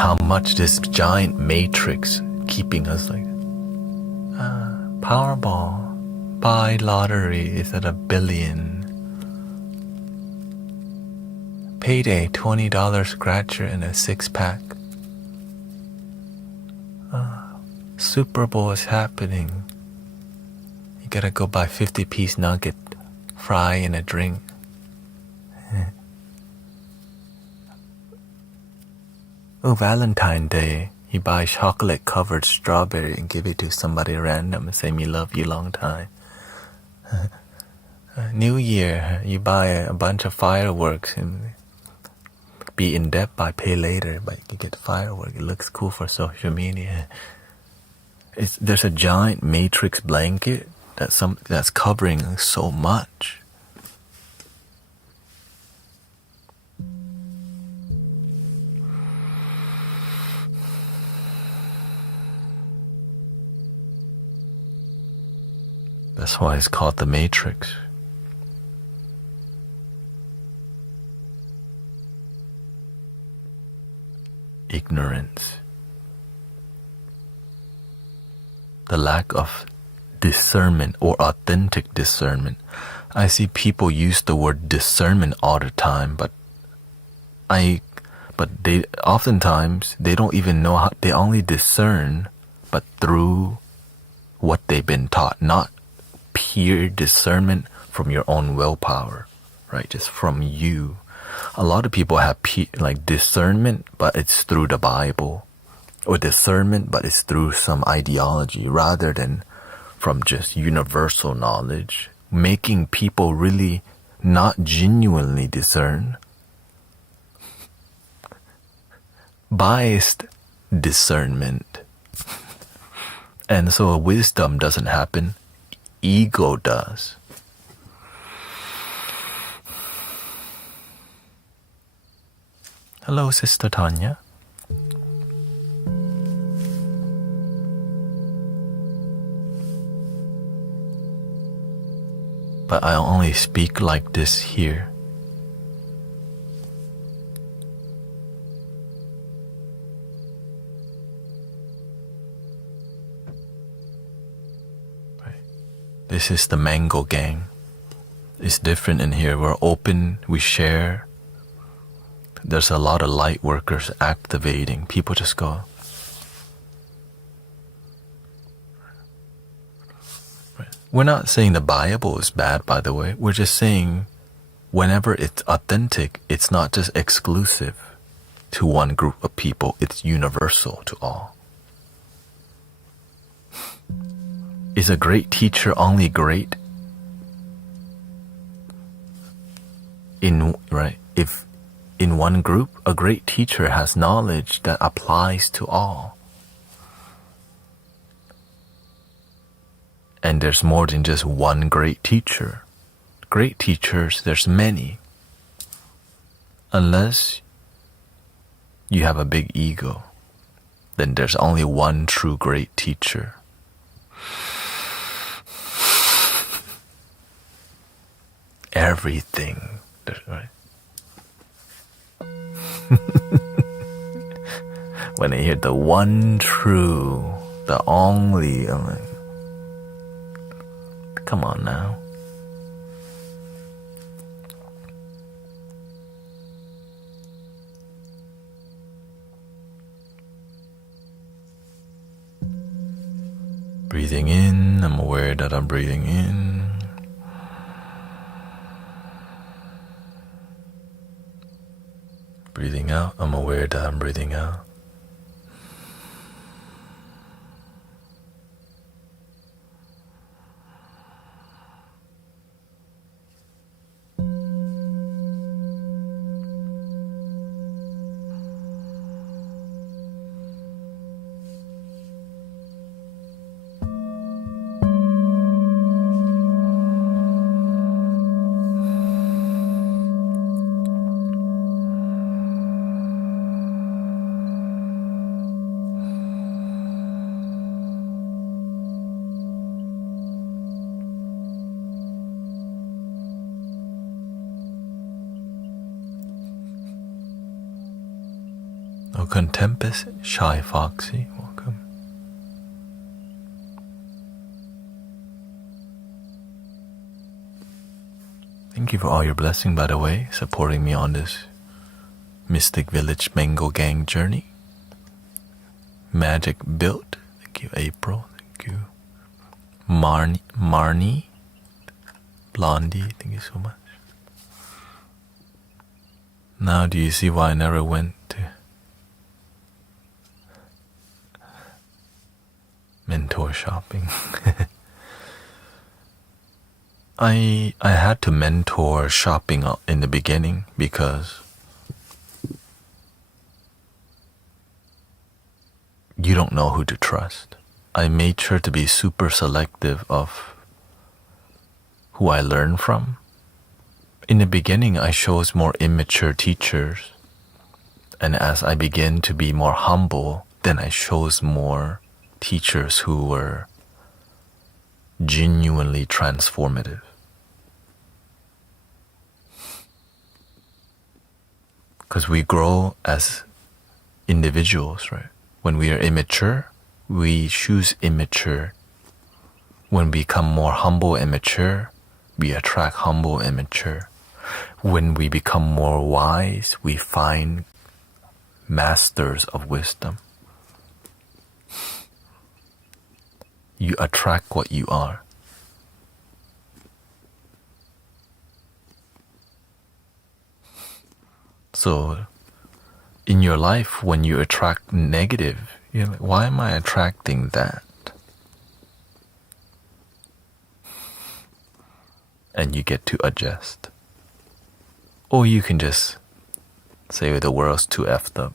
how much this giant matrix keeping us like, Powerball, buy lottery is at $1 billion. Payday, $20 scratcher and a 6-pack. Super Bowl is happening. You gotta go buy 50-piece nugget, fry and a drink. Oh, Valentine's Day, you buy chocolate-covered strawberry and give it to somebody random and say, "Me love you long time." New Year, you buy a bunch of fireworks and be in debt by pay later, but you get fireworks. It looks cool for social media. There's a giant matrix blanket that's covering so much. That's why it's called the Matrix. Ignorance. The lack of discernment or authentic discernment. I see people use the word discernment all the time, but they oftentimes they don't even know how. They only discern, but through what they've been taught, not pure discernment from your own willpower, right? Just from you. A lot of people have like discernment, but it's through the Bible, or discernment, but it's through some ideology rather than from just universal knowledge, making people really not genuinely discern. Biased discernment. And so wisdom doesn't happen. Ego does. Hello, Sister Tanya. But I only speak like this here. This is the Mango Gang. It's different in here. We're open, we share. There's a lot of light workers activating. People just go. We're not saying the Bible is bad, by the way. We're just saying whenever it's authentic, it's not just exclusive to one group of people. It's universal to all. Is a great teacher only great if in one group a great teacher has knowledge that applies to all, and there's more than just one great teacher. Great teachers, there's many, unless you have a big ego, then there's only one true great teacher. Everything, right? When I hear the one true, the only, I'm like, come on now. Breathing in, I'm aware that I'm breathing in. Breathing out, I'm aware that I'm breathing out. Oh, Contempus, Shy Foxy, welcome. Thank you for all your blessing, by the way, supporting me on this Mystic Village Mango Gang journey. Magic Built, thank you. April, thank you. Marnie, Blondie, thank you so much. Now do you see why I never went to mentor shopping? I had to mentor shopping in the beginning because you don't know who to trust. I made sure to be super selective of who I learn from. In the beginning, I chose more immature teachers. And as I began to be more humble, then I chose more teachers who were genuinely transformative. Because we grow as individuals, right? When we are immature, we choose immature. When we become more humble and mature, we attract humble and mature. When we become more wise, we find masters of wisdom. You attract what you are. So, in your life, when you attract negative, you're like, why am I attracting that? And you get to adjust. Or you can just say the world's too effed up.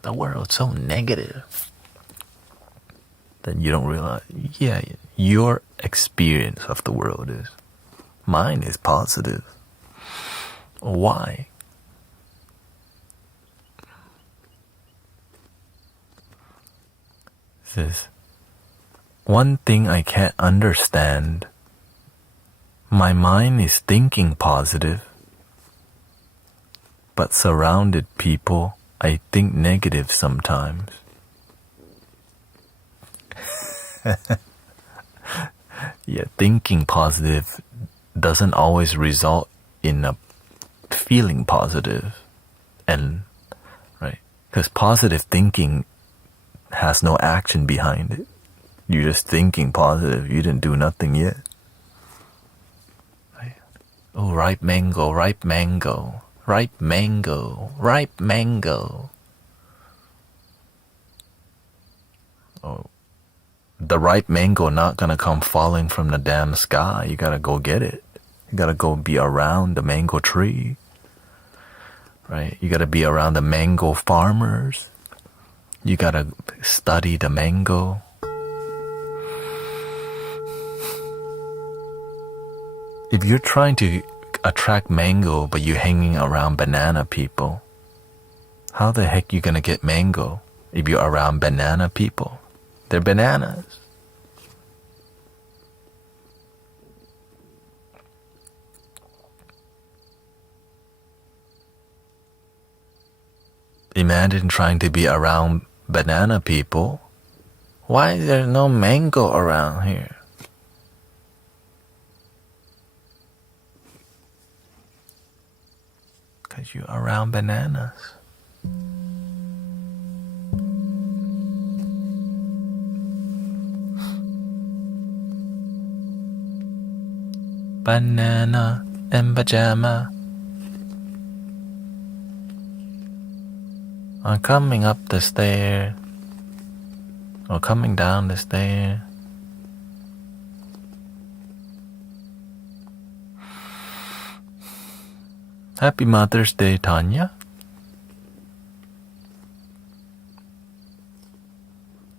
The world's so negative. Then you don't realize, yeah, your experience of the world is. Mine is positive. Why? This is one thing I can't understand. My mind is thinking positive, but surrounded people, I think negative sometimes. Yeah, thinking positive doesn't always result in a feeling positive, and right, because positive thinking has no action behind it. You're just thinking positive. You didn't do nothing yet. Right? Oh, ripe mango, ripe mango, ripe mango, ripe mango. Oh, the ripe mango not gonna come falling from the damn sky. You gotta go get it. You gotta go be around the mango tree. Right? You gotta be around the mango farmers. You gotta study the mango. If you're trying to attract mango but you're hanging around banana people, how the heck you gonna get mango if you're around banana people? They're bananas. Imagine trying to be around banana people. Why is there no mango around here? Because you're around bananas. Banana and pajama. I'm coming up the stair, or coming down the stair. Happy Mother's Day, Tanya.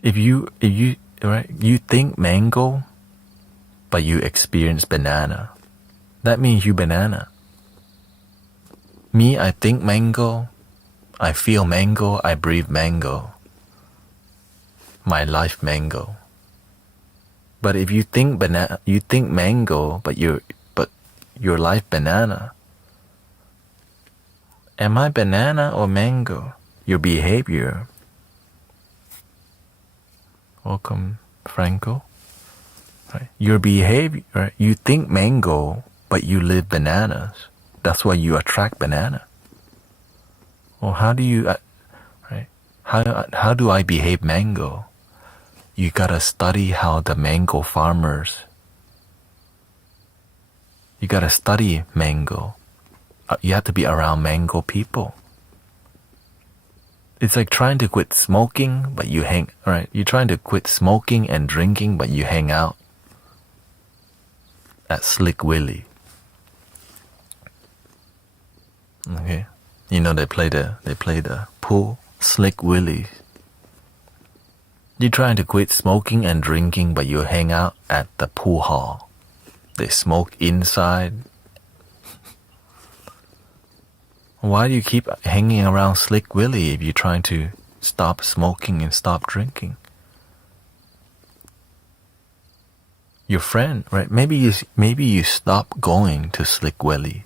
If you right, you think mango, but you experience banana, that means you banana. Me, I think mango, I feel mango, I breathe mango. My life mango. But if you think you think mango, but your life banana. Am I banana or mango? your behavior. Welcome, Franco. Right? Your behavior, right? You think mango, but you live bananas. That's why you attract banana. Well, how do you, right? How do I behave mango? You gotta study how the mango farmers. You gotta study mango. You have to be around mango people. It's like trying to quit smoking, but you hang, right? You're trying to quit smoking and drinking, but you hang out at Slick Willie. Okay, you know they play the pool, Slick Willie. You're trying to quit smoking and drinking, but you hang out at the pool hall. They smoke inside. Why do you keep hanging around Slick Willie if you're trying to stop smoking and stop drinking? Your friend, right? Maybe you stop going to Slick Willie,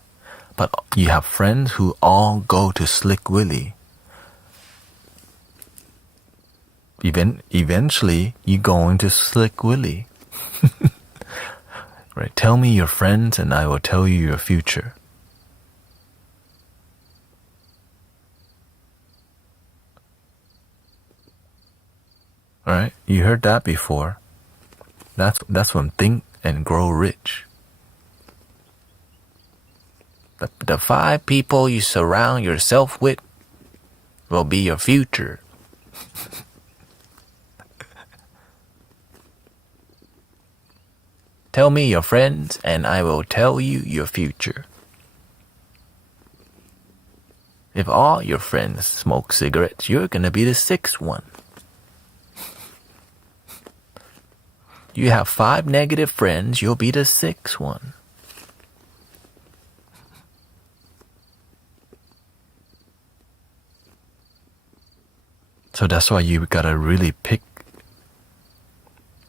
but you have friends who all go to Slick Willie. Eventually, you go into Slick Willie. Right? Tell me your friends, and I will tell you your future. All right, you heard that before. That's from Think and Grow Rich. The 5 people you surround yourself with will be your future. Tell me your friends, and I will tell you your future. If all your friends smoke cigarettes, you're gonna be the 6th one. You have 5 negative friends, you'll be the 6th one. So that's why you gotta really pick.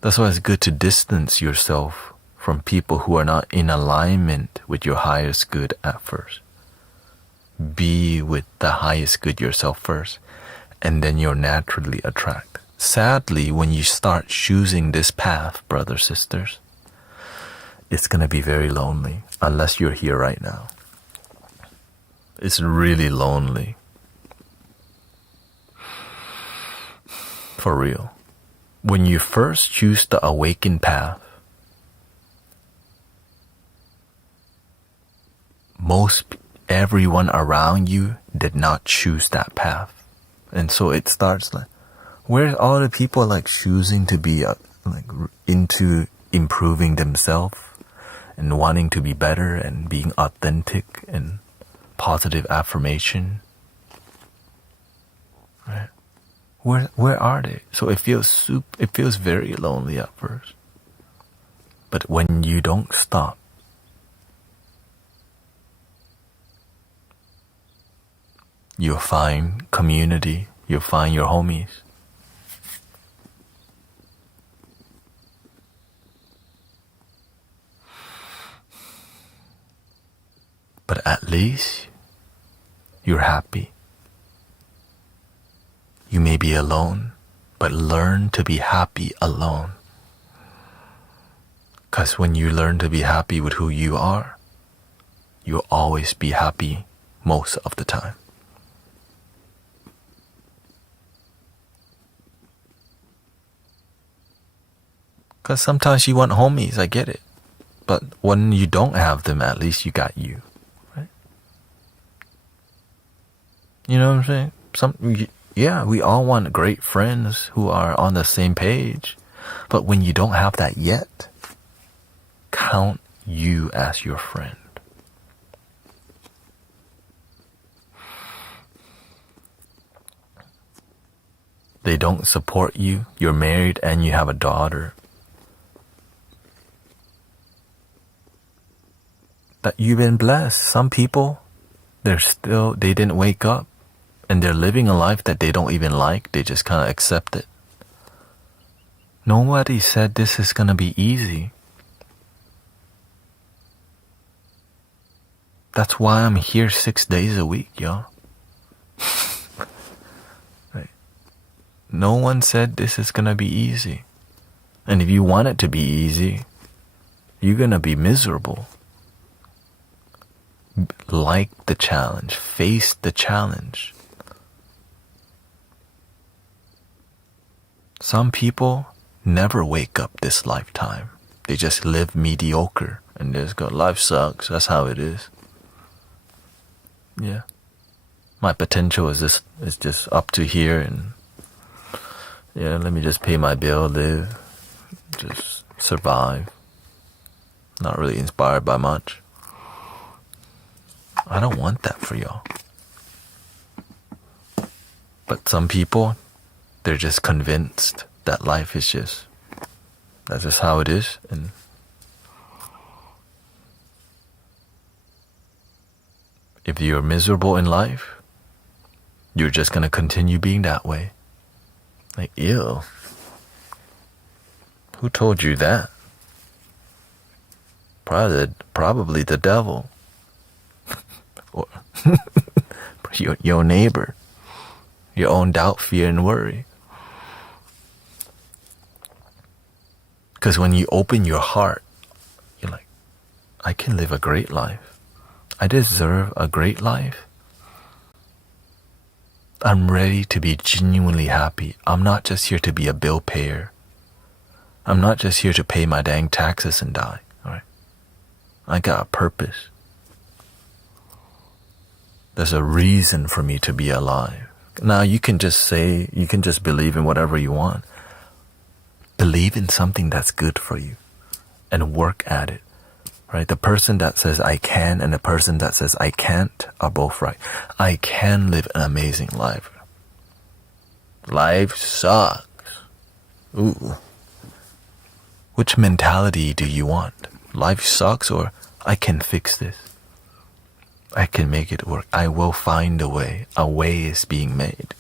That's why it's good to distance yourself from people who are not in alignment with your highest good at first. Be with the highest good yourself first, and then you'll naturally attract. Sadly, when you start choosing this path, brothers, sisters, it's gonna be very lonely, unless you're here right now. It's really lonely. For real. When you first choose the awakened path, everyone around you did not choose that path. And so it starts like, where all the people like choosing to be like into improving themselves and wanting to be better and being authentic and positive affirmation, right? Where are they? So it feels very lonely at first. But when you don't stop, you'll find community, you'll find your homies. But at least you're happy. You may be alone, but learn to be happy alone. Because when you learn to be happy with who you are, you'll always be happy most of the time. Because sometimes you want homies, I get it. But when you don't have them, at least you got you. Right? You know what I'm saying? Yeah, we all want great friends who are on the same page. But when you don't have that yet, count you as your friend. They don't support you. You're married and you have a daughter. That you've been blessed. Some people, they didn't wake up and they're living a life that they don't even like. They just kind of accept it. Nobody said this is going to be easy. That's why I'm here 6 days a week, y'all. No one said this is gonna be easy. And if you want it to be easy, you're gonna be miserable. Like the challenge, face the challenge. Some people never wake up this lifetime. They just live mediocre and they just go, life sucks, that's how it is. Yeah. My potential is just up to here, and yeah, let me just pay my bill, live, just survive. Not really inspired by much. I don't want that for y'all. But some people, they're just convinced that life is that's just how it is. And if you're miserable in life, you're just gonna continue being that way. Like, ew. Who told you that? Probably the devil. Or your neighbor. Your own doubt, fear, and worry. Because when you open your heart, you're like, I can live a great life. I deserve a great life. I'm ready to be genuinely happy. I'm not just here to be a bill payer. I'm not just here to pay my dang taxes and die. All right? I got a purpose. There's a reason for me to be alive. Now you can just believe in whatever you want. Believe in something that's good for you and work at it. Right? The person that says I can and the person that says I can't are both right. I can live an amazing life. Life sucks. Ooh. Which mentality do you want? Life sucks, or I can fix this? I can make it work. I will find a way. A way is being made.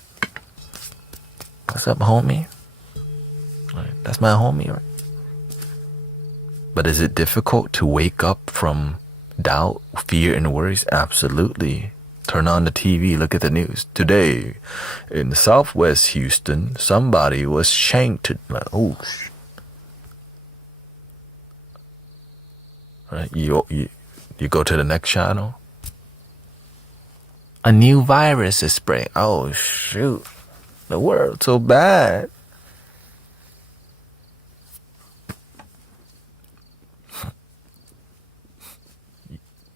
What's up, homie? Right, that's my homie, right? But is it difficult to wake up from doubt, fear, and worries? Absolutely. Turn on the TV, look at the news. Today, in Southwest Houston, somebody was shanked. Like, oh, right? You go to the next channel. A new virus is spreading. Oh, shoot. The world's so bad.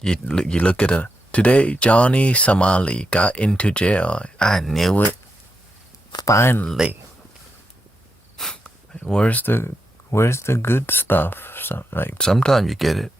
You look at today, Johnny Somali got into jail. I knew it. Finally. Where's the good stuff? Sometimes you get it.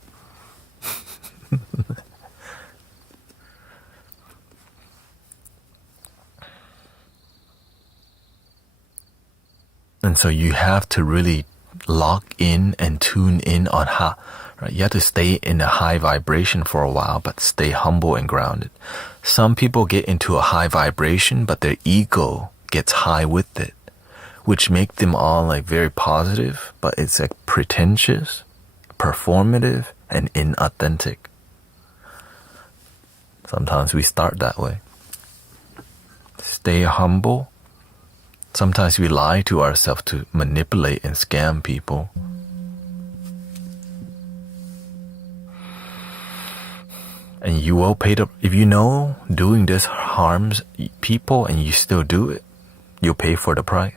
And so you have to really lock in and tune in on how, right? You have to stay in a high vibration for a while, but stay humble and grounded. Some people get into a high vibration, but their ego gets high with it, which make them all like very positive, but it's like pretentious, performative, and inauthentic. Sometimes we start that way. Stay humble. Sometimes we lie to ourselves to manipulate and scam people. And you will pay if you know doing this harms people and you still do it, you'll pay for the price.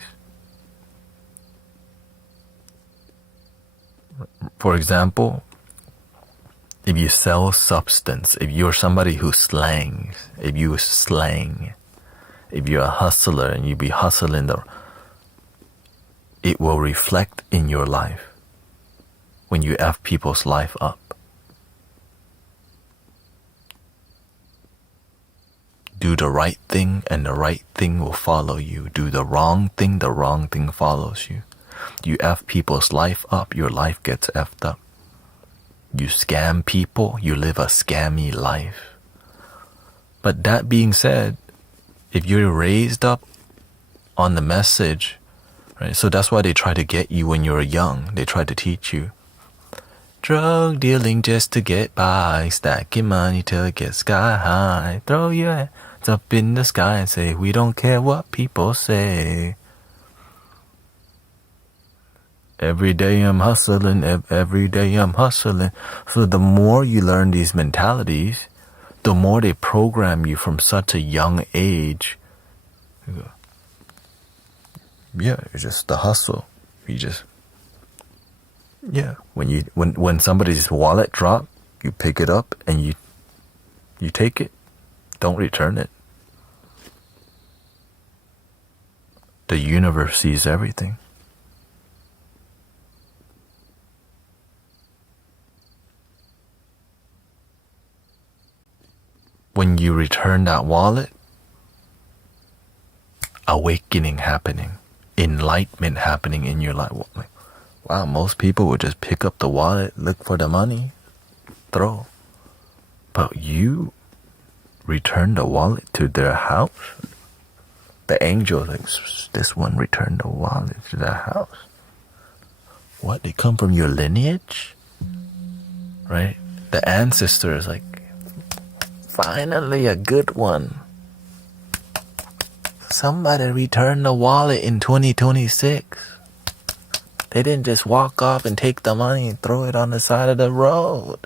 For example, if you sell substance, if you're somebody who slangs, if you slang, if you're a hustler and you be hustling, it will reflect in your life when you F people's life up. Do the right thing and the right thing will follow you. Do the wrong thing follows you. You F people's life up, your life gets F'd up. You scam people, you live a scammy life. But that being said, if you're raised up on the message, right? So that's why they try to get you when you're young. They try to teach you. Drug dealing just to get by, stacking money till it gets sky high. Throw your hands up in the sky and say, we don't care what people say. Every day I'm hustling, every day I'm hustling. So the more you learn these mentalities, the more they program you from such a young age. You go, yeah, it's just the hustle. You just, yeah. When somebody's wallet drop, you pick it up and you take it. Don't return it. The universe sees everything. When you return that wallet, awakening happening, enlightenment happening in your life. Wow, most people would just pick up the wallet, look for the money, throw. But you return the wallet to their house. The angel, like, this one returned the wallet to their house. What? They come from your lineage? Right? The ancestors, like, finally a good one. Somebody returned the wallet in 2026. They didn't just walk off and take the money and throw it on the side of the road.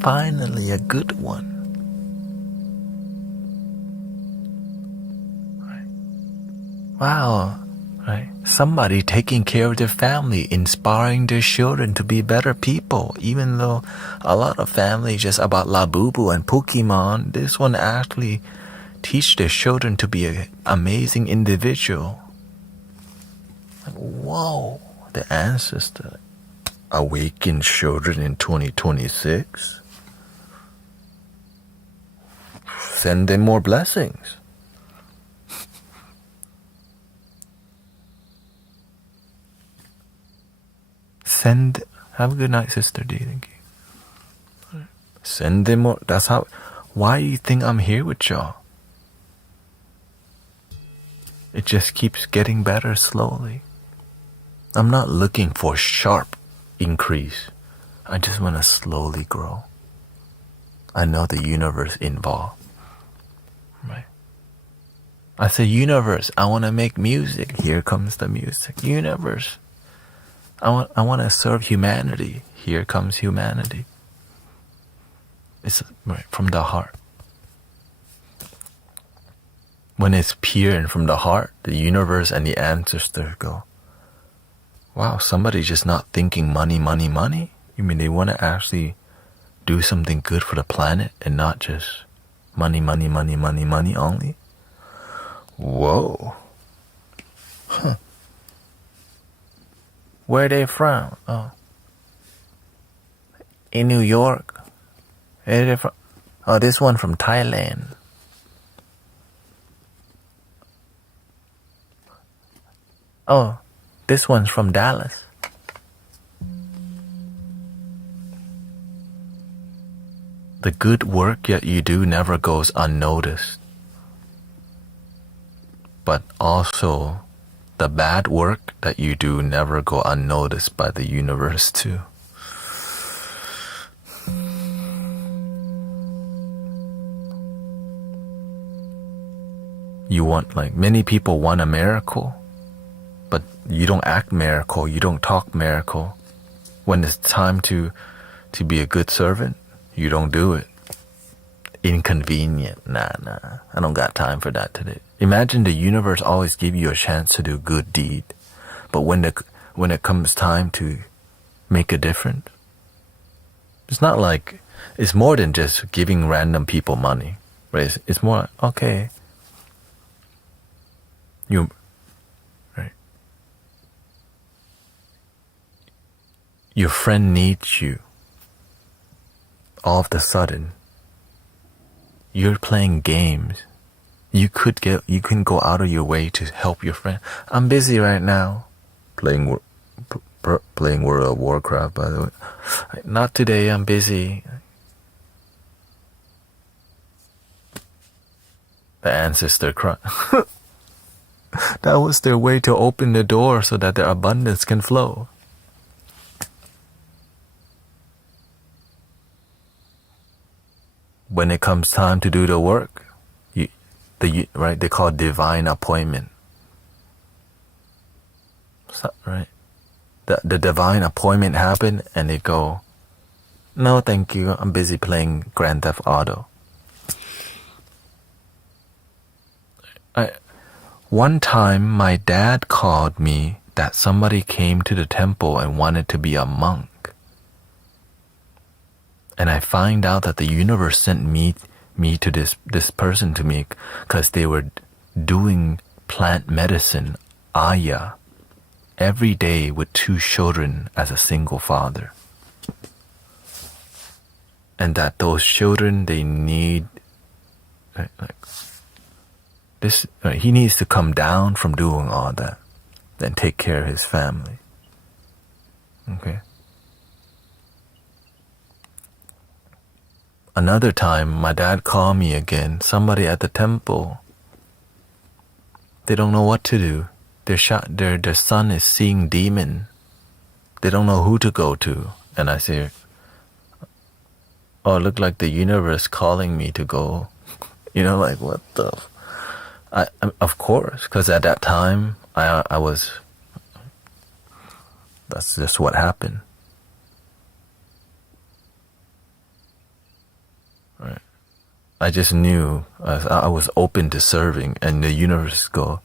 Finally a good one. Right. Wow. Right. Somebody taking care of their family, inspiring their children to be better people. Even though a lot of families just about Labubu and Pokemon, this one actually teach their children to be an amazing individual. Like, whoa, the ancestor. Awaken children in 2026. Send them more blessings. Have a good night, Sister D. Thank you. Send them more. That's how. Why do you think I'm here with y'all? It just keeps getting better slowly. I'm not looking for sharp increase. I just want to slowly grow. I know the universe involved. Right? I say, universe, I want to make music. Here comes the music. Universe, I want to serve humanity. Here comes humanity. It's right from the heart. When it's pure and from the heart, the universe and the ancestors go, wow, somebody's just not thinking money, money, money. You mean they want to actually do something good for the planet and not just money, money, money, money, money only? Whoa. Huh. Where are they from? Oh. In New York. Where are they from? Oh, this one from Thailand. Oh, this one's from Dallas. The good work that you do never goes unnoticed. But also, the bad work that you do never go unnoticed by the universe too. You want, like, many people want a miracle, but you don't act miracle, you don't talk miracle. When it's time to be a good servant, you don't do it. Inconvenient. Nah, I don't got time for that today. Imagine the universe always give you a chance to do good deed, but when it comes time to make a difference, it's not like, it's more than just giving random people money, right? It's more, okay, right? Your friend needs you. All of a sudden, you're playing games. You can go out of your way to help your friend. I'm busy right now. Playing World of Warcraft, by the way. Not today, I'm busy. The ancestor cried. That was their way to open the door so that their abundance can flow. when it comes time to do the work, right, they call it divine appointment. So, right? The divine appointment happened and they go, no, thank you, I'm busy playing Grand Theft Auto. One time, my dad called me that somebody came to the temple and wanted to be a monk. And I find out that the universe sent me to this person to me because they were doing plant medicine, Aya, every day with 2 children as a single father. And that those children, they need, like this, he needs to come down from doing all that and take care of his family. Okay. Another time, my dad called me again. Somebody at the temple, they don't know what to do. Their son is seeing demon. They don't know who to go to. And I say, oh, it looked like the universe calling me to go. You know, like what the... of course, because at that time, I was... That's just what happened. Right. I just knew I was open to serving, and the universe go,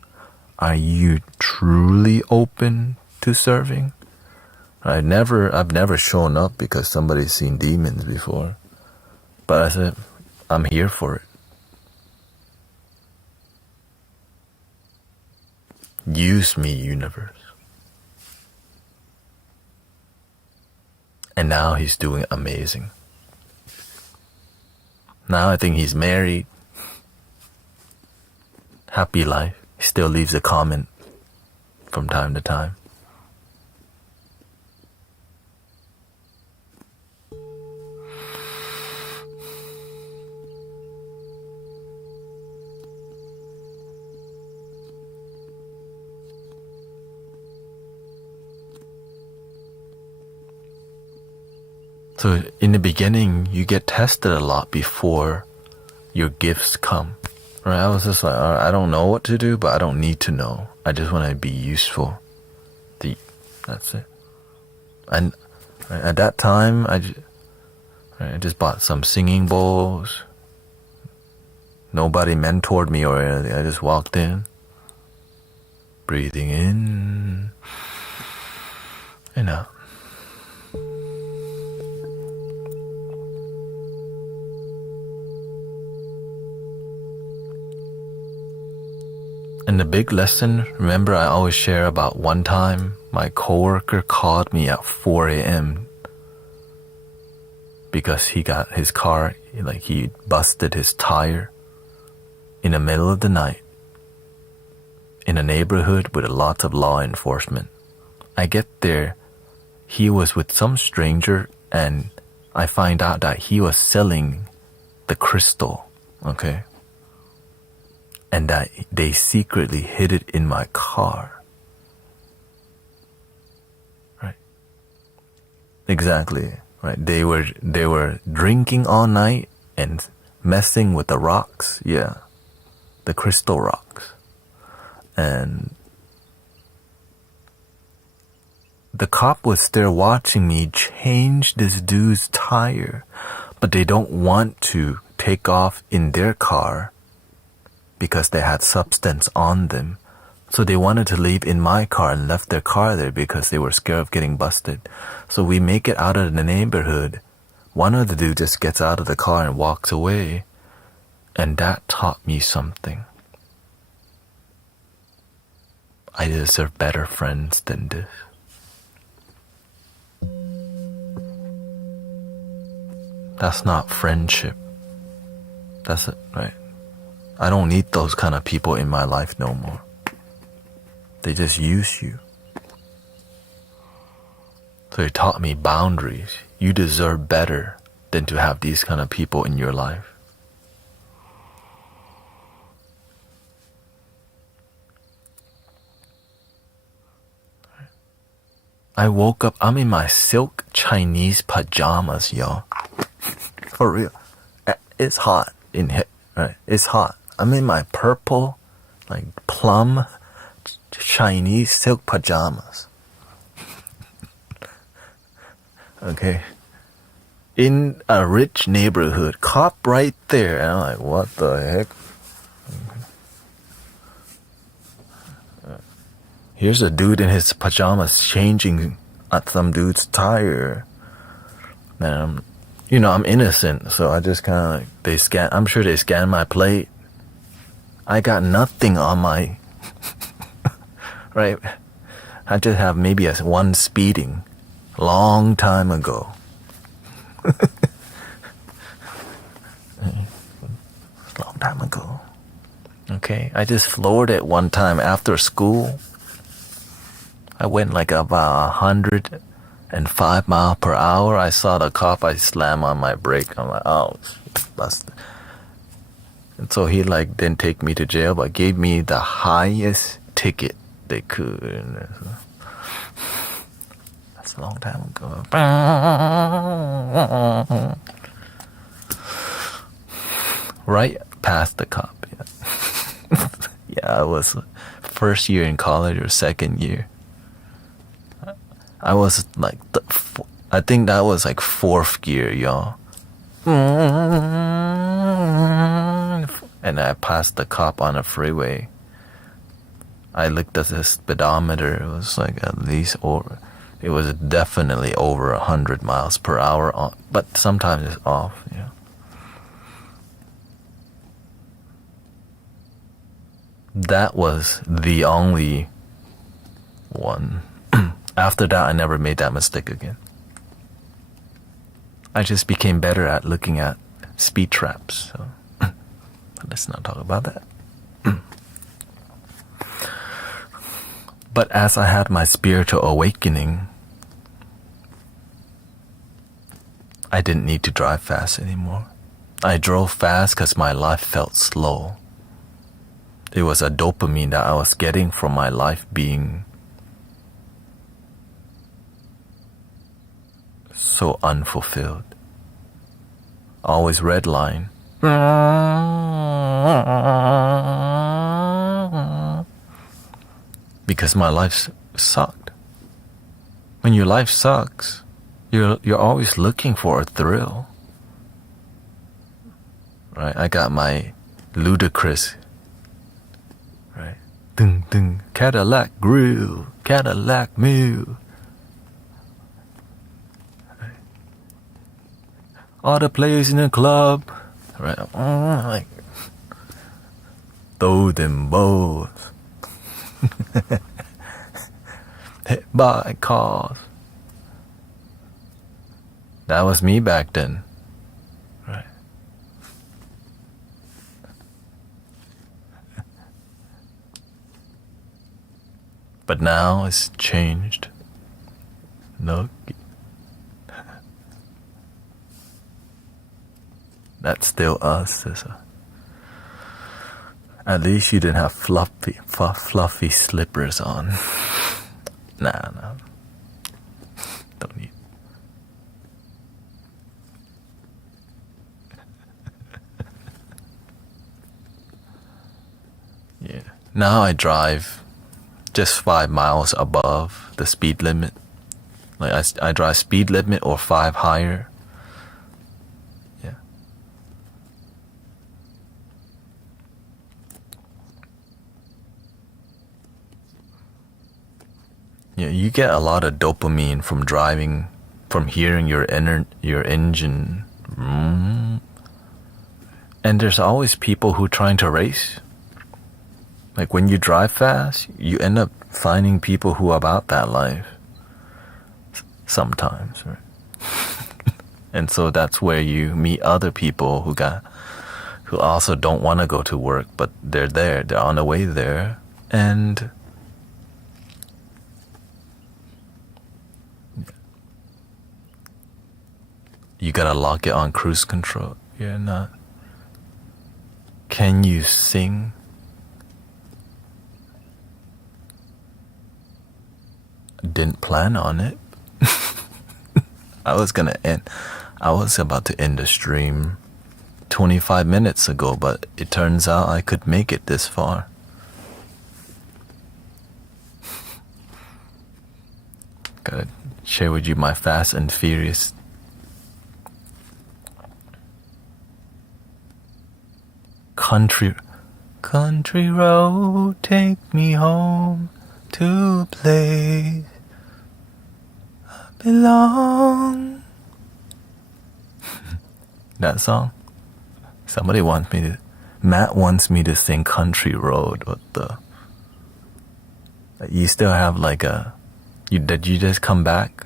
are you truly open to serving? I've never shown up because somebody's seen demons before. But I said, I'm here for it. Use me, universe. And now he's doing amazing. Now I think he's married. Happy life. He still leaves a comment from time to time. So in the beginning, you get tested a lot before your gifts come. Right? I was just like, all right, I don't know what to do, but I don't need to know. I just want to be useful. That's it. And at that time, I just bought some singing bowls. Nobody mentored me or anything. I just walked in, breathing in and out. And the big lesson, remember I always share about one time my coworker called me at 4 a.m. because he got his car, like he busted his tire in the middle of the night in a neighborhood with lots of law enforcement. I get there, he was with some stranger and I find out that he was selling the crystal, okay? And that they secretly hid it in my car. Right? Exactly. Right? They were drinking all night and messing with the rocks. Yeah. The crystal rocks. And the cop was there watching me change this dude's tire, but they don't want to take off in their car because they had substance on them. So they wanted to leave in my car and left their car there because they were scared of getting busted. So we make it out of the neighborhood. One of the dudes just gets out of the car and walks away. And that taught me something. I deserve better friends than this. That's not friendship. That's it, right? I don't need those kind of people in my life no more. They just use you. So it taught me boundaries. You deserve better than to have these kind of people in your life. I woke up, I'm in my silk Chinese pajamas, y'all. For real. it's hot in here, right? It's hot. I'm in my purple, like plum, Chinese silk pajamas. Okay. In a rich neighborhood, cop right there. And I'm like, what the heck? Here's a dude in his pajamas changing at some dude's tire. And I'm innocent, so I just kind of like, I'm sure they scanned my plate. I got nothing on my, right? I just have maybe one speeding, long time ago. Long time ago. Okay, I just floored it one time after school. I went like about 105 miles per hour. I saw the cop. I slammed on my brake. I'm like, oh, busted. And so he like didn't take me to jail, but gave me the highest ticket they could. That's a long time ago. Right past the cop. Yeah, yeah, I was first year in college or second year. I was like, I think that was like fourth gear, y'all. And I passed the cop on the freeway. I looked at the speedometer. It was like at least over. It was definitely over 100 miles per hour on, but sometimes it's off. Yeah. That was the only one. After that, I never made that mistake again. I just became better at looking at speed traps. So let's not talk about that. But as I had my spiritual awakening, I didn't need to drive fast anymore. I drove fast because my life felt slow. It was a dopamine that I was getting from my life being so unfulfilled. Always redline. Because my life sucked. When your life sucks, you're always looking for a thrill. Right? I got my ludicrous, right? Ding ding, Cadillac grill, Cadillac mule. All the players in the club, right? Like, throw them balls. Hit by cars. That was me back then, right? But now it's changed. No. That's still us. At least you didn't have fluffy slippers on. Nah. Don't need. Yeah. Now I drive just 5 miles above the speed limit. Like I drive speed limit or 5 higher. Yeah, you get a lot of dopamine from driving, from hearing your engine. And there's always people who trying to race. Like when you drive fast, you end up finding people who are about that life. Sometimes, right? And so that's where you meet other people who also don't want to go to work, but they're there, they're on the way there, and you gotta lock it on cruise control. You're not. Can you sing? Didn't plan on it. I was about to end the stream 25 minutes ago, but it turns out I could make it this far. Gotta share with you my fast and furious. Country road, take me home to a place I belong. That song? Matt wants me to sing Country Road. What the? You still have like did you just come back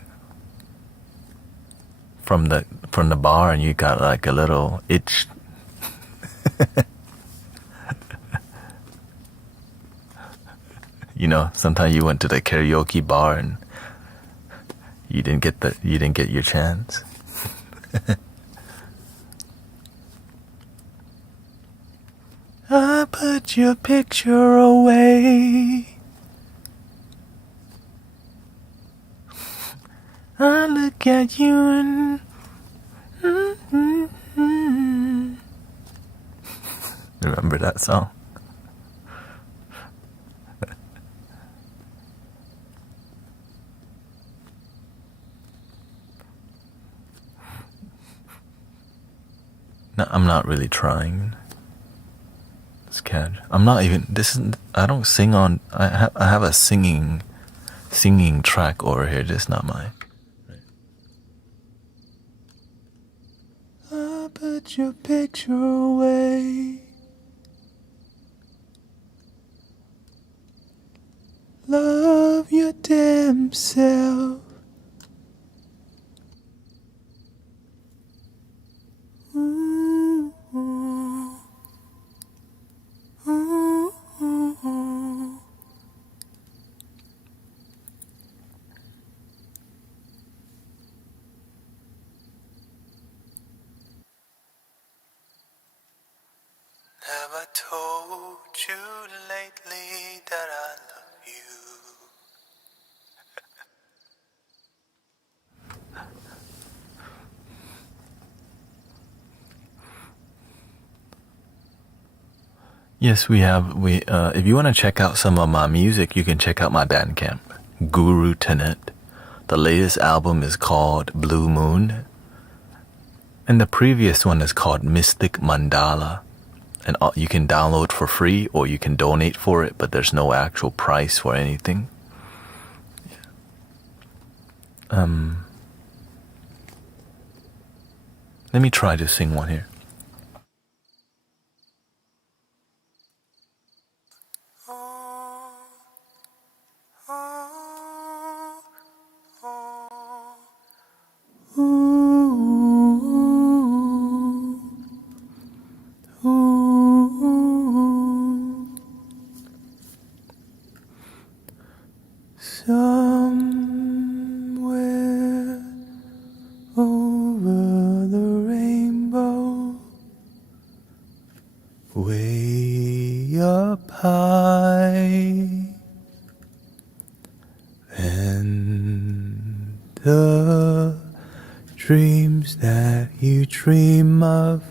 from the bar and you got like a little itch? You know, sometimes you went to the karaoke bar and you didn't get your chance. I put your picture away. I look at you and remember that song? No, I'm not really trying. I'm not even. I don't sing on. I have a singing track over here. Just not mine. I put your picture away. Love your damn self. Ooh, ooh. Ooh, ooh, ooh. Have I told you lately that I love you? Yes, we have. If you want to check out some of my music, you can check out my Bandcamp, Guru Thanet. The latest album is called Blue Moon, and the previous one is called Mystic Mandala. And you can download for free, or you can donate for it, but there's no actual price for anything. Let me try to sing one here. Somewhere over the rainbow, way up high, and the dreams that you dream of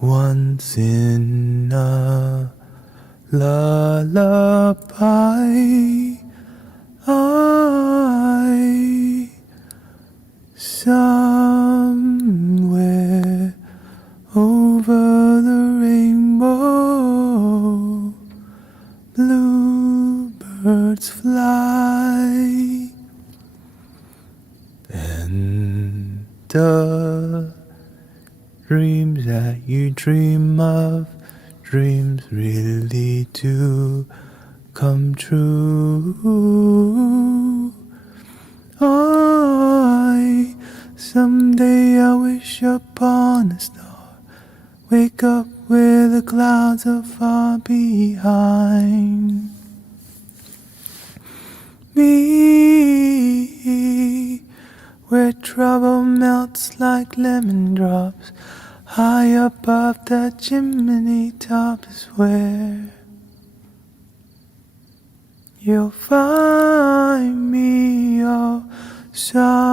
once in a lullaby. Somewhere over the rainbow, bluebirds fly, and the dreams that you dream of, dreams really do come true. Someday I wish upon a star, wake up where the clouds are far behind me, where trouble melts like lemon drops, high above the chimney top is where you'll find me. Oh, somewhere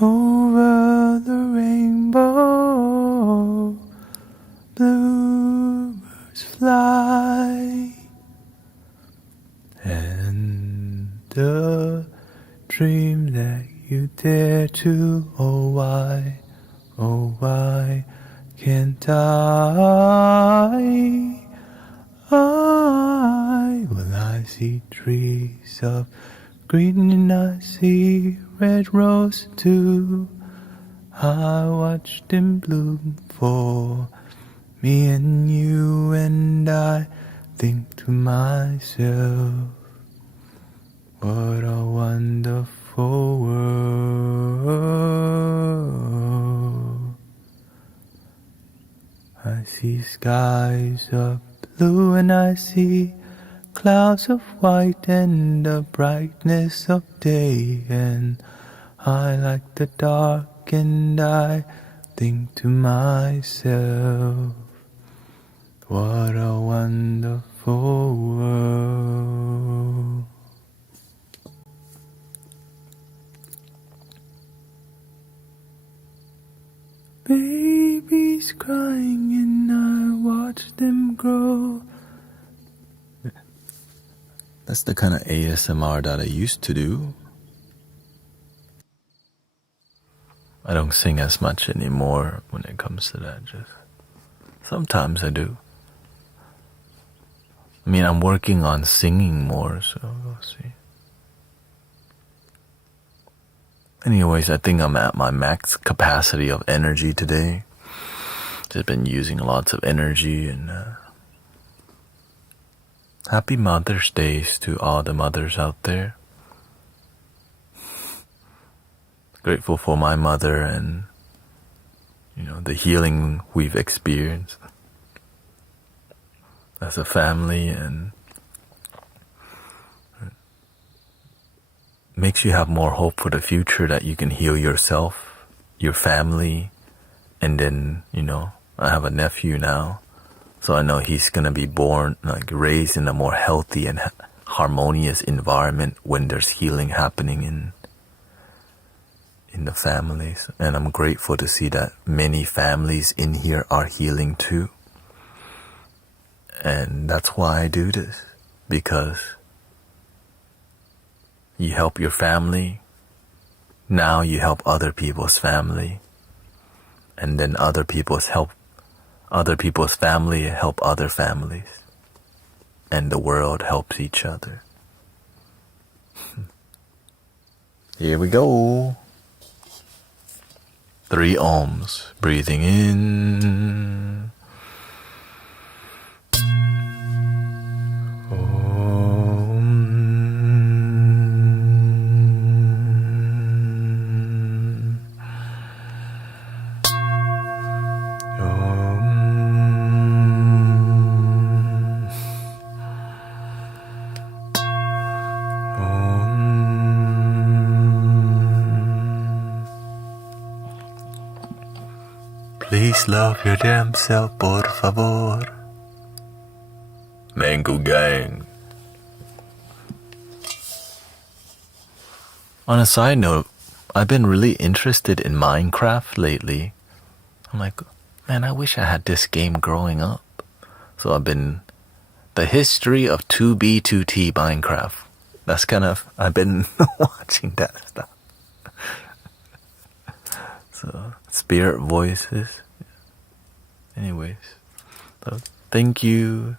over the rainbow, bluebirds fly, and the dream that you dare to, oh why can't I see trees of green and I see red rose too. I watched them bloom for me and you, and I think to myself, what a wonderful world. I see skies of blue and I see clouds of white and the brightness of day, and I like the dark and I think to myself, what a wonderful world. Babies crying and I watch them grow. That's the kind of ASMR that I used to do. I don't sing as much anymore when it comes to that. Just sometimes I do. I mean, I'm working on singing more, so we'll see. Anyways, I think I'm at my max capacity of energy today. Just been using lots of energy, and happy Mother's Day to all the mothers out there. Grateful for my mother and, the healing we've experienced as a family, and makes you have more hope for the future that you can heal yourself, your family, and then, I have a nephew now, so I know he's gonna be born, raised in a more healthy and harmonious environment when there's healing happening in the families. And I'm grateful to see that many families in here are healing too. And that's why I do this, because you help your family, now you help other people's family, and then other people's family help other families, and the world helps each other. Here we go. 3 ohms. Breathing in. Please love your damn self, por favor. Mango gang. On a side note, I've been really interested in Minecraft lately. I'm like, man, I wish I had this game growing up. So the history of 2B2T Minecraft. I've been watching that stuff. So, spirit voices. Anyways, so thank you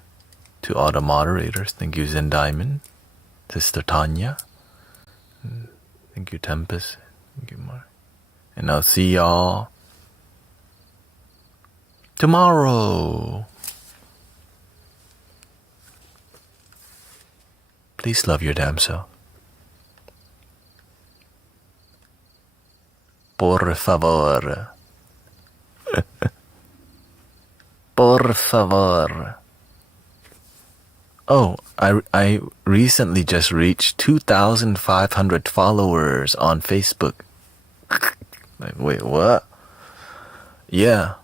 to all the moderators. Thank you, Zen Diamond, Sister Tanya. Thank you, Tempest. Thank you, Mark. And I'll see y'all tomorrow. Please love your damn self. Por favor. Por favor. Oh, I recently just reached 2,500 followers on Facebook. Like, wait, what? Yeah.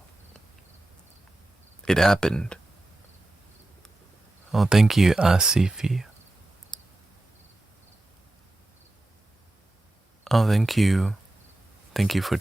It happened. Oh, thank you, Asifi. Oh, thank you, Thank you for